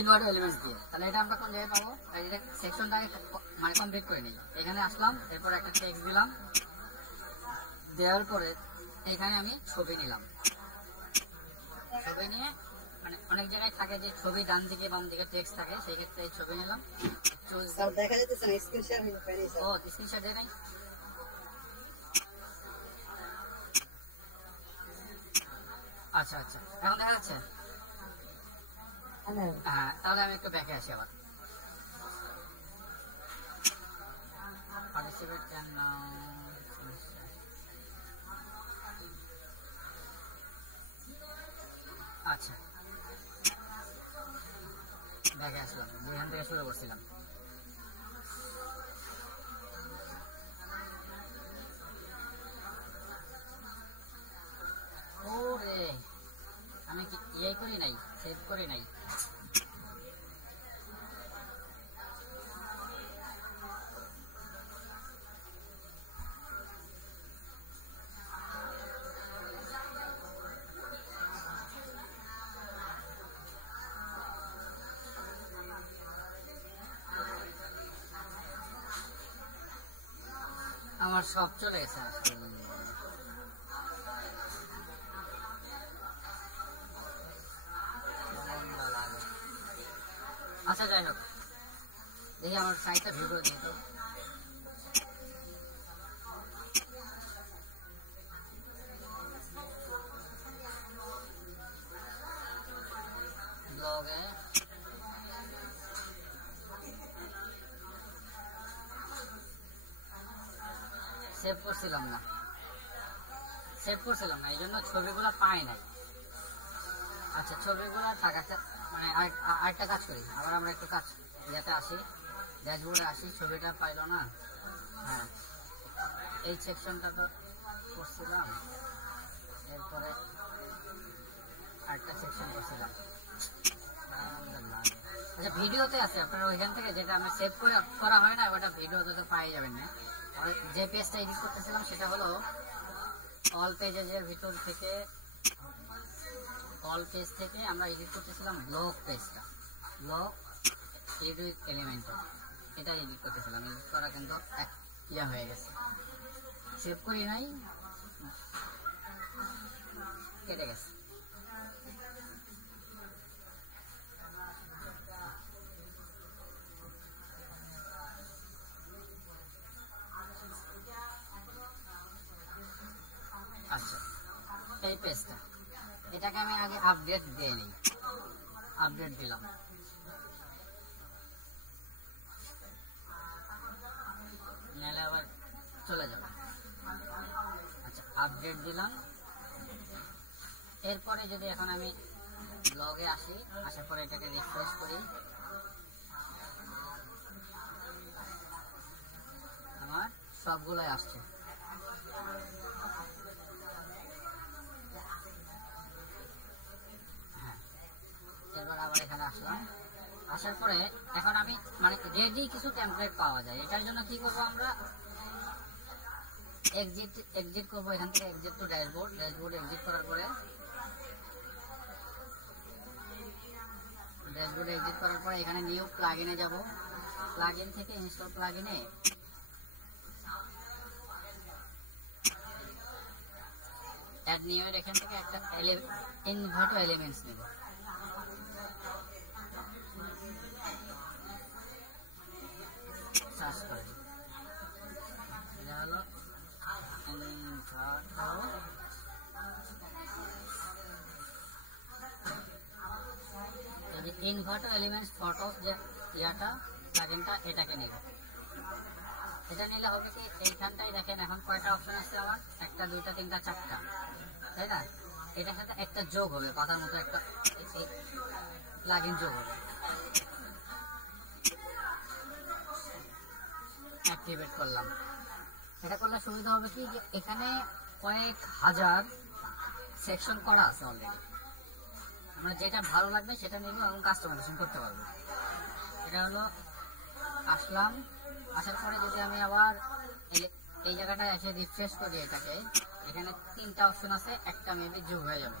ইনভার্টার এলিমেন্টস দিয়ে। তাহলে এটা আমরা কোন জায়গায় পাবো? এটা সেকশনটাকে মানে কমপ্লিট করে নিই। এখানে আসলাম, এরপর একটা টেক্সট দিলাম, দেওয়ার পরে এখানে আমি ছবি নিলাম। ছবি নিয়ে মানে অনেক জায়গায় থাকে যে ছবি ডান দিকে বাম দিকে টেক্সট থাকে, সেই ক্ষেত্রে এই ছবি নিলাম। স্যার দেখা যাচ্ছে না, স্ক্রিন শেয়ার হয়ে পায়নি স্যার। ও স্ক্রিনশট দেয় নাই? আচ্ছা আচ্ছা, এখন দেখা যাচ্ছে? হ্যাঁ, তাহলে আমি একটু ব্যাকে আসি আবার। পার্টিসিপেট ক্যান নাও। আচ্ছা ব্যাকে আসলাম, যেখান থেকে শুরু করছিলাম। ওরে আমি কি ইয়ে করি নাই, সেভ করি নাই। আমার সব চলে গেছে আসলে। আচ্ছা যাই হোক, দেখি আমার সাইটটা ভিউ করে দিই তো। ব্লগে সেভ করছিলাম না, এই জন্য ছবিগুলো পাই নাই। আচ্ছা ছবিগুলো থাকাতে মানে আরেকটা কাজ করি, আবার আমরা একটু কাজ ইয়াতে আসি, ড্যাশবোর্ডে আসি, ছবিটা পাইলো না। হ্যাঁ এই সেকশনটা তো করছিলাম, এরপরে আরেকটা সেকশন করছিলাম। আচ্ছা ভিডিওতে আছে, আপনারা ওইখান থেকে যেটা আমরা সেভ করে করা হয় না ওটা ভিডিওতে তো পাই যাবেন না। যে পেজটা এডিট করতেছিলাম সেটা হলো অল পেজের ভিতর থেকে, অল পেজ থেকে আমরা এডিট করতেছিলাম ব্লগ পেজটা, ব্লগ এডিট এলিমেন্ট, এটা এডিট করতেছিলাম। এডিট করা কিন্তু এক ইয়া হয়ে গেছে, সেভ করি নাই, কেটে গেছে। আচ্ছা এই পেজটা, এটাকে আমি আগে আপডেট দিয়ে নিই, আপডেট দিলাম। নাহলে আবার চলে যাবে। আচ্ছা আপডেট দিলাম, এরপরে যদি এখন আমি ব্লগে আসি, আসার পরে এটাকে রিফ্রেশ করি, আমার সবগুলোই আসছে। হ্যাঁ, এবার আবার এখানে আসলাম, আসার পরে এখন আমি মানে রেডি কিছু টেমপ্লেট পাওয়া যায়। এটার জন্য কি করবো, আমরা এক্সিট করবো এখান থেকে, exit two dashboard, dashboard exit করার পরে এখানে নিউ প্লাগইনে যাব, প্লাগইন থেকে ইনস্টল প্লাগইনে অ্যাড নিউ এর এখান থেকে একটা ইনভার্টো এলিমেন্টস নেব। সার্চ করে এটা হলো ইনভার্টো এলিমেন্টস ফটোস যে ইয়াটা প্লাগইনটা, এটাকে নেব। এটা নিলে হবে কি, এইখানটাই দেখেন এখন কয়টা অপশন আছে আমার, 1 2 3 4 তাই না? এটার সাথে একটা যোগ হবে, পাতার মতো একটা প্লাগইন যোগ হবে, অ্যাক্টিভেট করলাম। এটা করলে সুবিধা হবে কি, যে এখানে কয়েক হাজার সেকশন করা আছে অলরেডি, আমরা যেটা ভালো লাগবে সেটা নিব এবং কাস্টমাইজেশন করতে পারবো। এটা হলো আসলাম, আসার পরে যদি আমি আবার এই জায়গাটায় এসে রিফ্রেশ করি এটাকে, এখানে 3টা অপশন আছে, একটা মেবি যোগ হয়ে যাবে।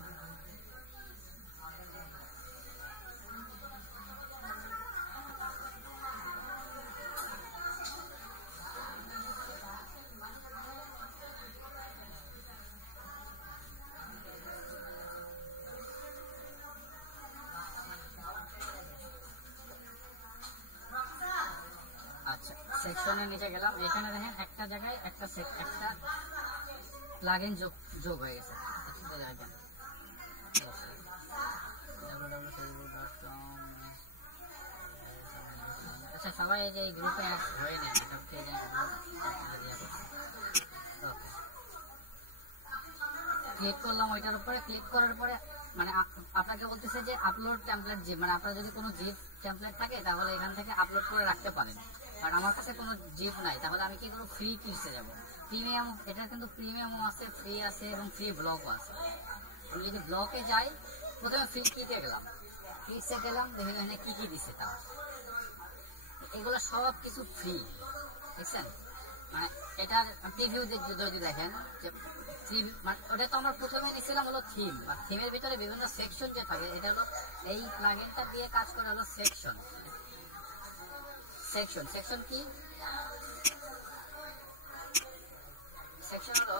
আচ্ছা, সেকশনের নিচে গেলাম, এখানে দেখেন একটা জায়গায় একটা প্লাগইন যোগ হয়ে গেছে। আচ্ছা, সবাই এই যে এই গ্রুপে অ্যাড হয়ে নেন, ক্লিক করলাম ওইটার উপরে। ক্লিক করার পরে মানে আপনাকে বলতেছে যে আপলোড টেমপ্লেট জিপ, মানে আপনার যদি কোনো জিপ টেমপ্লেট থাকে তাহলে এখান থেকে আপলোড করে রাখতে পারেন। আর আমার কাছে কোনো জিপ নাই, তাহলে আমি কি করবো, ফ্রি কিসে যাব। প্রিমিয়াম, এটা কিন্তু প্রিমিয়ামও আছে, ফ্রি আছে এবং ফ্রি ব্লকও আছে। আমি যদি ব্লকে যাই, প্রথমে ফ্রি কিতে গেলাম, কিসে গেলাম, দেখে এখানে কি কি দিচ্ছে তা, এগুলো সব কিছু ফ্রি, দেখছেন? মানে এটার প্রিভিউ যদি দেখেন, যে মানে ওটা তো আমরা প্রথমে নিয়েছিলাম হলো থিম, আর থিমের ভিতরে বিভিন্ন সেকশন যে থাকে, এটা হলো এই প্লাগইনটা দিয়ে কাজ করে হলো সেকশন। সেকশন কি? সেকশন হলো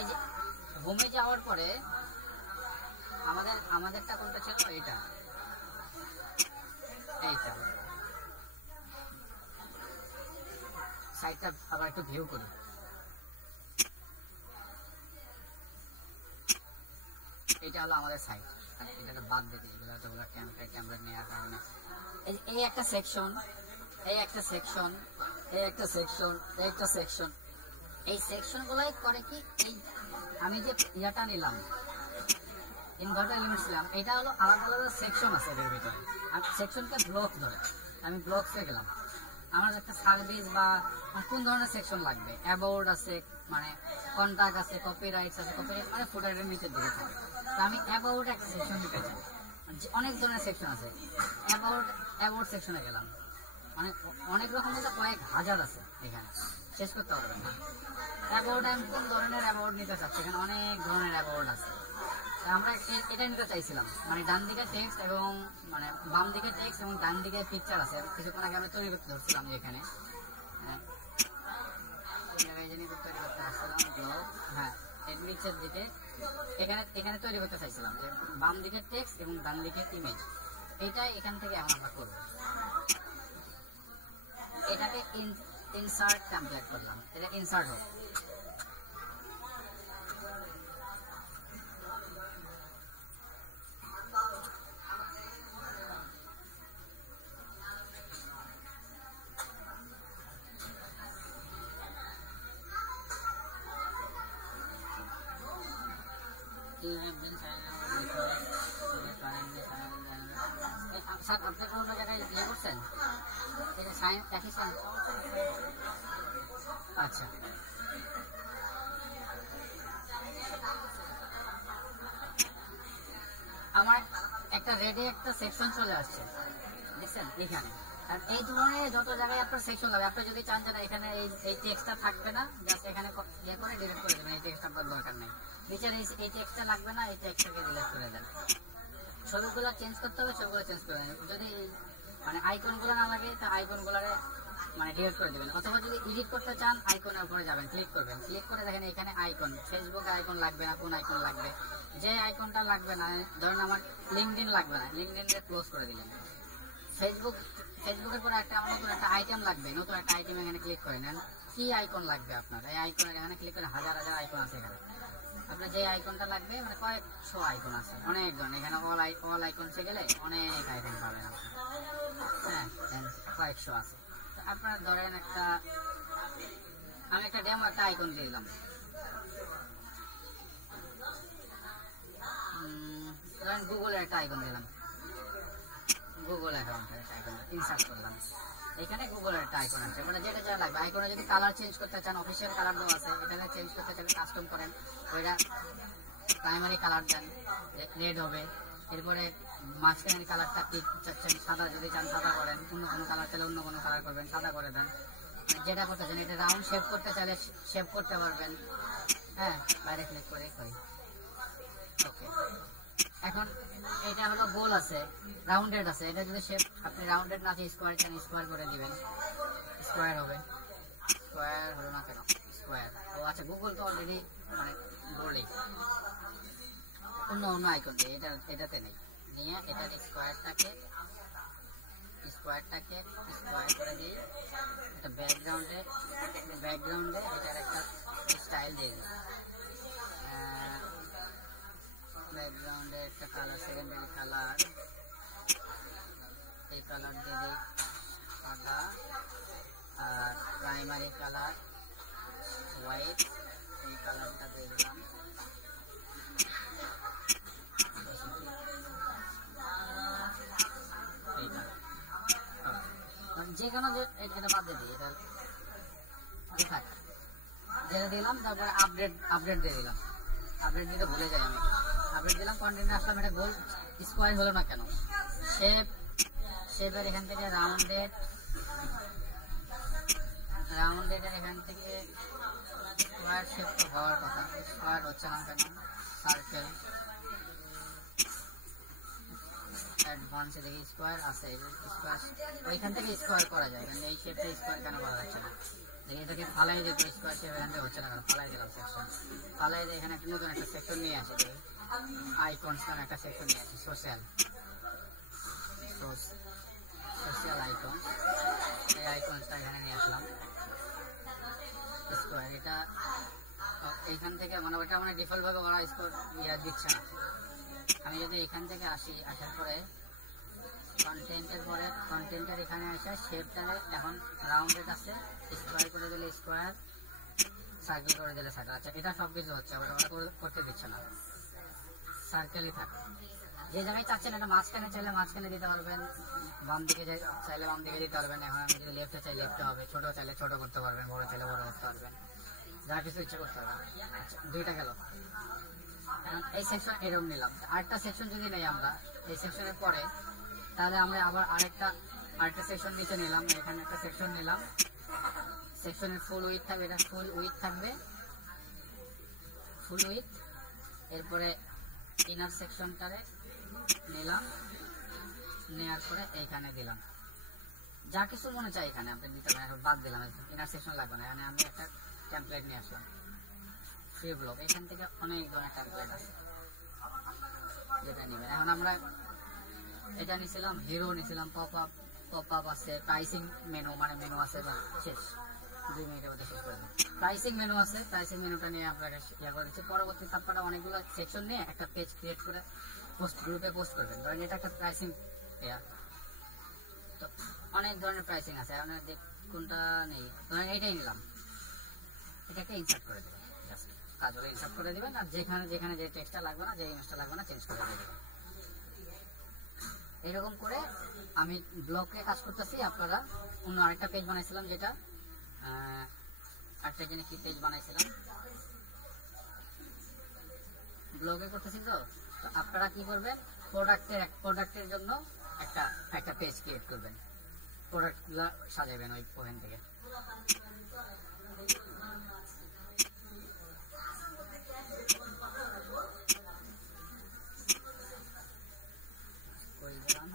এই যে হোমে যাওয়ার পরে আমাদেরটা কোনটা ছিল, এইটা সাইটটা আবার একটু ভিউ করি। এটা হলো আমাদের সাইট, এটা বাদ দিতে এগুলো এতগুলো টেমপ্লেট নেওয়ার কারণে এই একটা সেকশন, এই একটা সেকশন, এই একটা সেকশন, এই একটা সেকশন, এই সেকশন গুলাই করে কি, এই আমি যে ইয়াটা নিলাম ইনভার্টার এলিমেন্টস নিলাম, এটা হলো আলাদা আলাদা সেকশন আছে এর ভিতরে। আর সেকশনকে ব্লক ধরে, আমি ব্লকসে গেলাম, আমার একটা সার্ভিস বা কোন ধরনের সেকশন লাগবে, অ্যাবাউট আছে, মানে কন্টাক্ট আছে, কপিরাইটস আছে, কপিরাইট মানে ফুটারের নিচের দিকে থাকে। তো আমি অ্যাবাউট একটা সেকশন দিতে চাই, অনেক ধরনের সেকশন আছে, অ্যাবাউট সেকশনে গেলাম, মানে অনেক রকম বলতে কয়েক হাজার আছে, এখানে শেষ করতে পারবেন না। অ্যাবাউট আমি কোন ধরনের অ্যাবাউট নিতে চাচ্ছি, এখানে অনেক ধরনের অ্যাবাউট আছে। আমরা এটা নিতে চাইছিলাম, মানে ডান দিকে টেক্সট এবং মানে বাম দিকে টেক্সট এবং ডান দিকে পিকচার আছে। কিছুক্ষণ আগে আমি তৈরি করতে ধরছিলাম যে এখানে তৈরি করতে আসছিলাম ব্লগ, হ্যাঁ নিচের দিকে এখানে তৈরি করতে চাইছিলাম যে বাম দিকে টেক্সট এবং ডান দিকে ইমেজ, এইটাই এখান থেকে এখন আমরা করবো। এটাকে ইনসার্ট টেমপ্লেট করলাম, এটা ইনসার্ট হোক। You have been signing up before sir আপনি কোন জায়গায় ইয়ে করছেন এটা সাইন একই সাইন আচ্ছা আমার একটা রেডি একটা সেকশন চলে আসছে দেখছেন এখানে আর এই ধরনের যত জায়গায় আপনার সেকশন লাগবে আপনি যদি চান যে এখানে এই টেক্সটটা থাকবে না জাস্ট এখানে ইয়ে করে ডিলিট করে দেবেন এই টেক্সটটা আপনার দরকার নেই নিচের এই টেক্সটটা লাগবে না এই টেক্সটটাকে ডিলিট করে দেন ছবিগুলো চেঞ্জ করতে হবে ছবিগুলো চেঞ্জ করে দেন যদি মানে আইকনগুলো না লাগে তা আইকনগুলোরে মানে ডিলিট করে দেবেন অথবা যদি এডিট করতে চান আইকনের উপরে যাবেন ক্লিক করবেন ক্লিক করে দেখেন এখানে আইকন ফেসবুক আইকন লাগবে না কোন আইকন লাগবে যে আইকনটা লাগবে না ধরুন আমার লিঙ্কডইন লাগবে না লিঙ্কডইনে ক্লোজ করে দিলেন ফেসবুকের পরে একটা আমার নতুন একটা আইটেম লাগবে নতুন একটা আইটেম এখানে ক্লিক করে নেন কি আইকন লাগবে আপনার এই আইকনের এখানে ক্লিক করে হাজার হাজার আইকন আছে এখানে আপনার যে আইকনটা লাগবে মানে কয়েকশো আইকন আছে অনেক ধরনের এখানে অল আইকনসে গেলে অনেক আইকন পাবেন আপনি হ্যাঁ কয়েকশো আছে আপনার ধরেন আমি একটা ডেমো একটা আইকন দিয়ে দিলাম ধরেন গুগলের একটা আইকন দিলাম গুগল অ্যাকাউন্টের একটা আইকন ইনসার্ট করলাম এখানে গুগলের একটা আইকন আছে মানে যেটা যা লাগবে আইকনে যদি কালার চেঞ্জ করতে চান অফিসিয়াল কালার দেওয়া আছে এটাকে চেঞ্জ করতে চাইলে কাস্টম করেন ওইটা প্রাইমারি কালার দেন রেড হবে এরপরে মাঝখানের কালারটা কি চাচ্ছেন সাদা যদি চান সাদা করেন অন্য কোনো কালার চাইলে অন্য কোনো কালার করবেন সাদা করে দেন যেটা করতে চান এটা রাউন্ড শেপ করতে চাইলে শেপ করতে পারবেন হ্যাঁ বাইরে ক্লিক করে করি ওকে এখন এটা হলো গোল আছে রাউন্ডেড আছে এটা যদি শেপ আপনি রাউন্ডেড না স্কোয়ার চান স্কোয়ার করে দিবেন স্কোয়ার হবে স্কোয়ার হলো না কেন স্কোয়ার ও আচ্ছা গুগল তো অলরেডি মানে গোলই অন্য আইকন দিয়ে এটাতে নেই নিয়ে এটার স্কোয়ারটাকে স্কোয়ার করে দিই এটা ব্যাকগ্রাউন্ডে এটার একটা স্টাইল দিয়ে দিই ব্যাকগ্রাউন্ডে একটা কালার সেকেন্ডারি কালার এই কালার দিয়ে দিই সাদা আর প্রাইমারি কালার হোয়াইট এই কালারটা দিয়ে দিলাম যে কোনো এটা বাদ দিয়ে দিই এটা যেটা দিলাম তারপরে আপডেট দিয়ে দিলাম আপডেট দিতে ভুলে যাই আমি আপডেট দিলাম কন্টেন্টে আসলাম এটা গোল স্কোয়ার হলো না কেন শেপের এখান থেকে রাউন্ডেড এখান থেকে স্কোয়ার শেপ তো হওয়ার কথা স্কোয়ার হচ্ছে না কেন সার্কেল অ্যাডভান্সে দেখি স্কোয়ার আছে স্কোয়ার ওইখান থেকে স্কোয়ার করা যায় মানে এই শেপটা স্কোয়ার কেন করা যাচ্ছে না দেখি এটাকে ফালাই যেত স্কোয়ার শেপ এখান থেকে হচ্ছে না কেন ফালাই দিলাম সেকশন ফালাই দিয়ে এখানে নতুন একটা সেকশন নিয়ে আসি আইকনস নামে একটা সেকশন নিয়ে আসি সোশ্যাল আইকন এই আইকনসটা এখানে নিয়ে আসলাম স্কোয়ার এটা এইখান থেকে মানে ওইটা মানে ডিফল্ট ভাবে ওরা স্কোয়ার দিচ্ছে না আমি যদি এখান থেকে আসার পরে কন্টেন্টের এখানে আসে শেপটারে এখন রাউন্ডেড আছে স্কোয়ার করে দিলে স্কোয়ার সার্কেল করে দিলে সার্কেল আচ্ছা এটা সব কিছু হচ্ছে ওরা করতে দিচ্ছে না সার্কেলই থাকে যে জায়গায় চাচ্ছেন এটা মাঝখানে চাইলে মাঝখানে দিতে পারবেন বাম দিকে চাইলে বাম দিকে দিতে পারবেন এখন আমি যদি লেফটে চাই লেফটে হবে ছোট চাইলে ছোট করতে পারবেন বড় চাইলে বড় করতে পারবেন যা কিছু ইচ্ছা করতে পারবেন আচ্ছা দুইটা গেল এই সেকশন এরকম নিলাম আরেকটা সেকশন যদি নেই আমরা এই সেকশনের পরে তাহলে আমরা আবার আরেকটা সেকশন নিচে নিলাম এখানে একটা সেকশন নিলাম সেকশনের ফুল উইথ থাকবে এটা ফুল উইথ থাকবে ফুল উইথ এরপরে ইনার সেকশনটারে নিলাম নেওয়ার পরে এইখানে দিলাম যা কিছু মনে চাই এখানে আপনি দিতে পারেন বাদ দিলাম ইনার সেকশন লাগবে না এখানে আমি একটা টেমপ্লেট নিয়ে আসলাম ফ্রি ব্লক এখান থেকে অনেক ধরনের টেমপ্লেট আছে যেটা নেবেন এখন আমরা এটা নিয়েছিলাম হিরো নিয়েছিলাম পপ আপ আছে প্রাইসিং মেনু মানে মেনু আছে শেষ 2 মিনিটের মধ্যে শেষ করে দেব প্রাইসিং মেনু আছে প্রাইসিং মেনুটা নিয়ে আপনাকে ইয়া করে দিচ্ছি পরবর্তী ধাপটা অনেকগুলো সেকশন নিয়ে একটা পেজ ক্রিয়েট করে গ্রুপে পোস্ট করবেন ধরেন এটা একটা প্রাইসিং তো অনেক ধরনের প্রাইসিং আছে আপনার কোনটা নেই ধরেন এইটাই নিলাম এটাকে ইনসার্ট করে দেবেন জাস্ট কাজ হলে ইনসার্ট করে দেবেন আর যেখানে যে টেক্সটটা লাগবে না যে ইমেজটা লাগবে না চেঞ্জ করে দেবেন এরকম করে আমি ব্লকে কাজ করতেছি, আপনারা অন্য আরেকটা পেজ বানাইছিলাম, যেটা একটা জিনিস কি পেজ বানাইছিলাম, ব্লগে করতেছি। তো তো আপনারা কি করবেন, প্রোডাক্টের জন্য একটা একটা পেজ ক্রিয়েট করবেন, প্রোডাক্টগুলো সাজাবেন ওখান থেকে। করে দিলাম।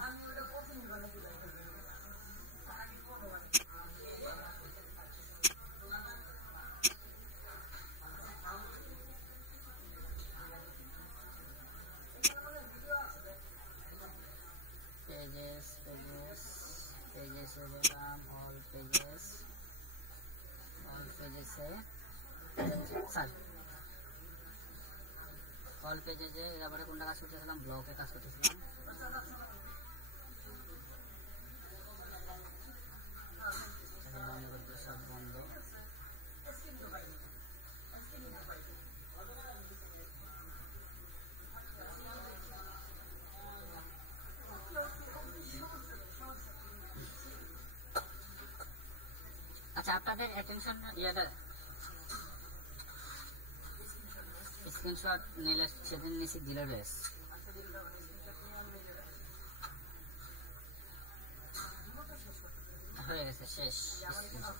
pages এ গেলাম, all pages এ স্যার all pages এ এবারে কোনটা কাজ করতেছিলাম, ব্লকে কাজ করতেছিলাম। বন্ধ করে দিই, সব বন্ধ। আচ্ছা, আপনাদের অ্যাটেনশন ইয়েটা স্ক্রিনশট নিলে সেদিন নিচে দিলে বেশ। হয়ে গেছে, শেষ স্ক্রিনশট।